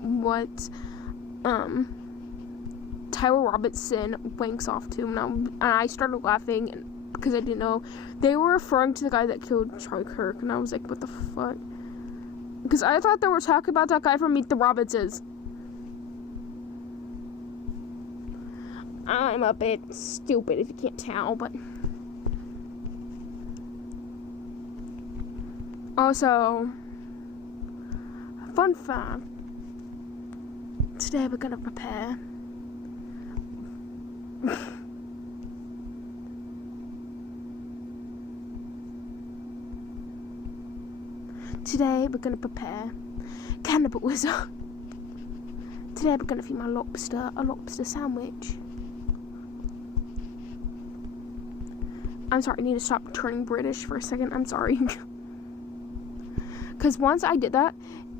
what Tyler Robertson wanks off to, and I started laughing, and because I didn't know they were referring to the guy that killed Charlie Kirk, and I was like, what the fuck? Because I thought they were talking about that guy from Meet the Robinsons. I'm a bit stupid if you can't tell, but also, fun fact, today we're gonna prepare cannibalism. Today we're gonna feed my lobster a lobster sandwich. I'm sorry, I need to stop turning British for a second. I'm sorry. Because once I did that,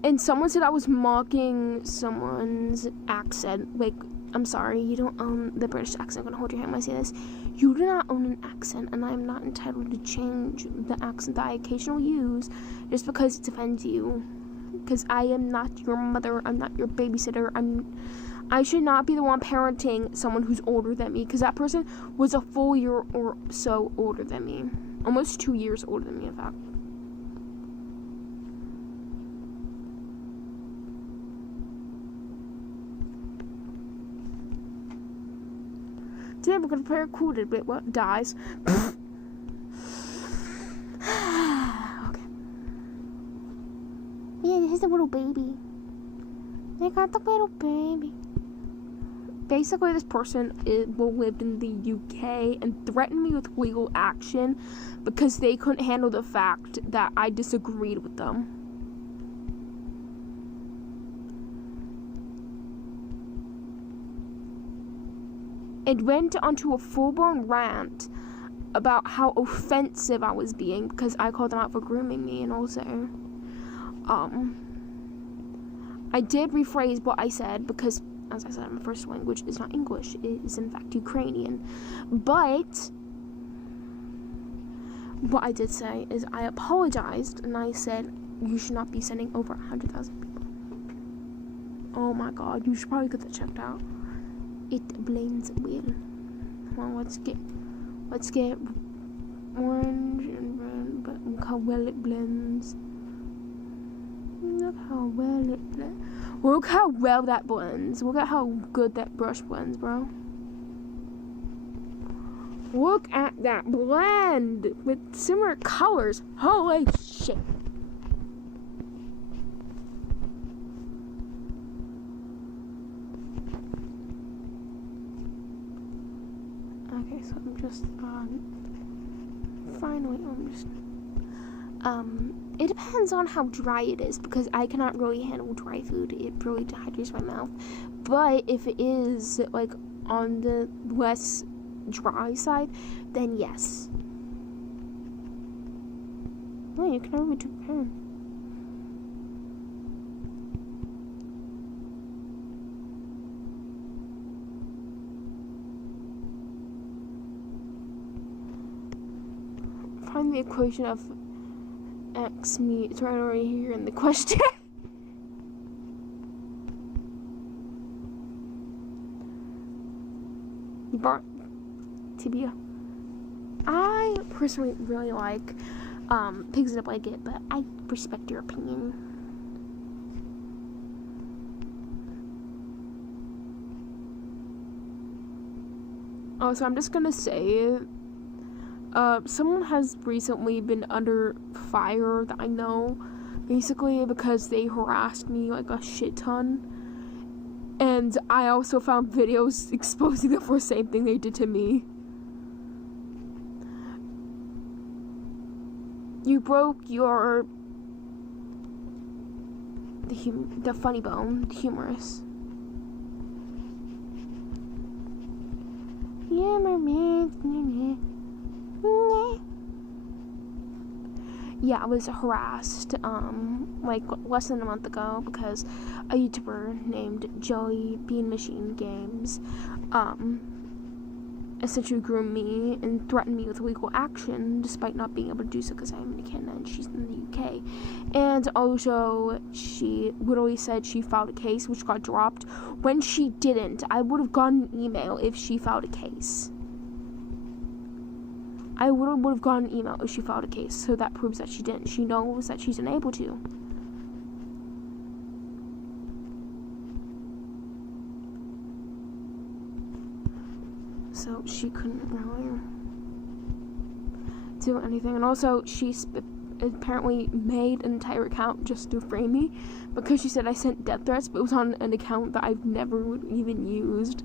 and someone said I was mocking someone's accent. Like, I'm sorry, you don't own the British accent. I'm gonna hold your hand when I say this. You do not own an accent, and I am not entitled to change the accent that I occasionally use just because it offends you. Because I am not your mother. I'm not your babysitter. I should not be the one parenting someone who's older than me, because that person was a full year or so older than me. Almost 2 years older than me, in fact. Today we're gonna prepare cool to bit what dies. Okay. Yeah, here's a little baby. They got the little baby. Basically, this person lived in the UK and threatened me with legal action because they couldn't handle the fact that I disagreed with them. It went onto a full-blown rant about how offensive I was being because I called them out for grooming me, and also, I did rephrase what I said because, as I said, my first language is not English, it is in fact Ukrainian. But what I did say is I apologized, and I said you should not be sending over 100,000 people. Oh my god, you should probably get that checked out. It blends well. Well, let's get orange and red, but look how well it blends. Look how well it blends. Look how well that blends. Look at how good that brush blends, bro. Look at that blend with similar colors. Holy shit. Okay, so I'm just it depends on how dry it is, because I cannot really handle dry food. It really dehydrates my mouth. But if it is like on the less dry side, then yes. Oh, you can only do pen. Find the equation of x meat. It's right over here in the question. Bar tibia. I personally really like pigs in a blanket, but I respect your opinion. Oh, so I'm just gonna say, someone has recently been under fire that I know, basically because they harassed me like a shit ton. And I also found videos exposing them for the same thing they did to me. You broke your the funny bone, the humerus. Yeah, I was harassed like less than a month ago because a YouTuber named Jelly Bean Machine Games essentially groomed me and threatened me with legal action despite not being able to do so because I'm in Canada and she's in the UK. And also, she literally said she filed a case which got dropped when she didn't. I would have gotten an email if she filed a case. I would have gotten an email if she filed a case, so that proves that she didn't. She knows that she's unable to. So she couldn't really do anything. And also, she apparently made an entire account just to frame me because she said I sent death threats, but it was on an account that I've never even used.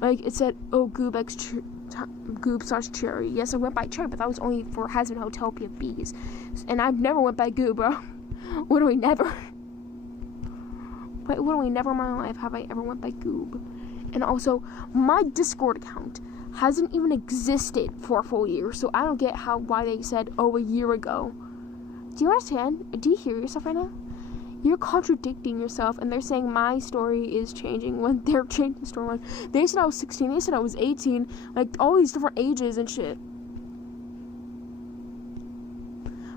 Like, it said, oh, Goob/Cherry. Yes, I went by Cherry, but that was only for Hasbin Hotel PFBs. And I've never went by Goob, bro. Literally never. But literally never in my life have I ever went by Goob. And also, my Discord account hasn't even existed for a full year, so I don't get why they said, oh, a year ago. Do you understand? Do you hear yourself right now? You're contradicting yourself, and they're saying my story is changing when they're changing the storyline. They said I was 16, they said I was 18, like, all these different ages and shit.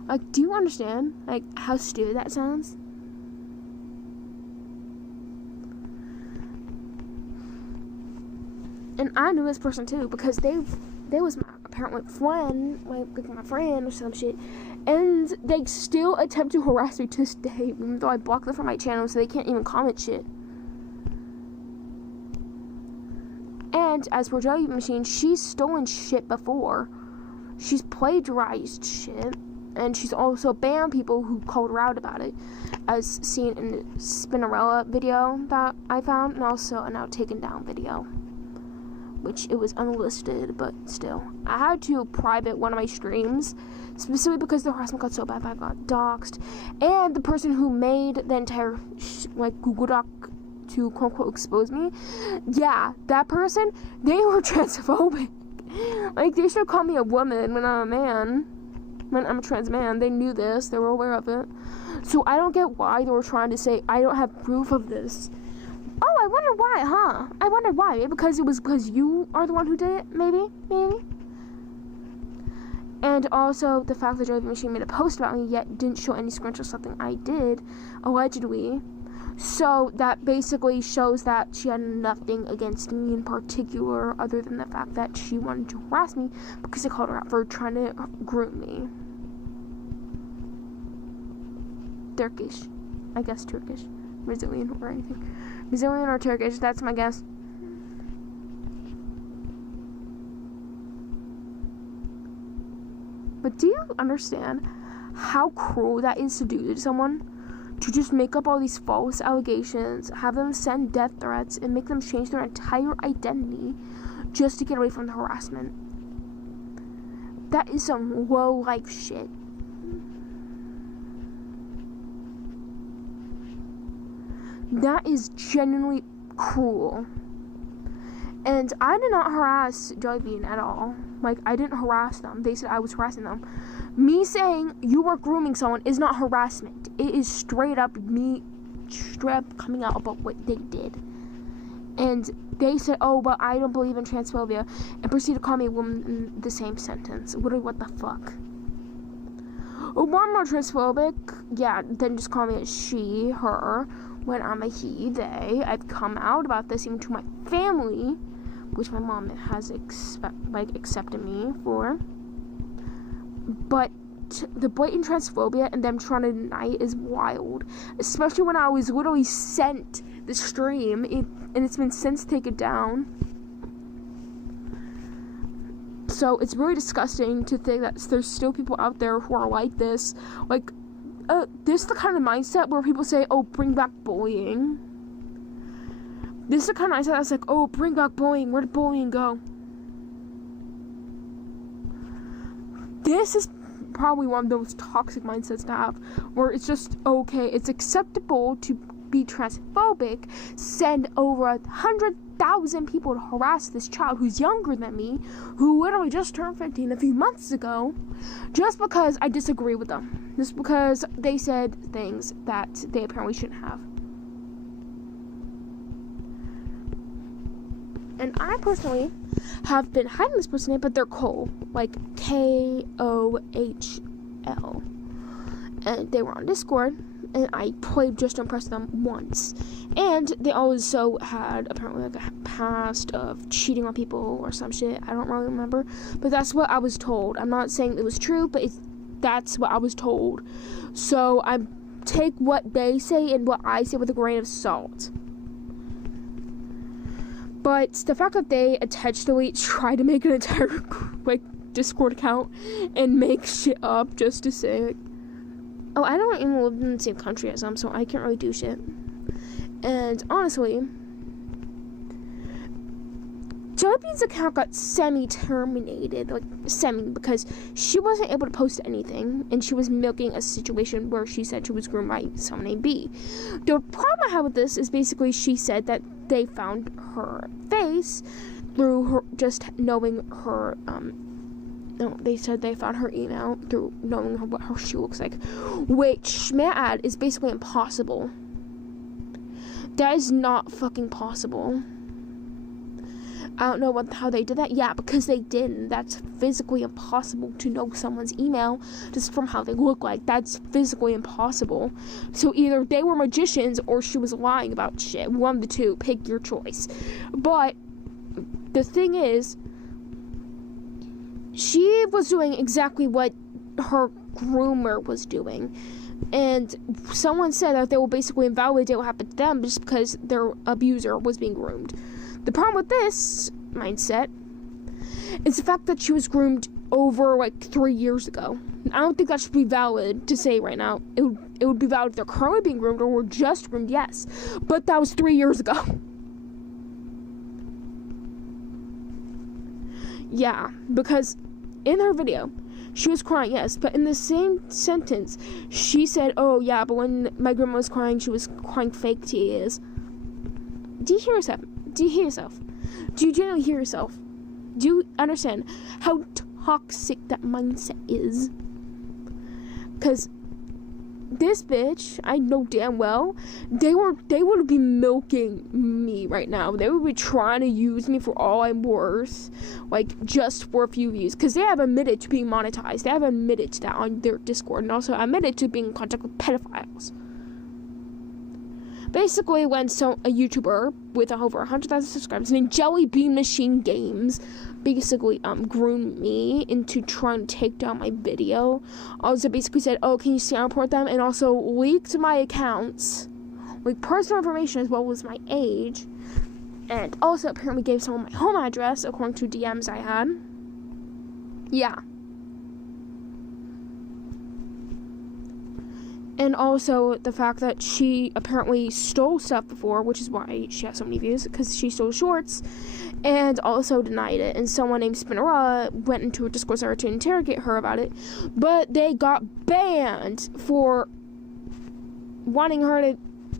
Like, do you understand, like, how stupid that sounds? And I knew this person, too, because they was my apparently friend, like my friend or some shit, and they still attempt to harass me to this day, even though I blocked them from my channel, so they can't even comment shit. And as for Jelly Machine, she's stolen shit before. She's plagiarized shit, and she's also banned people who called her out about it, as seen in the Spinnerella video that I found, and also a now taken down video, which it was unlisted, but still. I had to private one of my streams, specifically because the harassment got so bad that I got doxxed. And the person who made the entire, Google Doc to quote-unquote expose me, yeah, that person, they were transphobic. Like, they should have called me a woman when I'm a man. When I'm a trans man. They knew this. They were aware of it. So I don't get why they were trying to say, I don't have proof of this. Oh, I wonder why, huh? I wonder why. Maybe because it was because you are the one who did it? Maybe? And also, the fact that Jelly Machine made a post about me, yet didn't show any screenshots of something I did, allegedly, So that basically shows that she had nothing against me in particular other than the fact that she wanted to harass me because I called her out for trying to groom me. Turkish. I guess Turkish. Brazilian or anything. Brazilian or Turkish, that's my guess. But do you understand how cruel that is to do to someone? To just make up all these false allegations, have them send death threats, and make them change their entire identity just to get away from the harassment. That is some low-life shit. That is genuinely cruel. And I did not harass Jellybean at all. Like, I didn't harass them. They said I was harassing them. Me saying you were grooming someone is not harassment. It is straight up coming out about what they did. And they said, oh, but I don't believe in transphobia, and proceeded to call me a woman in the same sentence. What the fuck? Oh, I'm not transphobic. Yeah, then just call me a she, her, when I'm a he, they. I've come out about this even to my family, which my mom has accepted me for. But the blatant transphobia and them trying to deny it is wild. Especially when I was literally sent the stream, and it's been since taken down. So it's really disgusting to think that there's still people out there who are like this. Like, this is the kind of mindset where people say, oh, bring back bullying. This is the kind of mindset that's like, oh, bring back bullying. Where did bullying go? This is probably one of those toxic mindsets to have, where it's just, okay, it's acceptable to be transphobic, send over 100,000 people to harass this child who's younger than me, who literally just turned 15 a few months ago, just because I disagree with them. Just because they said things that they apparently shouldn't have. And I personally have been hiding this person's name, but they're Cole, like Kohl. And they were on Discord, and I played just to impress them once. And they also had apparently like a past of cheating on people or some shit. I don't really remember, but that's what I was told. I'm not saying it was true, but that's what I was told. So I take what they say and what I say with a grain of salt. But the fact that they intentionally try to make an entire Discord account and make shit up just to say, oh, I don't even live in the same country as them, so I can't really do shit. And honestly, Jellybean's account got semi-terminated, because she wasn't able to post anything, and she was milking a situation where she said she was groomed by someone named B. The problem I have with this is basically she said that they found her face through her just knowing her, they said they found her email through knowing what she looks like, which, may I add, is basically impossible. That is not fucking possible. I don't know how they did that. Yeah, because they didn't. That's physically impossible to know someone's email just from how they look like. That's physically impossible. So either they were magicians or she was lying about shit. One of the two. Pick your choice. But the thing is, she was doing exactly what her groomer was doing. And someone said that they will basically invalidate what happened to them just because their abuser was being groomed. The problem with this mindset is the fact that she was groomed over 3 years ago. I don't think that should be valid to say right now. It would be valid if they're currently being groomed or were just groomed, yes. But that was 3 years ago. Yeah, because in her video, she was crying, yes, but in the same sentence, she said, oh yeah, but when my grandma was crying, she was crying fake tears. Do you hear yourself? Do you hear yourself? Do you genuinely hear yourself? Do you understand how toxic that mindset is? Because this bitch, I know damn well, they would be milking me right now. They would be trying to use me for all I'm worth, just for a few views. Because they have admitted to being monetized. They have admitted to that on their Discord, and also admitted to being in contact with pedophiles. Basically, when a YouTuber with over 100,000 subscribers named Jelly Bean Machine Games basically groomed me into trying to take down my video. Also basically said, oh, can you scam report them? And also leaked my accounts, like personal information as well as my age. And also apparently gave someone my home address according to DMs I had. Yeah. And also the fact that she apparently stole stuff before, which is why she has so many views, because she stole shorts, and also denied it. And someone named Spinnerella went into a Discord server to interrogate her about it, but they got banned for wanting her to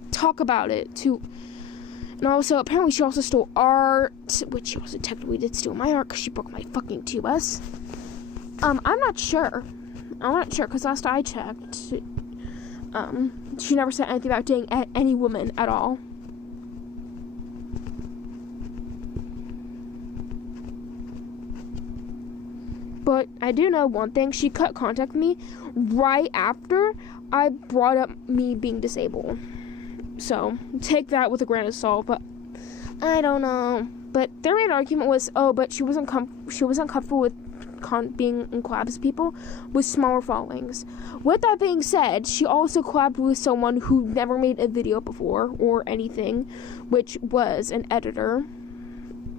talk about it. And also, apparently she also stole art, which she also technically did steal my art, because she broke my fucking TOS. I'm not sure, because last I checked, she never said anything about dating any woman at all. But I do know one thing, she cut contact with me right after I brought up me being disabled. So, take that with a grain of salt, but I don't know. But their main argument was, but she wasn't comfortable with being in collabs with people with smaller followings. With that being said, she also collabed with someone who never made a video before or anything, which was an editor.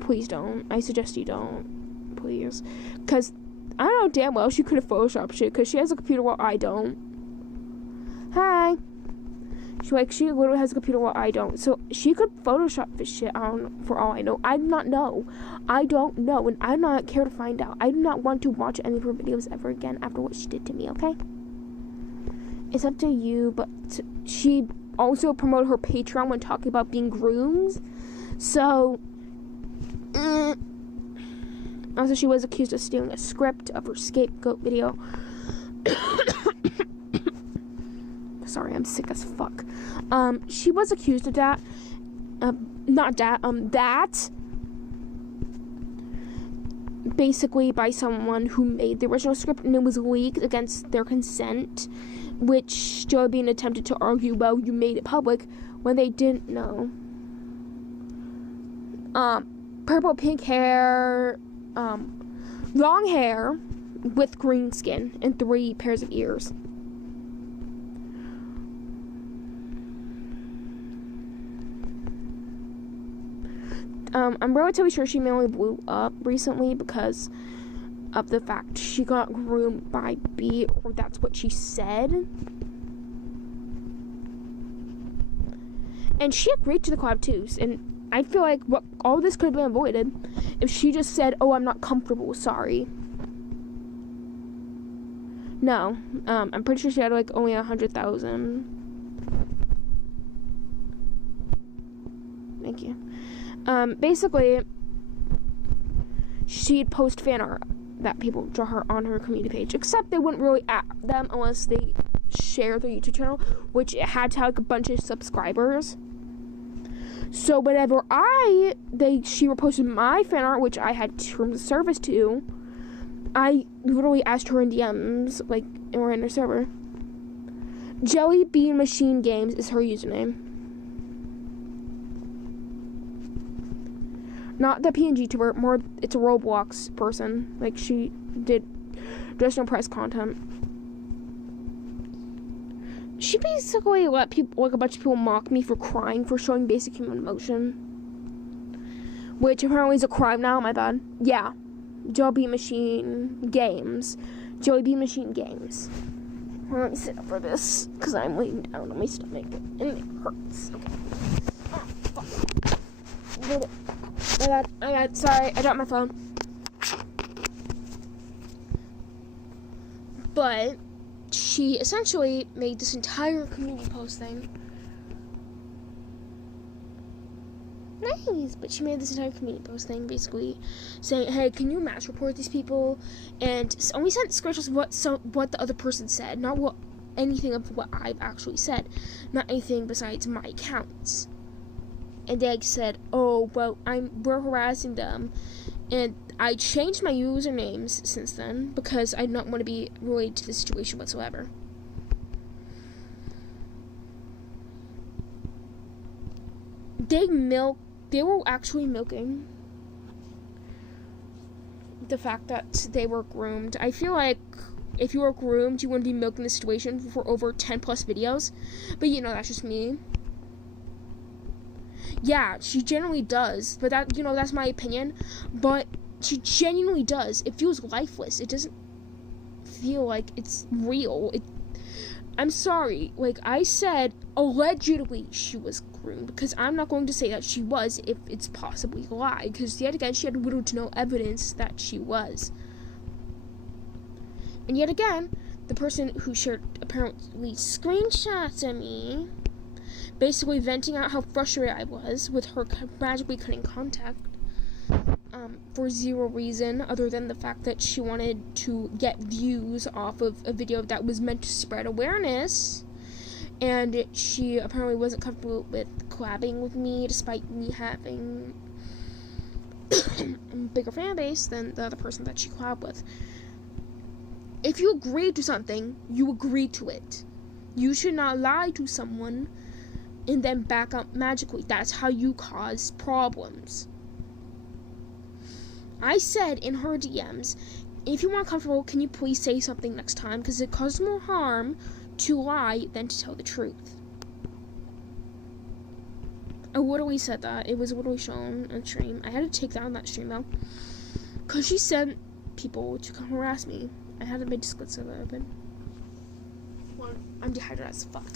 Please don't. I suggest you don't. Please. Because I know damn well she could have photoshopped shit, because she has a computer while I don't. Hi. She literally has a computer while I don't. So she could Photoshop this shit for all I know. I do not know. I don't know, and I do not care to find out. I do not want to watch any of her videos ever again after what she did to me, okay? It's up to you, but she also promoted her Patreon when talking about being groomed. So, also she was accused of stealing a script of her scapegoat video. Sorry, I'm sick as fuck. She was accused of that. That. Basically by someone who made the original script, and it was leaked against their consent, which Joe Bean attempted to argue, well, you made it public, when they didn't know. Purple pink hair, long hair with green skin, and 3 pairs of ears. I'm relatively sure she mainly blew up recently because of the fact she got groomed by B, or that's what she said. And she agreed to the collab too, and I feel like all this could have been avoided if she just said, oh, I'm not comfortable, sorry. No, I'm pretty sure she had like only 100,000. Thank you. Basically, she'd post fan art that people draw her on her community page, except they wouldn't really at them unless they share their YouTube channel, which it had to have like a bunch of subscribers. So whenever she reposted my fan art, which I had terms of service to, I literally asked her in DMs, like, or in her server. Jelly Bean Machine Games is her username. Not the PNG tuber, more it's a Roblox person. Like, she did Dress No Price content. She basically let people, like a bunch of people, mock me for crying for showing basic human emotion. Which apparently is a crime now, my bad. Yeah. Jelly Bean Machine Games. Jelly Bean Machine Games. Well, let me sit up for this, because I'm laying down on my stomach, and it hurts. Okay. Oh, fuck. My bad, sorry, I dropped my phone. But she essentially made this entire community post thing. Nice, but she made this entire community post thing basically saying, hey, can you mass report these people? And only sent screenshots of what the other person said, not anything of what I've actually said, not anything besides my accounts. And they said, oh, well, we're harassing them. And I changed my usernames since then because I do not want to be related to the situation whatsoever. they were actually milking the fact that they were groomed. I feel like if you were groomed, you wouldn't be milking the situation for over 10 plus videos. But that's just me. Yeah, she generally does. But that's my opinion. But she genuinely does. It feels lifeless. It doesn't feel like it's real. I'm sorry. Like I said, allegedly she was groomed, because I'm not going to say that she was if it's possibly a lie, because yet again she had little to no evidence that she was. And yet again, the person who shared apparently screenshots of me, basically venting out how frustrated I was with her magically cutting contact for zero reason other than the fact that she wanted to get views off of a video that was meant to spread awareness. And she apparently wasn't comfortable with collabing with me, despite me having a bigger fan base than the other person that she collabed with. If you agree to something, you agree to it. You should not lie to someone and then back up magically. That's how you cause problems. I said in her DMs, if you want comfortable, can you please say something next time? Because it causes more harm to lie than to tell the truth. I literally said that. It was literally shown on stream. I had to take down that stream though, because she sent people to come harass me. I had to make Discord server open. Well, I'm dehydrated as fuck.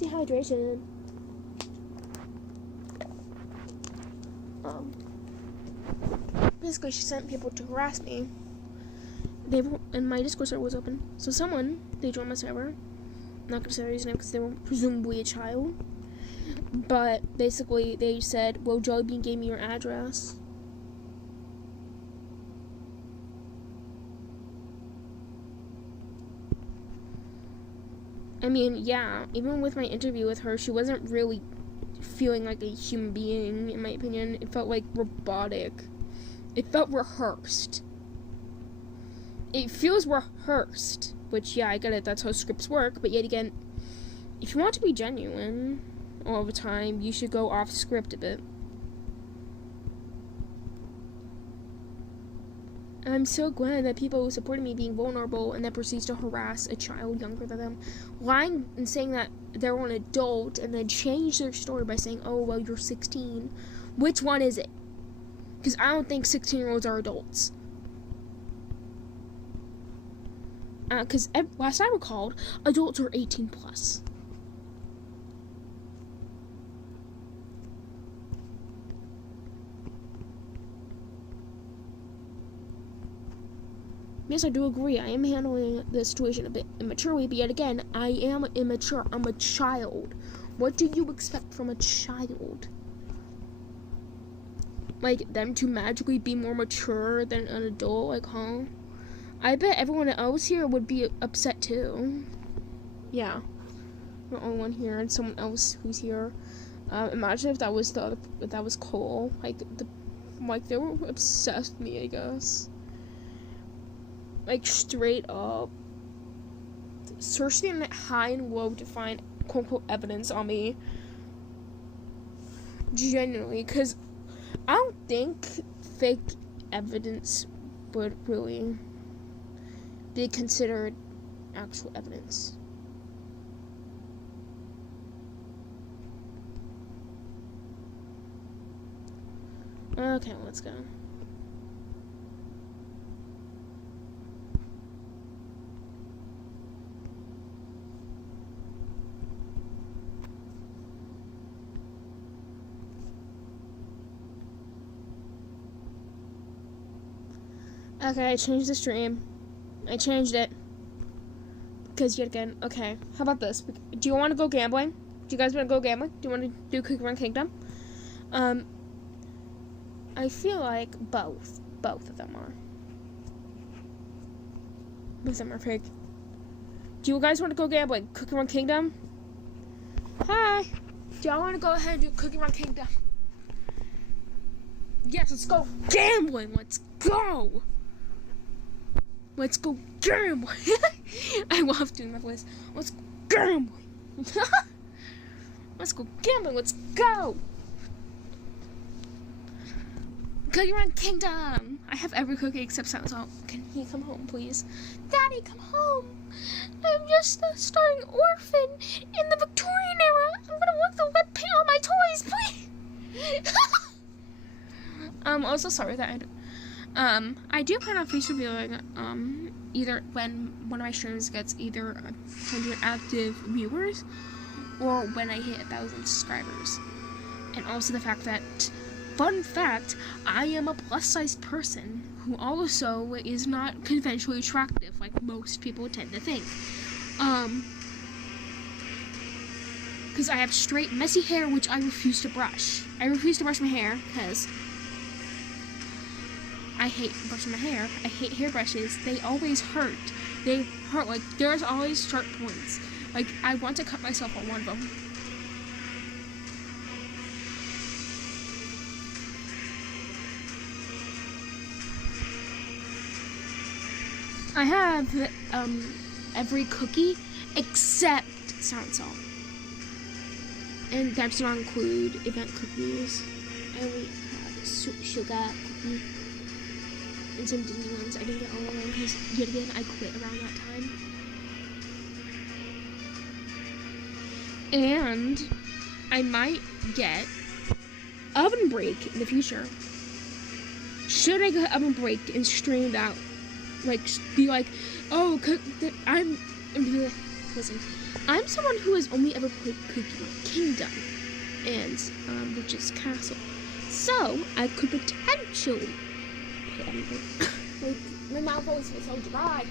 Dehydration. Basically, she sent people to harass me. And my Discord server was open. So they joined my server. I'm not gonna say their username because they were presumably a child. But basically, they said, well, Jellybean gave me your address. I mean, yeah, even with my interview with her, she wasn't really feeling like a human being, in my opinion. It felt like robotic. It felt rehearsed. It feels rehearsed, which, yeah, I get it, that's how scripts work, but yet again, if you want to be genuine all the time, you should go off script a bit. And I'm so glad that people supported me being vulnerable and then proceeds to harass a child younger than them, lying and saying that they're an adult, and then change their story by saying, oh, well, you're 16. Which one is it? Because I don't think 16-year-olds are adults. Because last I recalled, adults are 18 plus. Yes, I do agree. I am handling the situation a bit immaturely, but yet again, I am immature. I'm a child. What do you expect from a child? Like, them to magically be more mature than an adult? Like, huh? I bet everyone else here would be upset too. Yeah. I'm the only one here and someone else who's here. Imagine if that was Cole. Like, they were obsessed with me, I guess. Like, straight up searching high and low to find quote-unquote evidence on me. Genuinely, because I don't think fake evidence would really be considered actual evidence. Okay, let's go. Okay, I changed the stream. I changed it. Because yet again, okay, how about this? Do you want to go gambling? Do you guys want to go gambling? Do you want to do Cookie Run Kingdom? I feel like both of them are. Both of them are fake. Do you guys want to go gambling? Cookie Run Kingdom? Hi! Do y'all want to go ahead and do Cookie Run Kingdom? Yes, let's go gambling! Let's go! Let's go gambling! I love doing my voice. Let's go gambling! Let's go gambling. Let's go. Cookie Run Kingdom. I have every cookie except Silent Salt. Can he come home, please? Daddy, come home. I'm just a starting orphan in the Victorian era. I'm gonna work the wet paint on my toys, please. Also sorry that I do plan on face revealing either when one of my streams gets either 100 active viewers or when I hit 1,000 subscribers. And also the fact that, fun fact, I am a plus-sized person who also is not conventionally attractive like most people tend to think. Because I have straight, messy hair, which I refuse to brush. I refuse to brush my hair because I hate brushing my hair. I hate hairbrushes. They always hurt. They hurt. Like, there's always sharp points. Like, I want to cut myself on one of them. I have every cookie except Silent Salt. And that does not include event cookies. I only have sweet sugar cookie and some Disney ones. I didn't get all of them because yet again I quit around that time. And I might get Oven Break in the future. Should I get Oven Break and stream that? Like, be like, oh, listen, I'm someone who has only ever played Cookie Run Kingdom, and, which is Castle. So, I could potentially play Oven Break. Like, my mouth always feels so dry.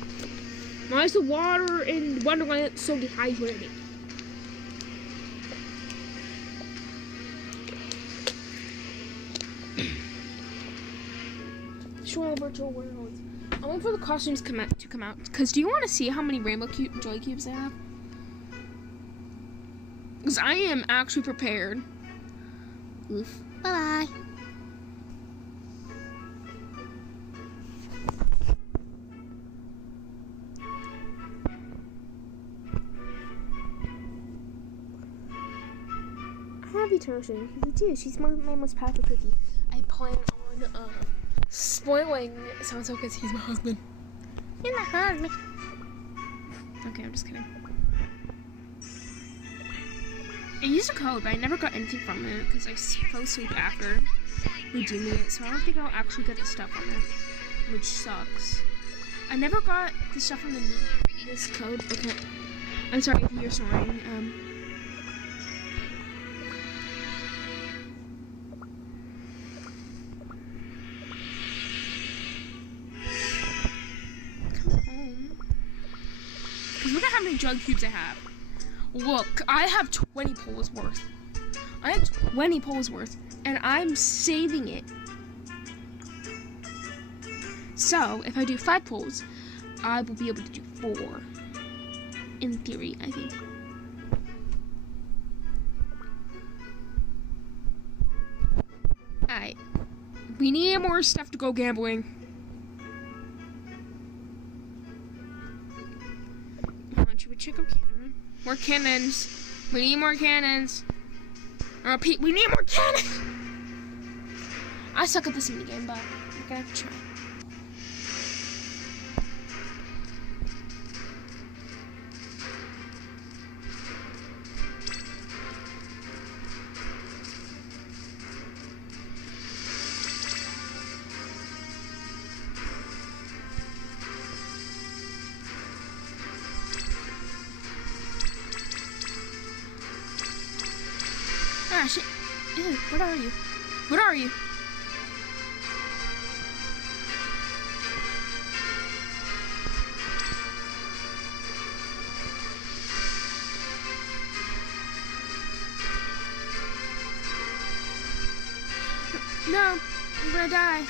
Why is the water in Wonderland so dehydrated? Destroy virtual worlds. I'm waiting for the costumes to come out. Because do you want to see how many Rainbow Joy Cubes I have? Because I am actually prepared. Oof. Bye-bye. I have Eternal Shade Cookie too. She's my most powerful cookie. I plan on spoiling so-and-so because he's my husband. You're my husband. Okay, I'm just kidding. I used a code, but I never got anything from it because I fell asleep after redeeming it, so I don't think I'll actually get the stuff from it, which sucks. I never got the stuff from this code. Okay, I'm sorry if you're snoring. Look at how many Joy Cubes I have. Look, I have 20 pulls worth. I have 20 pulls worth, and I'm saving it. So, if I do 5 pulls, I will be able to do 4. In theory, I think. Alright. We need more stuff to go gambling. Should we check out cannon? More cannons. We need more cannons. I repeat, we need more cannons! I suck at this minigame, but we're gonna have to try. Ah, shit. Ew, what are you? What are you? No, I'm gonna die.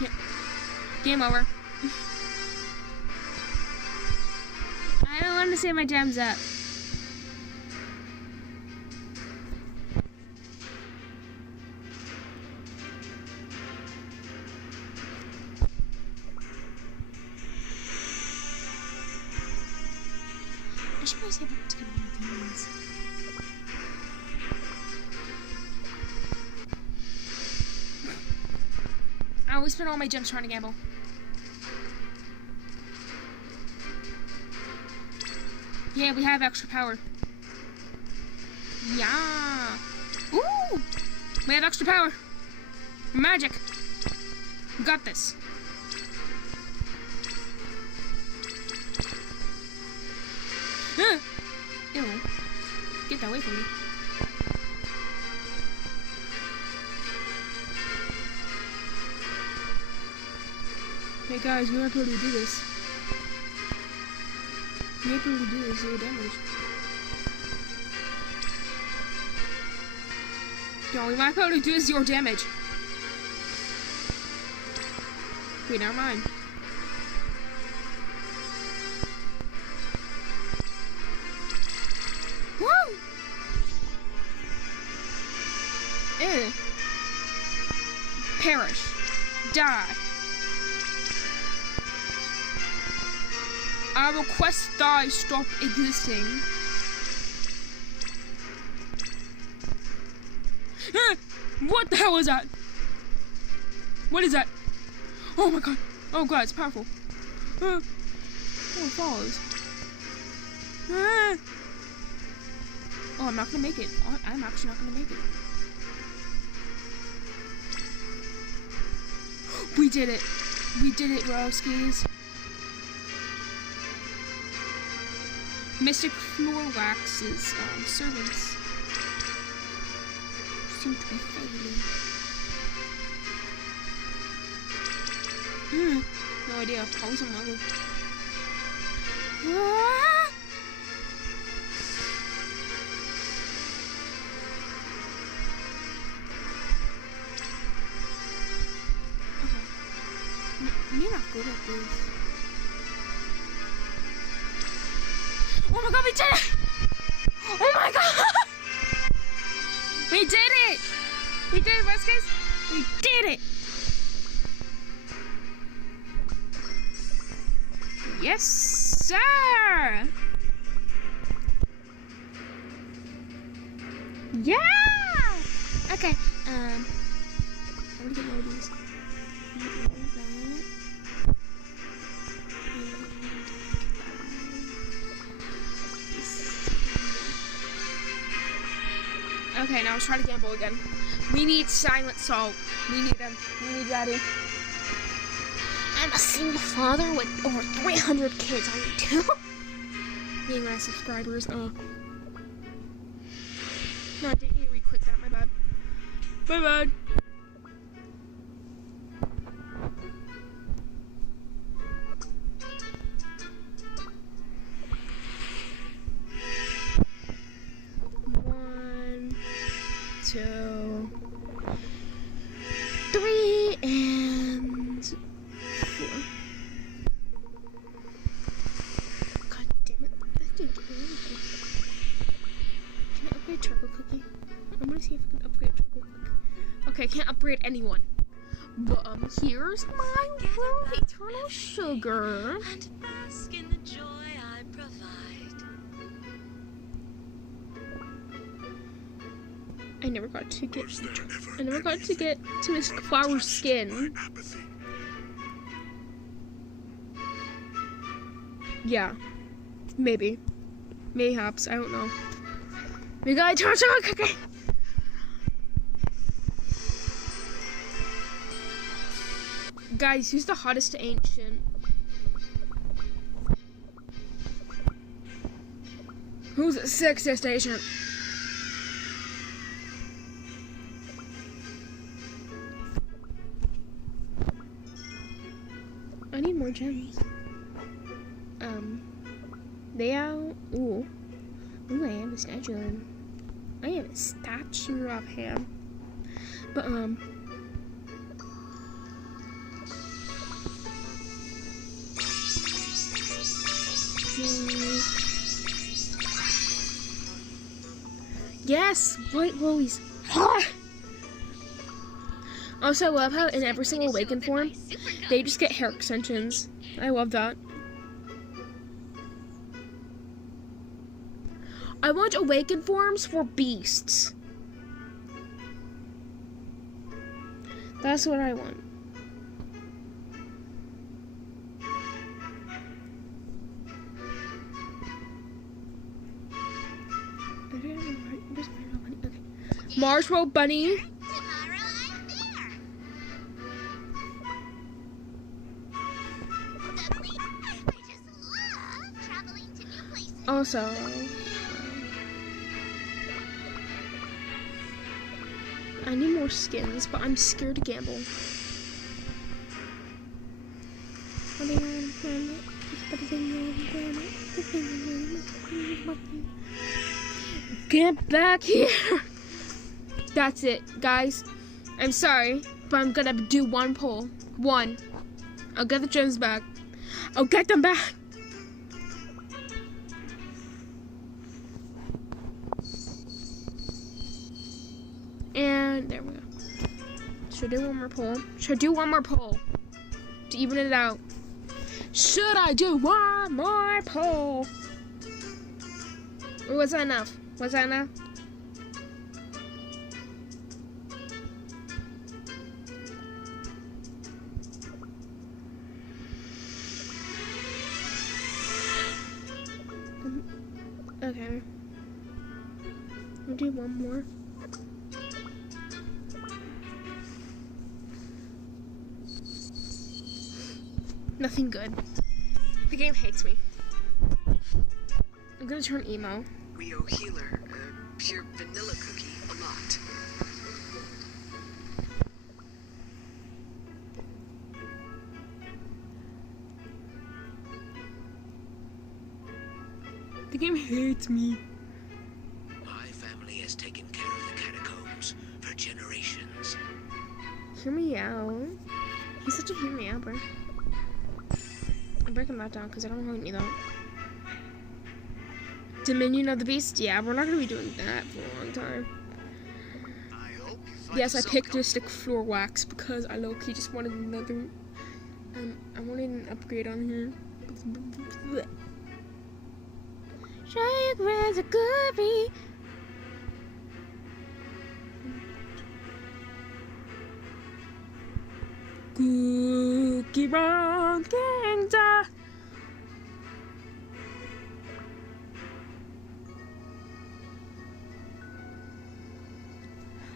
Yeah. Game over. I don't want to say my time's up. I should probably save up to get all of these. I always spend all my gems trying to gamble. Yeah, we have extra power. Yeah. Ooh! We have extra power. Magic. We got this. Ew. Get that away from me. Hey guys, we might be able to do this. We might be able to do this, 0 damage. Yo, we might be able to do 0 damage. Wait, never mind. Woo! Ew. Perish. Die. I request thy stop existing. What the hell is that? What is that? Oh my god. Oh god, it's powerful. Oh, it follows. Oh, I'm not gonna make it. I'm actually not gonna make it. We did it. We did it, broskies. Mystic Floor Wax's servants seem to be failing. No idea. Probably some other. Ah! Okay. You're not good at this. Oh my god, we did it! Oh my god! We did it! We did it, Rescues! We did it! Yes, sir! Yeah! Okay, I'm gonna get more of these. Okay, now let's try to gamble again. We need silent salt. We need them. We need Daddy. I'm a single father with over 300 kids. I need two. Being my subscribers. No, I didn't need to re-click that. My bad. My bad. Two, 3, and 4. God damn it. That didn't get me anything. Can I upgrade Choco Cookie? I'm gonna see if I can upgrade Choco Cookie. Okay, I can't upgrade anyone. But, here's my little eternal sugar. And bask in the joy I provide. I never got to get to Miss Flower's skin. Yeah. Maybe. Mayhaps. I don't know. We got a Choco Cookie! Guys, who's the hottest ancient? Who's the sexiest ancient? I need more gems. Ooh, I have a statue of him. I have a statue of him. But, yes, white lilies. Also, I love how in every single awakened form, they just get hair extensions. I love that. I want awakened forms for beasts. That's what I want. Where's my bunny? Okay. Marshmallow bunny. Tomorrow I'm there. Suddenly, I just love traveling to new places. Also, I need more skins, but I'm scared to gamble. Get back here! That's it, guys. I'm sorry, but I'm gonna do one pull. One. I'll get the gems back. I'll get them back! And there we go. Should I do one more pull? Should I do one more pull to even it out? Should I do one more pull? Or was that enough? Was that enough? Okay. We'll do one more. Nothing good. The game hates me. I'm gonna turn emo. We owe Healer a pure vanilla cookie a lot. The game hates me. My family has taken care of the catacombs for generations. Hear me out. He's such a hear me outer. I'm breaking that down because I don't really need that. Dominion of the Beast? Yeah, we're not going to be doing that for a long time. I hope you find Yes, I some picked a stick floor wax because I low-key just wanted another... I wanted an upgrade on here. Shake as a goodie. Cookie Run Kingdom.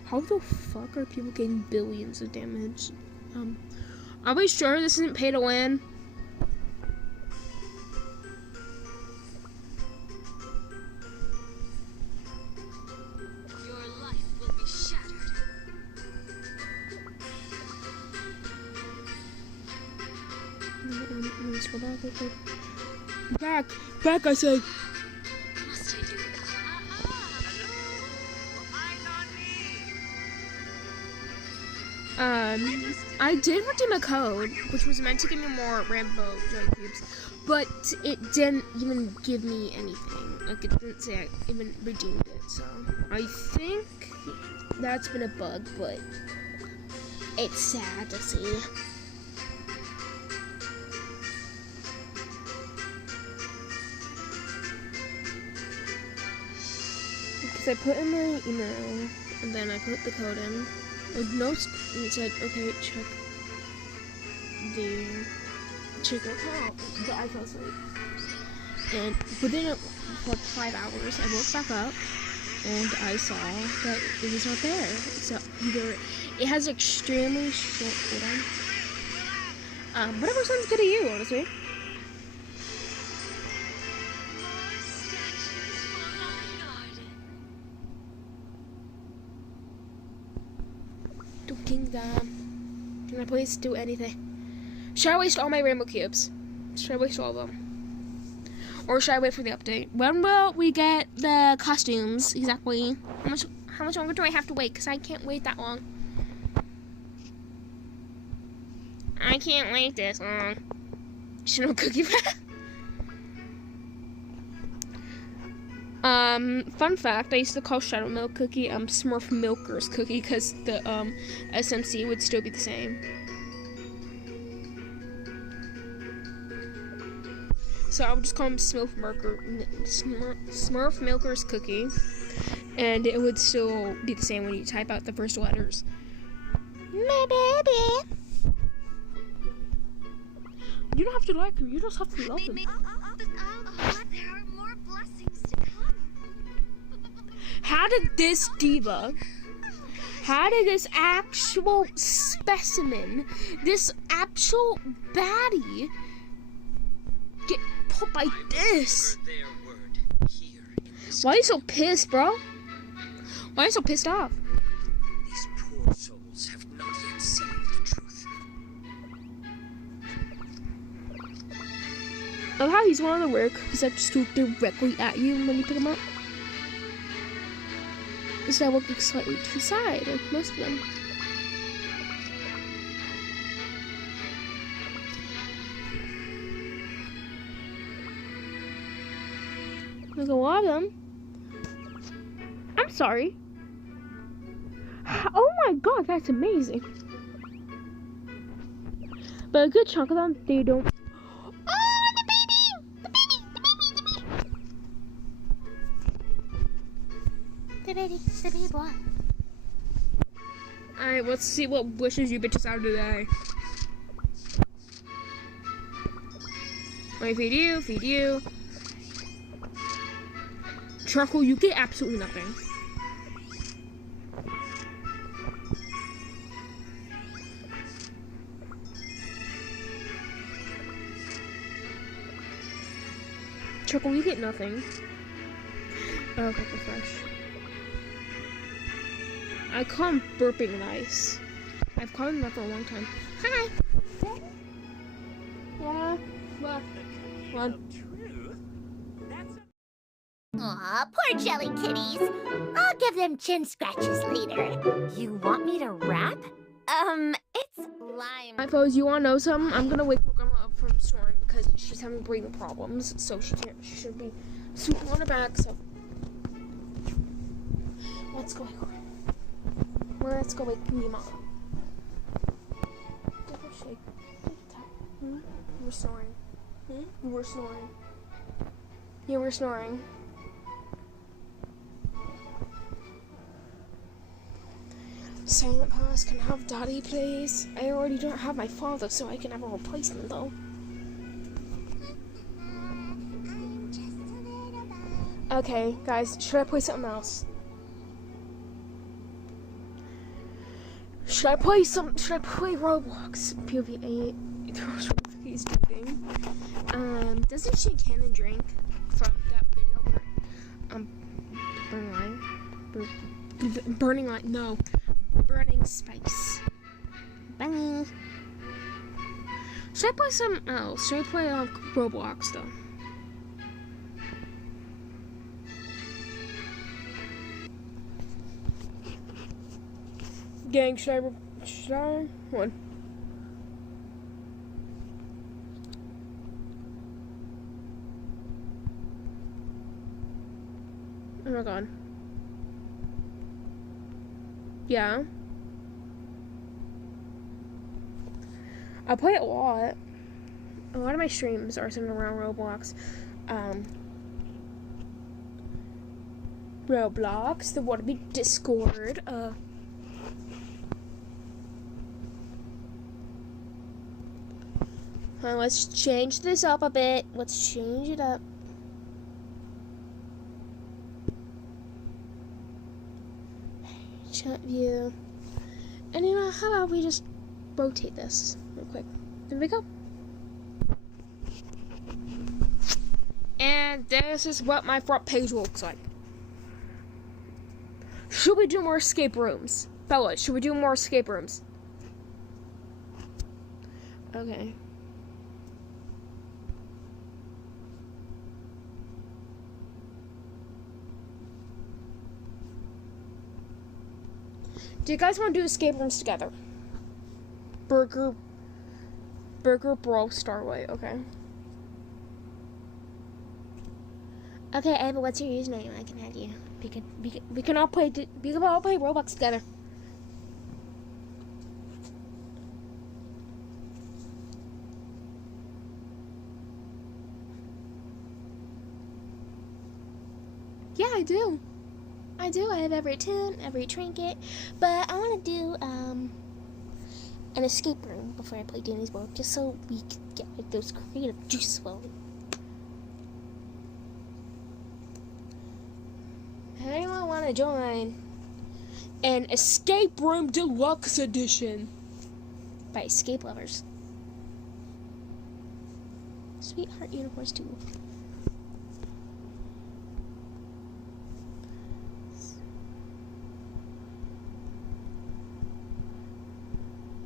How the fuck are people getting billions of damage? Are we sure this isn't pay to win? Your life will be shattered. Let's go back real quick. Back, I said. Must I do it? I did redeem a code, which was meant to give me more rainbow joy cubes, but it didn't even give me anything. Like, it didn't say I even redeemed it, so I think that's been a bug, but it's sad to see. Because I put in my email, and then I put the code in. With notes, and it said, okay, check your call, but I fell asleep. And within like 5 hours, I woke back up, and I saw that it was not there. So either it has extremely short cooldown. Whatever sounds good to you, honestly. Kingdom. Can I please do anything? Should I waste all my rainbow cubes? Should I waste all of them? Or should I wait for the update? When will we get the costumes exactly? How much longer do I have to wait? Because I can't wait that long. I can't wait this long. Should I cookie back? Fun fact, I used to call Shadow Milk Cookie, Smurf Milker's Cookie, because the, SMC would still be the same. so I would just call him Smurf Milker's Cookie, and it would still be the same when you type out the first letters. My baby. You don't have to like him. You just have to love him. There are more blessings to come. How did this diva? How did this actual specimen, this actual baddie, get put by this? Why are you so pissed, bro? Why are you so pissed off? These poor souls have not yet seen the truth. I love how he's one of the rare cookies that just look directly at you when you pick them up. Instead of looking slightly to the side, like most of them. There's a lot of them. I'm sorry. Oh my god, that's amazing. But a good chunk of them, they don't. Oh, the baby! The baby! The baby! The baby! The baby boy. Alright, let's see what wishes you bitches out today. Wait, feed you, feed you. Charcoal, you get absolutely nothing. Charcoal, you get nothing. Okay, refresh. I call him burping nice. I've called him that for a long time. Hi! Yeah? What? What? Aw, poor jelly kitties. I'll give them chin scratches later. You want me to rap? It's lime. Hi, folks, you wanna know something? I'm gonna wake Grandma up from snoring because she's having breathing problems, so she should be super on her back, so. Let's go wake her. Let's go wake Grandma. Give her a shake. You were snoring. You were snoring. You were snoring. Silent Pass, can I have Daddy, please? I already don't have my father, so I can have a replacement, though. Okay, guys, should I play something else? Should I play Roblox? POV8. He's doing. Doesn't she Cannon drink from that video where, Burning Light, no. Burning Spice. Bye. Should I play something else? Should I play Roblox though? Gang, should I? One. Oh my god. Yeah. I play it a lot. A lot of my streams are centered around Roblox. Roblox, the Wannabe Discord. Let's change this up a bit. Let's change it up. Chat view. And you know, how about we just rotate this real quick? There we go. And this is what my front page looks like. Should we do more escape rooms? Bella, should we do more escape rooms? Okay. Do you guys want to do escape rooms together? Burger Brawl Starway, okay. Okay, Ava, what's your username? I can add you. We can all play Roblox together. Yeah, I do. I do. I have every tune, every trinket. But I want to do an escape room before I play Danny's World, just so we can get like those creative juices flowing. Anyone want to join an escape room deluxe edition by Escape Lovers? Sweetheart Universe 2.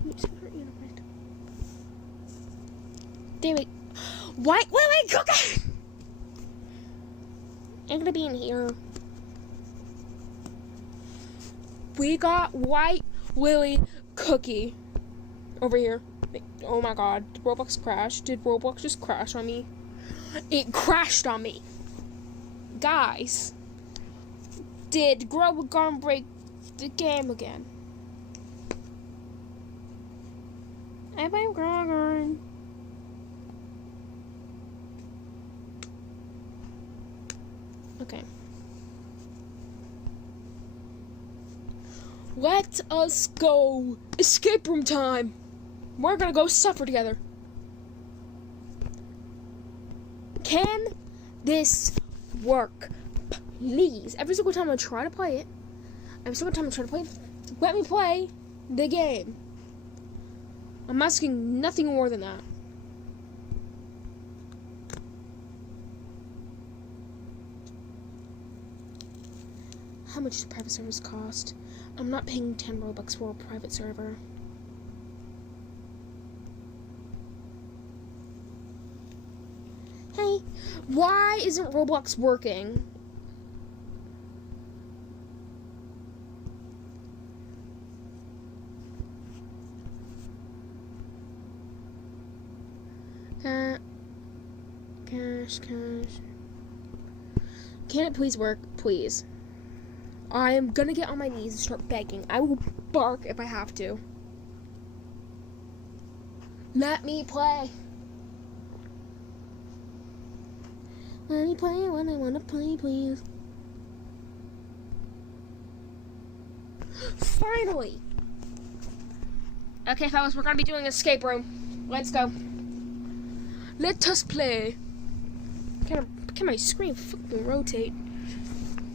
Sweetheart Universe 2. There we. Wait, cookie! I'm gonna be in here. We got White Lily Cookie over here. Oh my god, did Roblox crash? Did Roblox just crash on me? It crashed on me. Guys, did Grow gonna break the game again? I blame Grogan. Okay. Let us go. Escape room time. We're gonna go suffer together. Can this work? Please. Every single time I try to play it, let me play the game. I'm asking nothing more than that. How much do private servers cost? I'm not paying 10 Robux for a private server. Hey, why isn't Roblox working? Cash. Can it please work? Please. I am gonna get on my knees and start begging. I will bark if I have to. Let me play. Let me play when I wanna play, please. Finally! Okay, fellas, we're gonna be doing escape room. Let's go. Let us play. Can my screen fucking rotate?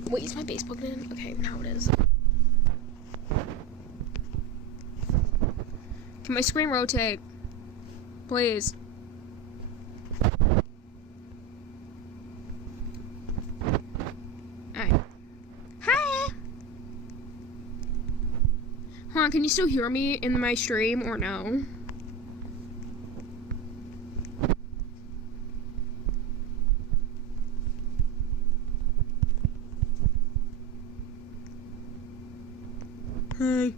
Wait, is my bass plugged in? Okay, now it is. Can my screen rotate? Please. Alright. Hi! Hold on, can you still hear me in my stream or no? Hi.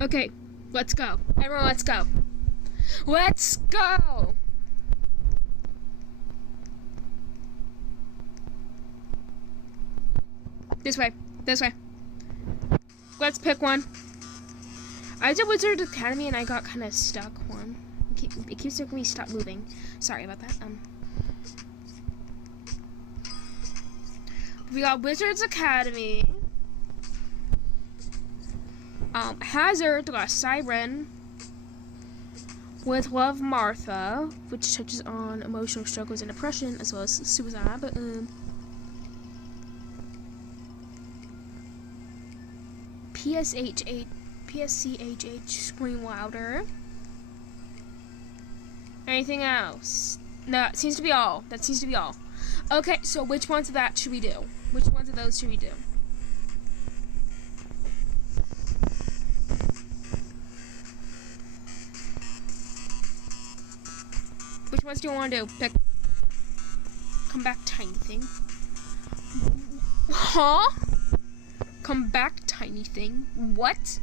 Okay, let's go. Everyone, let's go. Let's go! This way. Let's pick one. I did Wizard Academy and I got kind of stuck one. It keeps making me stop moving. Sorry about that. We got Wizards Academy. Hazard, got Siren. With Love, Martha, which touches on emotional struggles and depression as well as suicide. But PSCHH, Scream Louder. Anything else? No, that seems to be all. Okay, so which ones of that should we do? Which ones of those should we do? Which ones do you want to do? Pick. Come back, tiny thing. Huh? Come back, tiny thing. What?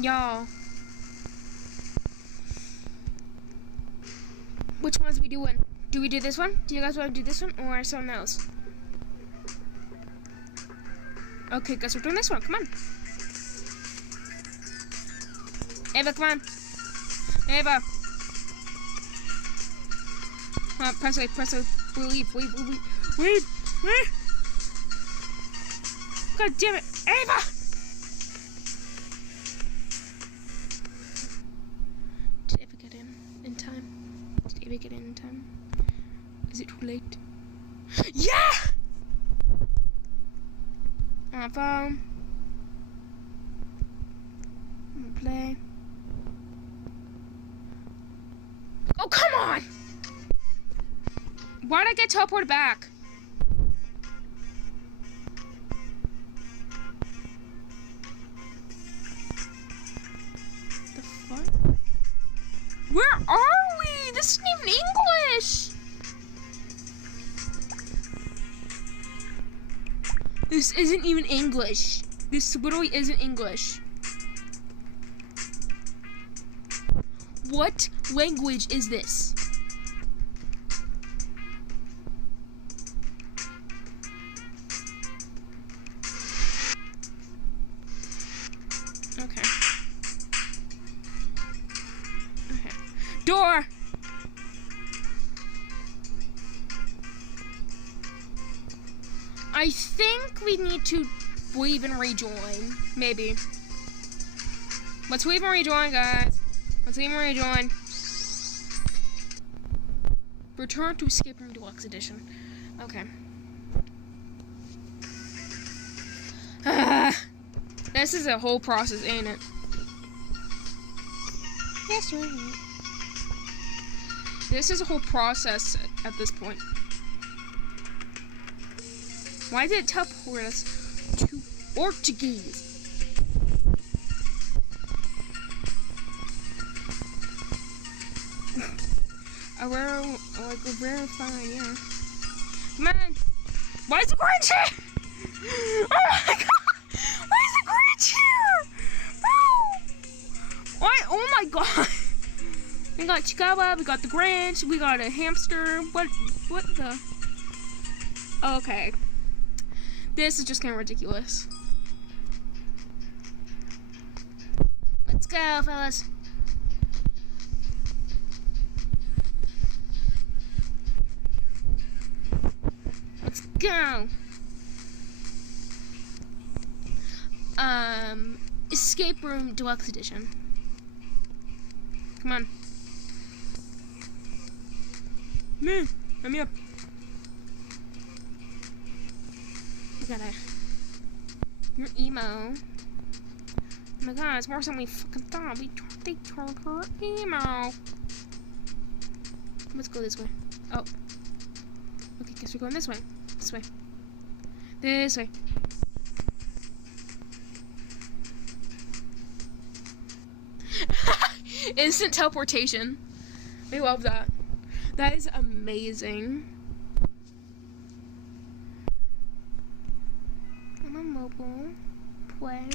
Y'all. Which ones are we doing? Do we do this one? Do you guys want to do this one or something else? Okay, guess we're doing this one. Come on. Ava, come on. Ava. Press A, press A. Leave. God damn it. Ava! Did Ava get in time? Did Ava get in time? Is it too late? Yeah! On phone. I'm gonna play. Oh, come on! Why'd I get teleported back? The fuck? Where are we? This isn't even English! This isn't even English. This literally isn't English. What language is this? Okay. Door! I think we need to leave and rejoin. Maybe. Let's leave and rejoin, guys. Let's leave and rejoin. Return to Escape Room Deluxe Edition. Okay. This is a whole process, ain't it? Yes, right. This is a whole process at this point. Why did it teleport us to Portuguese? A rare fine, yeah. Come on! Why is the Grinch here? Oh my god! Why is the Grinch here? No! Why? Oh my god! We got Chicago, we got the Grinch, we got a hamster. What the? Okay. This is just kind of ridiculous. Let's go, fellas. Let's go. Escape Room Deluxe Edition. Come on. Man, let me up. We gotta. You're emo. Oh my god, it's worse than we fucking thought. They turned her emo. Let's go this way. Oh. Okay, guess we're going this way. This way. This way. Instant teleportation. I love that. That is amazing. I'm on mobile. Play.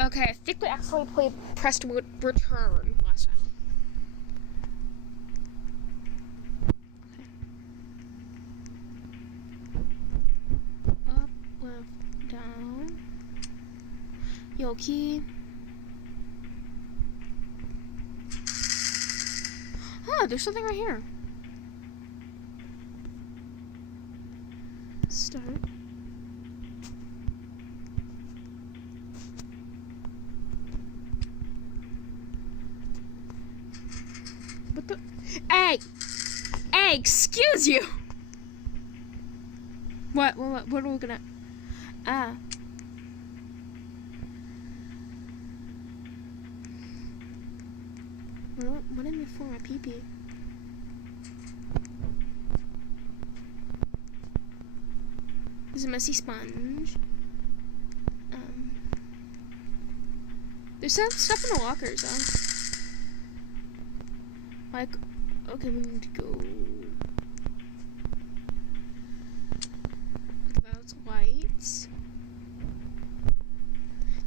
Okay, I think we actually pressed return last time. Okay. Up, left, down. Yo, key. Oh, there's something right here. Start. What the? Hey! Hey, excuse you! What are we gonna... Ah. What am I for my pee-pee? This is a messy sponge. There's some stuff in the lockers, though. Like, okay, we need to go. Those lights.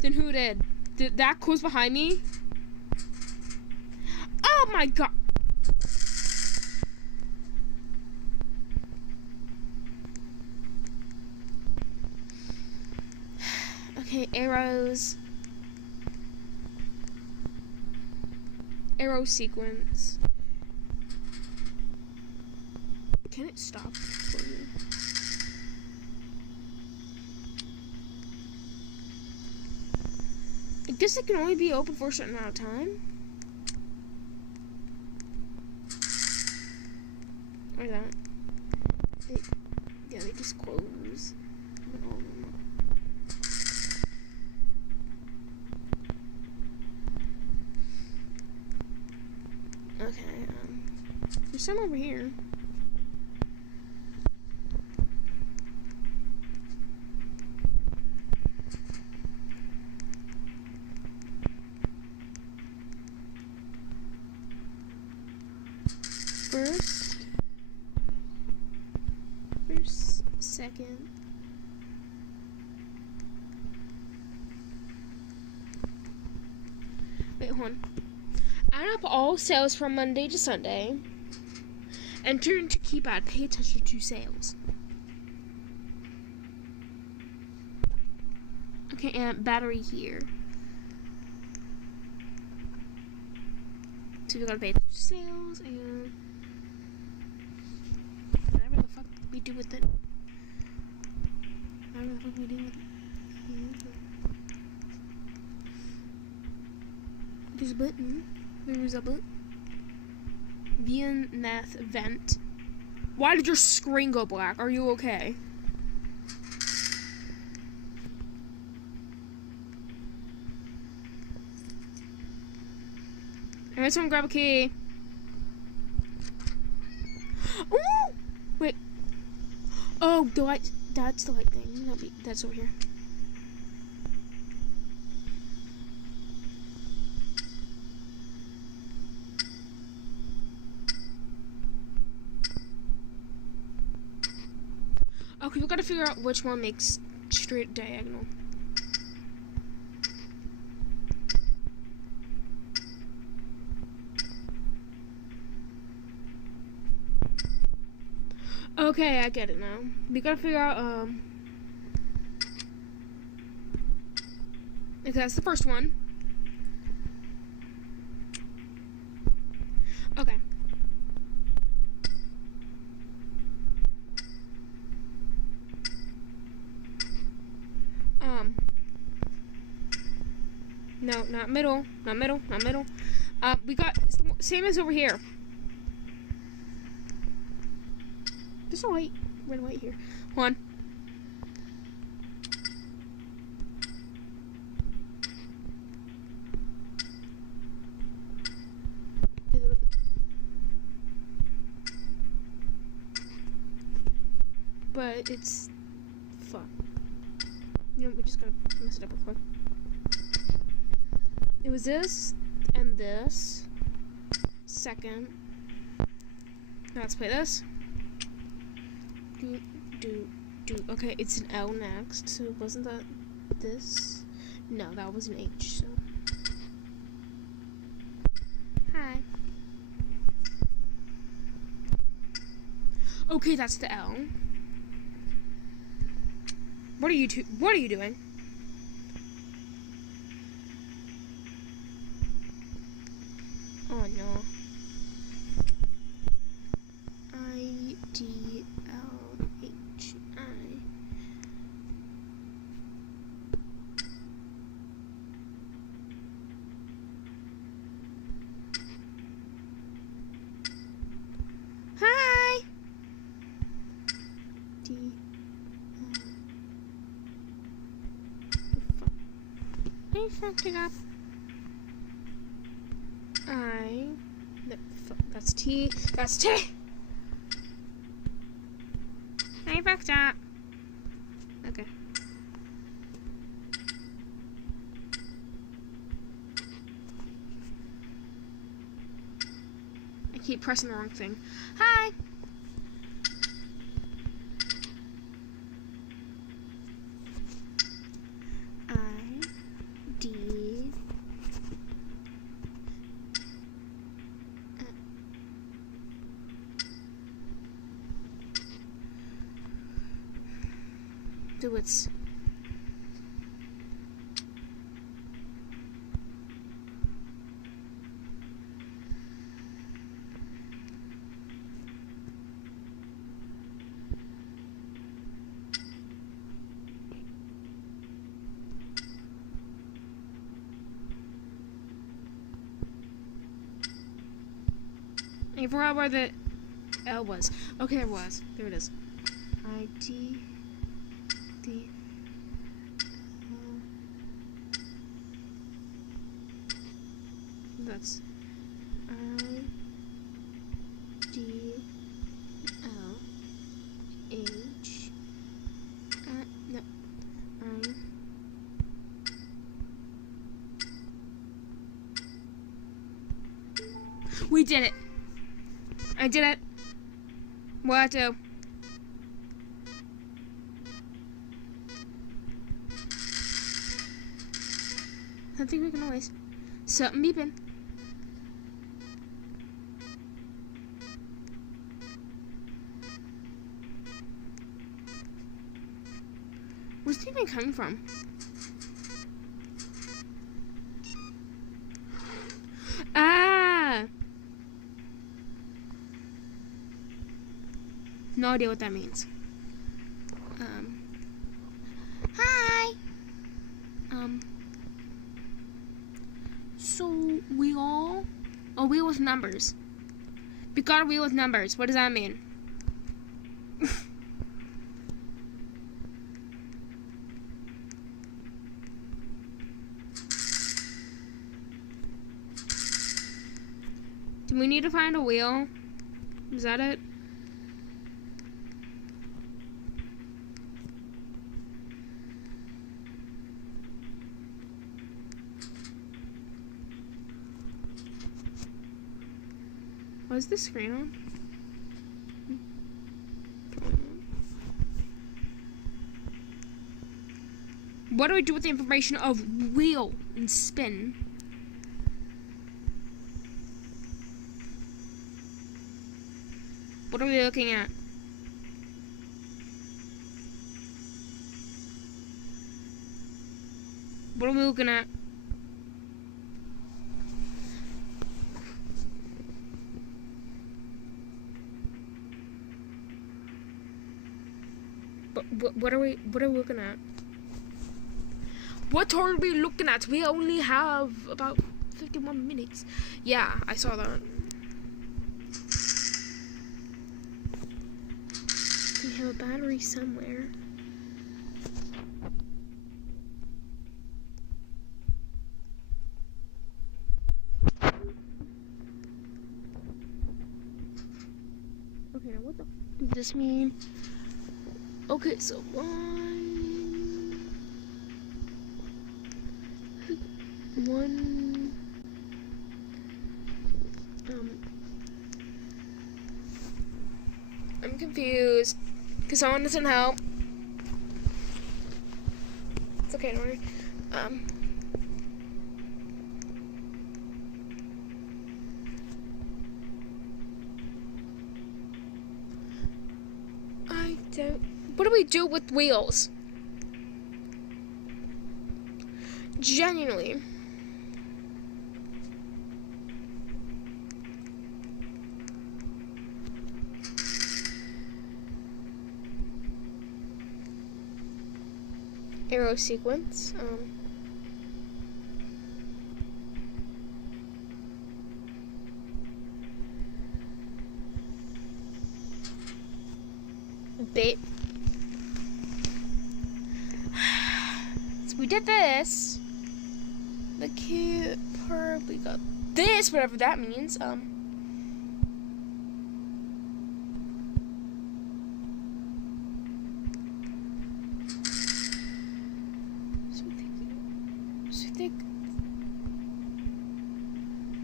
Then who did? Did that close behind me? Oh my god! arrows. Arrow sequence. Can it stop for me? I guess it can only be open for a certain amount of time. Or that. Yeah, they just close. Okay, there's some over here. First, second. Wait, hold on. Add up all sales from Monday to Sunday. Enter into keypad. Pay attention to sales. Okay, and battery here. So we gotta pay attention to sales and whatever the fuck we do with it. Whatever the fuck we do with it. There's a button. There's a button. VNF vent. Why did your screen go black? Are you okay? Alright, someone grab a key. Ooh! Wait. Oh, the light. That's the light thing. That's over here. Okay, we gotta figure out which one makes straight diagonal. Okay, I get it now. We gotta figure out, okay, that's the first one. Okay. No, not middle, not middle, not middle. We got, it's the same as over here. There's a light, red light here. Hold on. But it's fun. You know, we just gotta mess it up real quick. It was this and this. Second. Now let's play this. Do. Okay, it's an L next. So wasn't that this? No, that was an H. So. Hi. Okay, that's the L. What are you doing? Oh no. IDLHI. Hi. D. I fucked it up. That's T. That's T. I fucked up. Okay. I keep pressing the wrong thing. Hi. D. So it's I forgot where the L was. Okay, there was. There it is. I-T... D... L... That's... I... D... L... H... no. I... We did it! I did it! What do? Something making noise. Something beeping. Where's the beeping coming from? Ah! No idea what that means. Hi! So, wheel? A wheel with numbers. We got a wheel with numbers. What does that mean? Do we need to find a wheel? Is that it? Was the screen on? What do we do with the information of wheel and spin? What are we looking at? What are we looking at? What are we looking at? What are we looking at? We only have about 51 minutes. Yeah, I saw that. We have a battery somewhere. Okay, now what the f does this mean? Okay, so one, I'm confused, because someone doesn't help. It's okay, don't worry. I don't... What do we do with wheels? Genuinely. Arrow sequence. Bit. So we did this. The kid probably got this, whatever that means. So I think.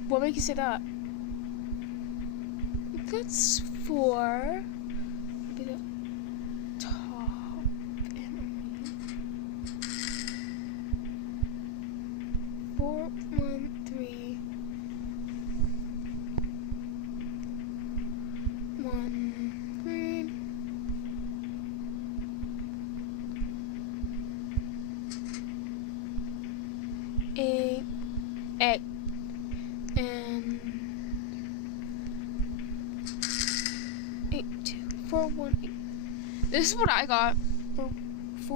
What makes you say that? That's for maybe the top and 4, 1, 3, 1, 3. Eight, and 8, 2, 4, 1, 8. This is what I got. 4,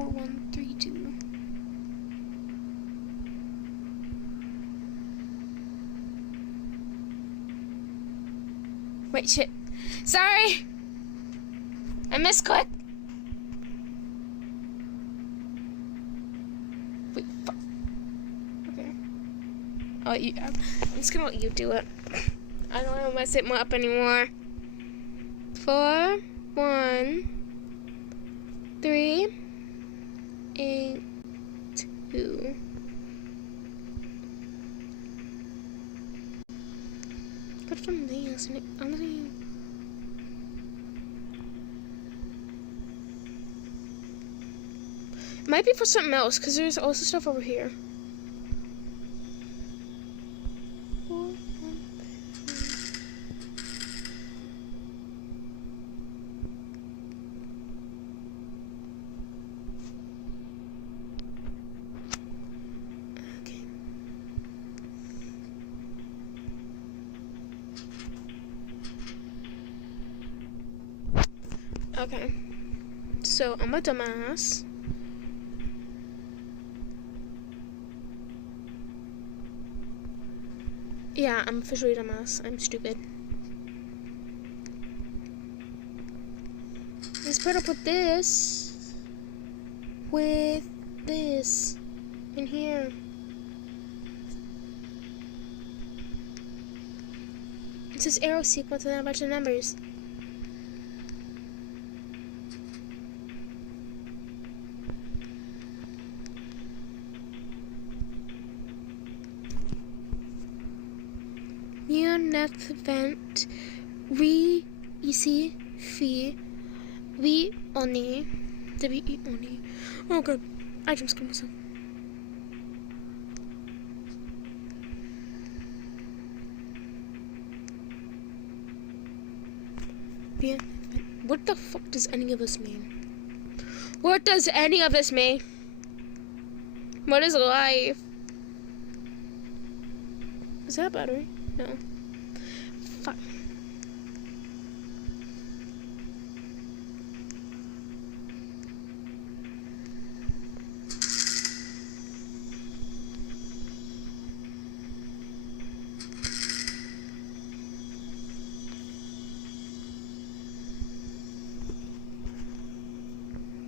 1, 3, 2. Wait, shit. Sorry! I misclicked. Wait, fuck. Okay. I'm just gonna let you do it. I don't want to mess it up anymore. 4, 1, 3, 8, 2. Good from this, and honestly. Might be for something else, because there's also stuff over here. 4, 1, 3. Okay. So I'm a dumbass. Yeah, I'm officially a dumbass. I'm stupid. Let's put up with this. With this. In here. It says arrow sequence and then a bunch of numbers. New next event. Re-easy fee. We only. W-E only. Oh god. I just killed myself. Yeah. What the fuck does any of this mean? What does any of this mean? What is life? Is that a battery? No. Fuck.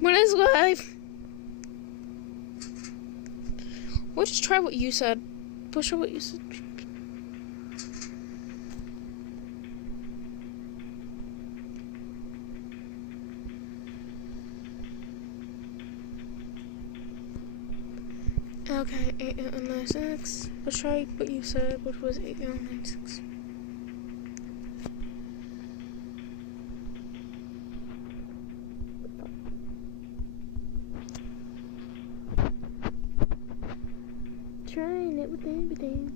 What is life? We'll just try what you said. We'll try what you said. Okay, 8,996. Let's try what you said, which was 8,996. Trying it with everything.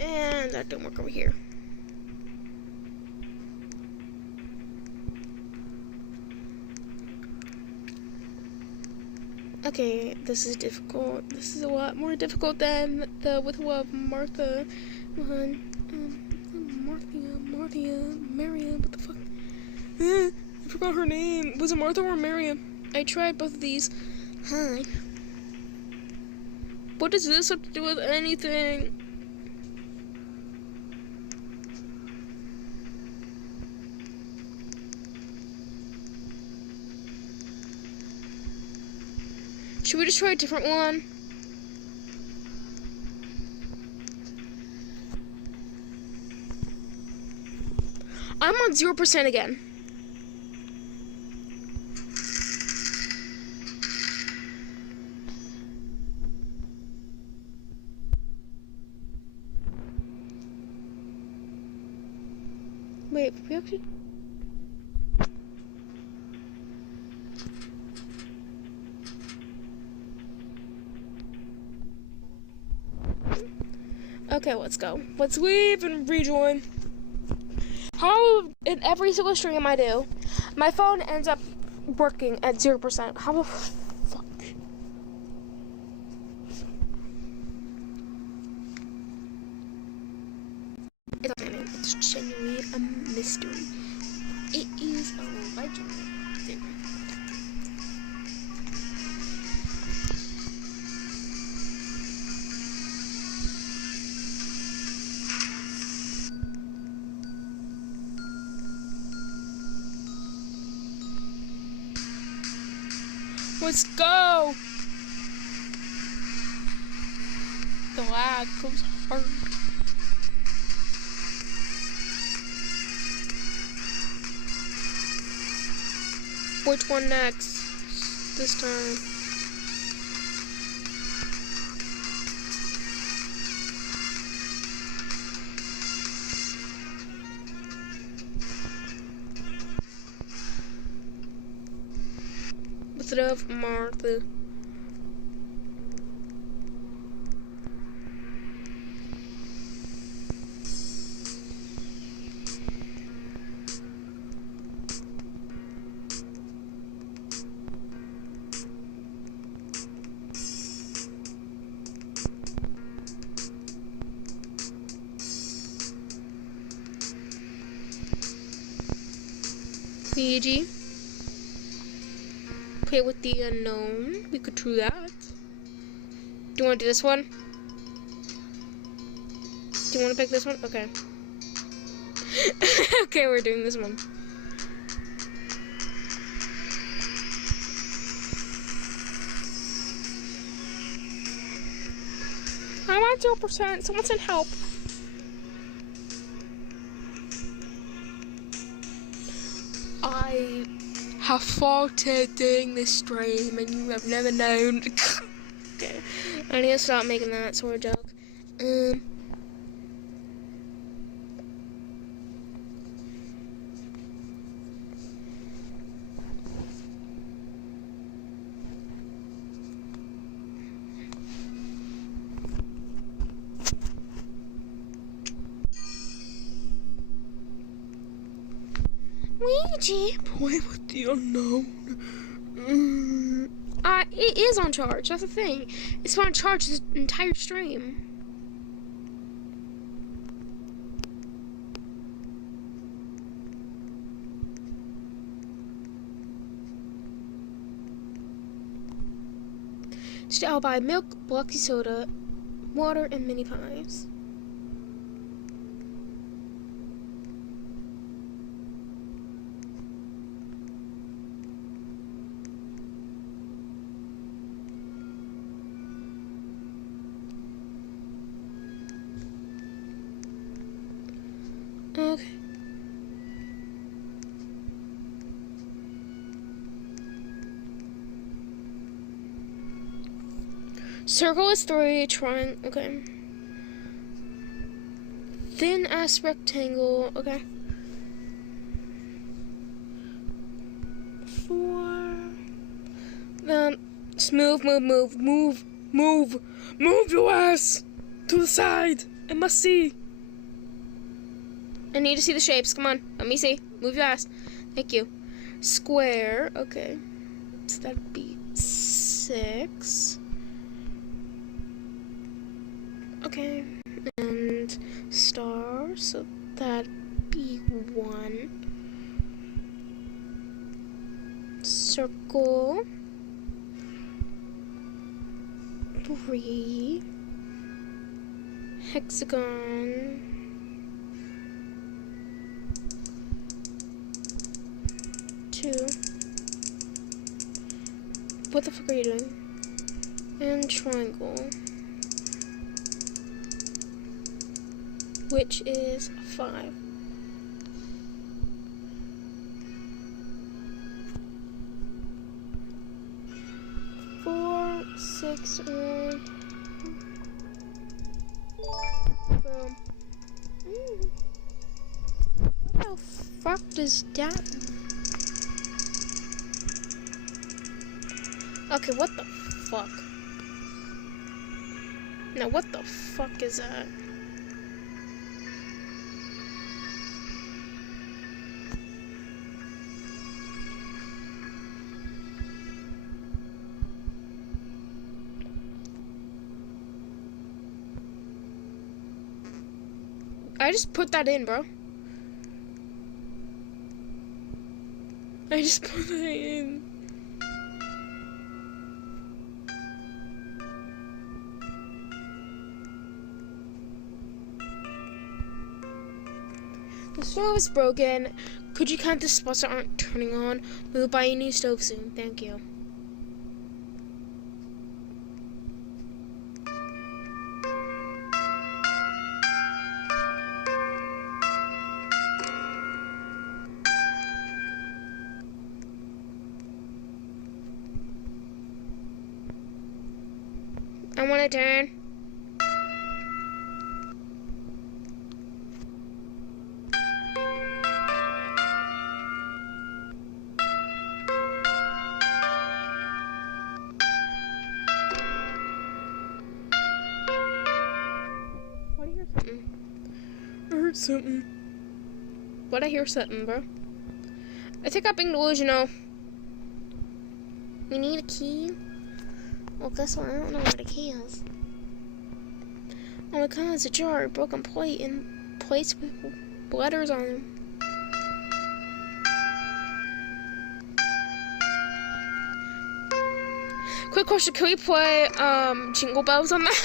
And that didn't work over here. Okay, this is difficult. This is a lot more difficult than the with love Martha one. Maria, what the fuck? I forgot her name. Was it Martha or Maria? I tried both of these. Hi. What does this have to do with anything? Should we just try a different one? I'm on 0% again. Wait, we actually... Okay, let's go. Let's leave and rejoin. How, in every single stream I do, my phone ends up working at 0%. How the fuck? It's genuinely a mystery. It is is a legend. Let's go! The lag goes hard. Which one next? This time. What's it up, Martha? Luigi. Play with the unknown. We could do that. Do you want to do this one? Do you want to pick this one? Okay. Okay, we're doing this one. I want 0%. Someone send help. I have faulted doing this stream and you have never known. Okay. I need to stop making that sort of joke. Luigi, play with the unknown. It is on charge. That's the thing. It's on charge this entire stream. Today I'll buy milk, blocky soda, water, and mini pies. Okay. Circle is 3, triangle, okay. Thin ass rectangle, okay. 4. Just move your ass to the side. I must see. I need to see the shapes. Come on. Let me see. Move your ass. Thank you. Square. Okay. So that'd be 6. Okay. And star. So that'd be 1. Circle. 3. Hexagon. 2. What the fuck are you doing? And triangle. Which is 5. Four, 6, 1. Boom. What the fuck does that mean? Okay, what the fuck? Now, what the fuck is that? I just put that in, bro. I just put that in. The stove is broken. Could you count the spots that aren't turning on? We will buy a new stove soon. Thank you. I want to turn. What, I hear something? I heard something. What, I hear something, bro? I think I'm being delusional. We need a key. Well, guess what? I don't know where the key is. Oh my god, it's a jar, a broken plate, and plates with letters on them. Quick question, can we play Jingle Bells on that?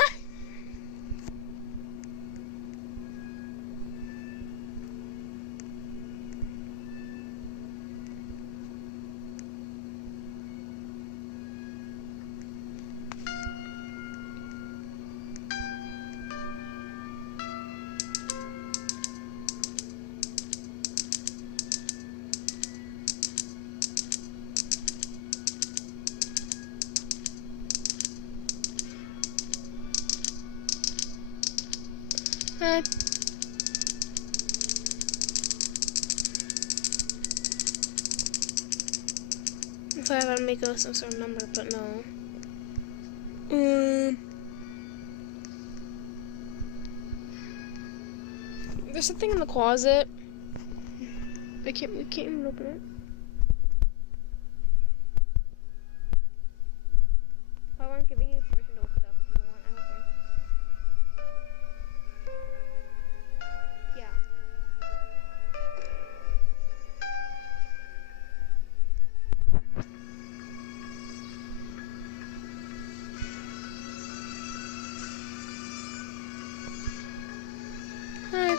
If I gotta make a some sort of number, but no. There's something in the closet. We can't even open it. Well, I'm giving you permission to open it up if you want. I don't care. Yeah. Hi.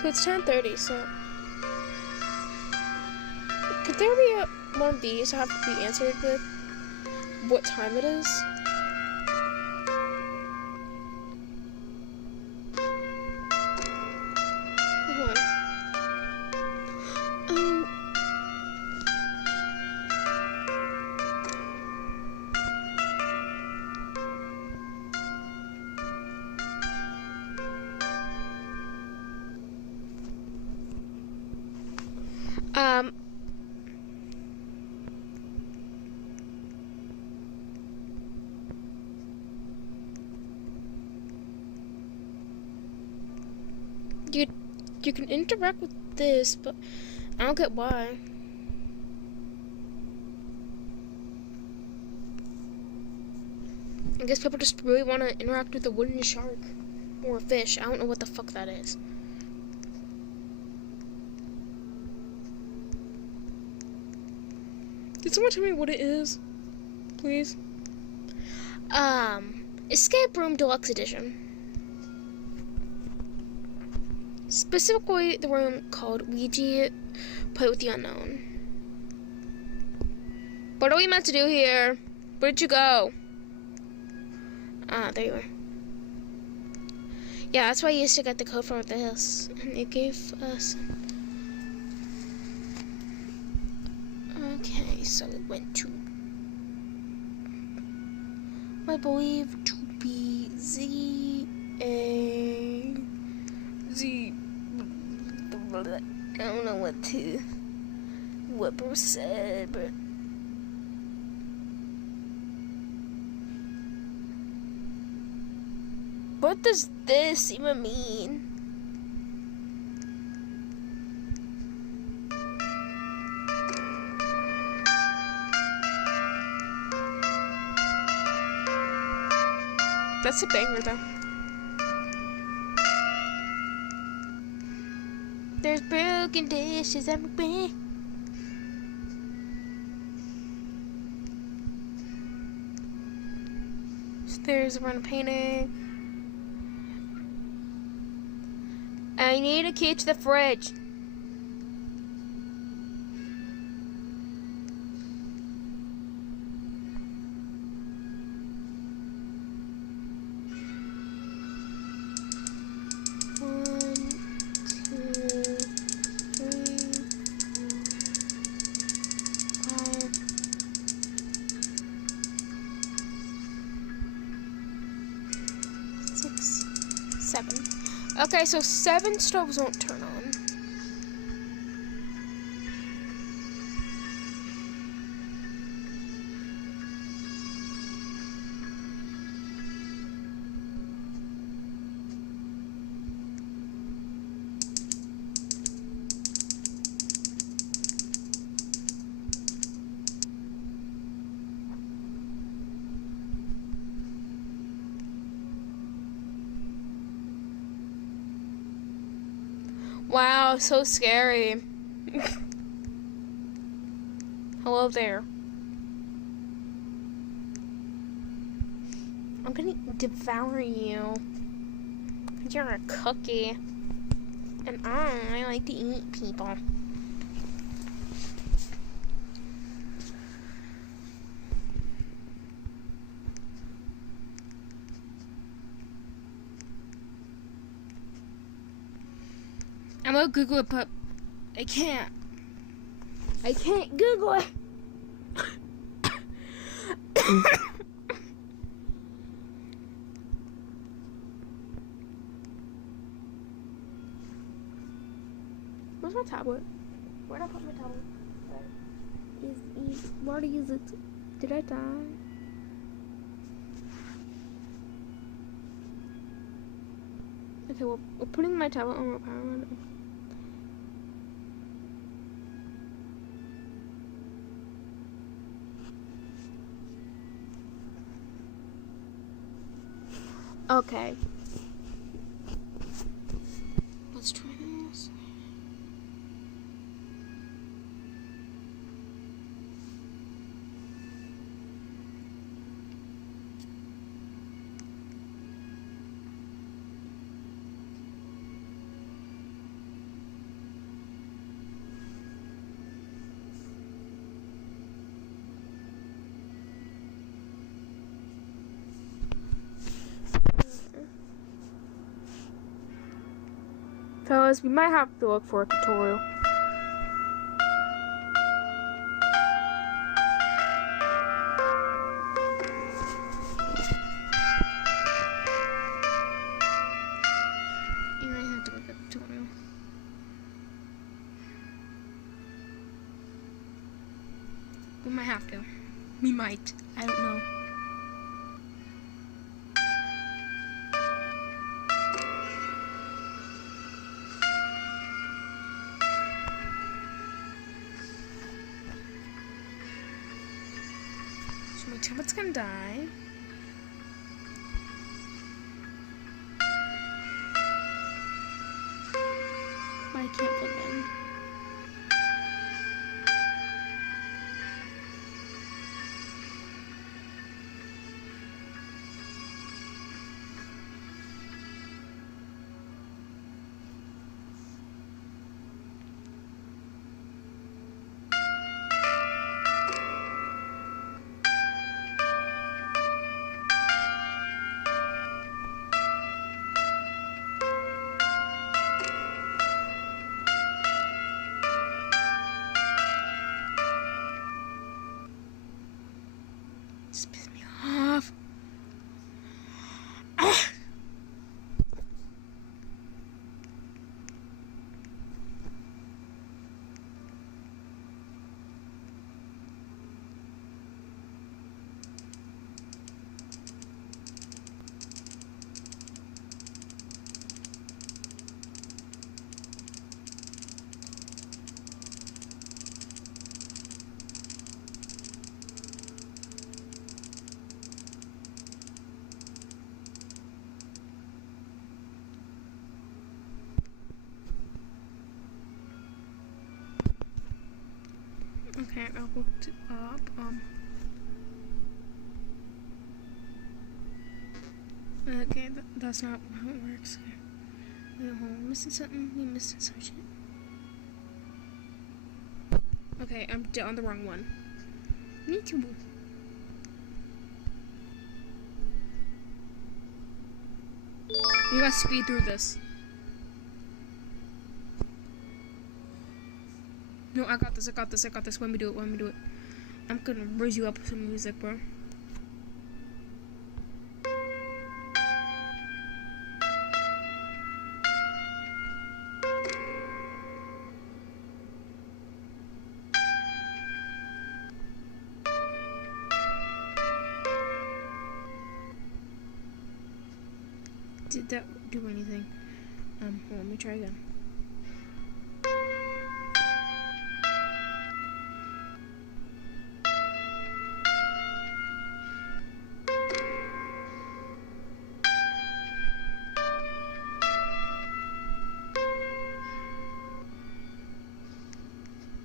So it's 10:30, so could there be one of these have to be answered with what time it is? Hold on. You can interact with this, but I don't get why. I guess people just really want to interact with a wooden shark or a fish. I don't know what the fuck that is. Did someone tell me what it is? Please. Escape Room Deluxe Edition. Specifically, the room called Ouija, Play with the Unknown. What are we meant to do here? Where did you go? Ah, there you are. Yeah, that's why I used to get the code for this. And it gave us... Okay, so it went to... I believe to be Z-A... Z... I don't know what Bruce said, but... What does this even mean? That's a banger, though. There's broken dishes everywhere. There's a run of painting. I need a key to the fridge. One, two, three, 5. 6, 7. Okay, so 7 stoves won't turn on. Wow, so scary. Hello there. I'm gonna devour you. You're a cookie. And I like to eat people. I'm gonna Google it, but I can't. I can't Google it. Where's my tablet? Where'd I put my tablet? Where to use it? Did I die? Okay, well, we're putting my tablet on repair mode. Okay. Let's try this. Fellas, we might have to look for a tutorial. You might have to look at a tutorial. We might have to. We might. I don't know. So my tablet's gonna die. But I can't plug it in. Just piss me off. Okay, I looked it up. Okay, that's not how it works. Wait, hold on, I'm missing something. We missing some shit. Okay, I'm on the wrong one. Me too. We gotta speed through this. No, I got this. When we do it. I'm gonna raise you up with some music, bro. Did that do anything? Hold on, let me try again.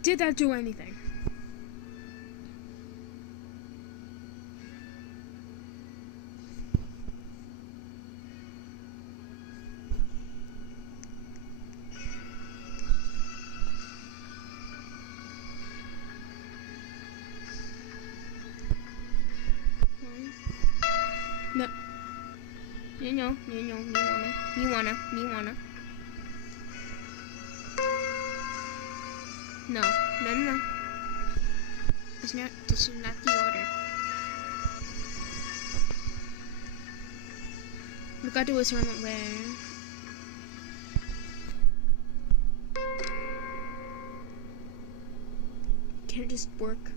Did that do anything? No. You wanna. No. This is not the order. We gotta do a certain way. Can it just work?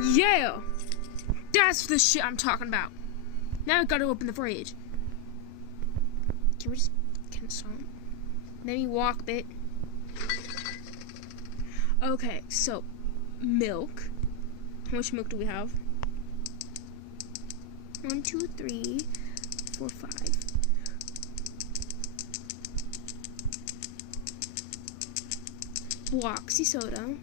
Yeah! That's the shit I'm talking about. Now I gotta open the fridge. Can we just cancel? Let me walk a bit. Okay, so milk. How much milk do we have? 1, 2, 3, 4, 5. Waxy soda.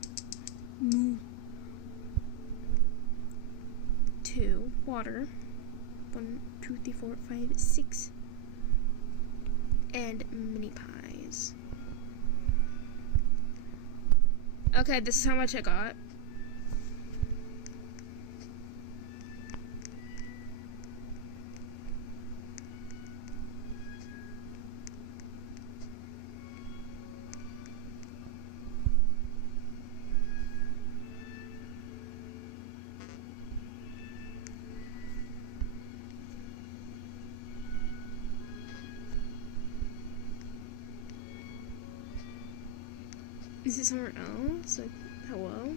2 water. 1, 2, 3, 4, 5, 6. And mini pies. Okay, this is how much I got. Is it somewhere else? Like, hello?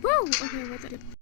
Whoa! Okay, what's that?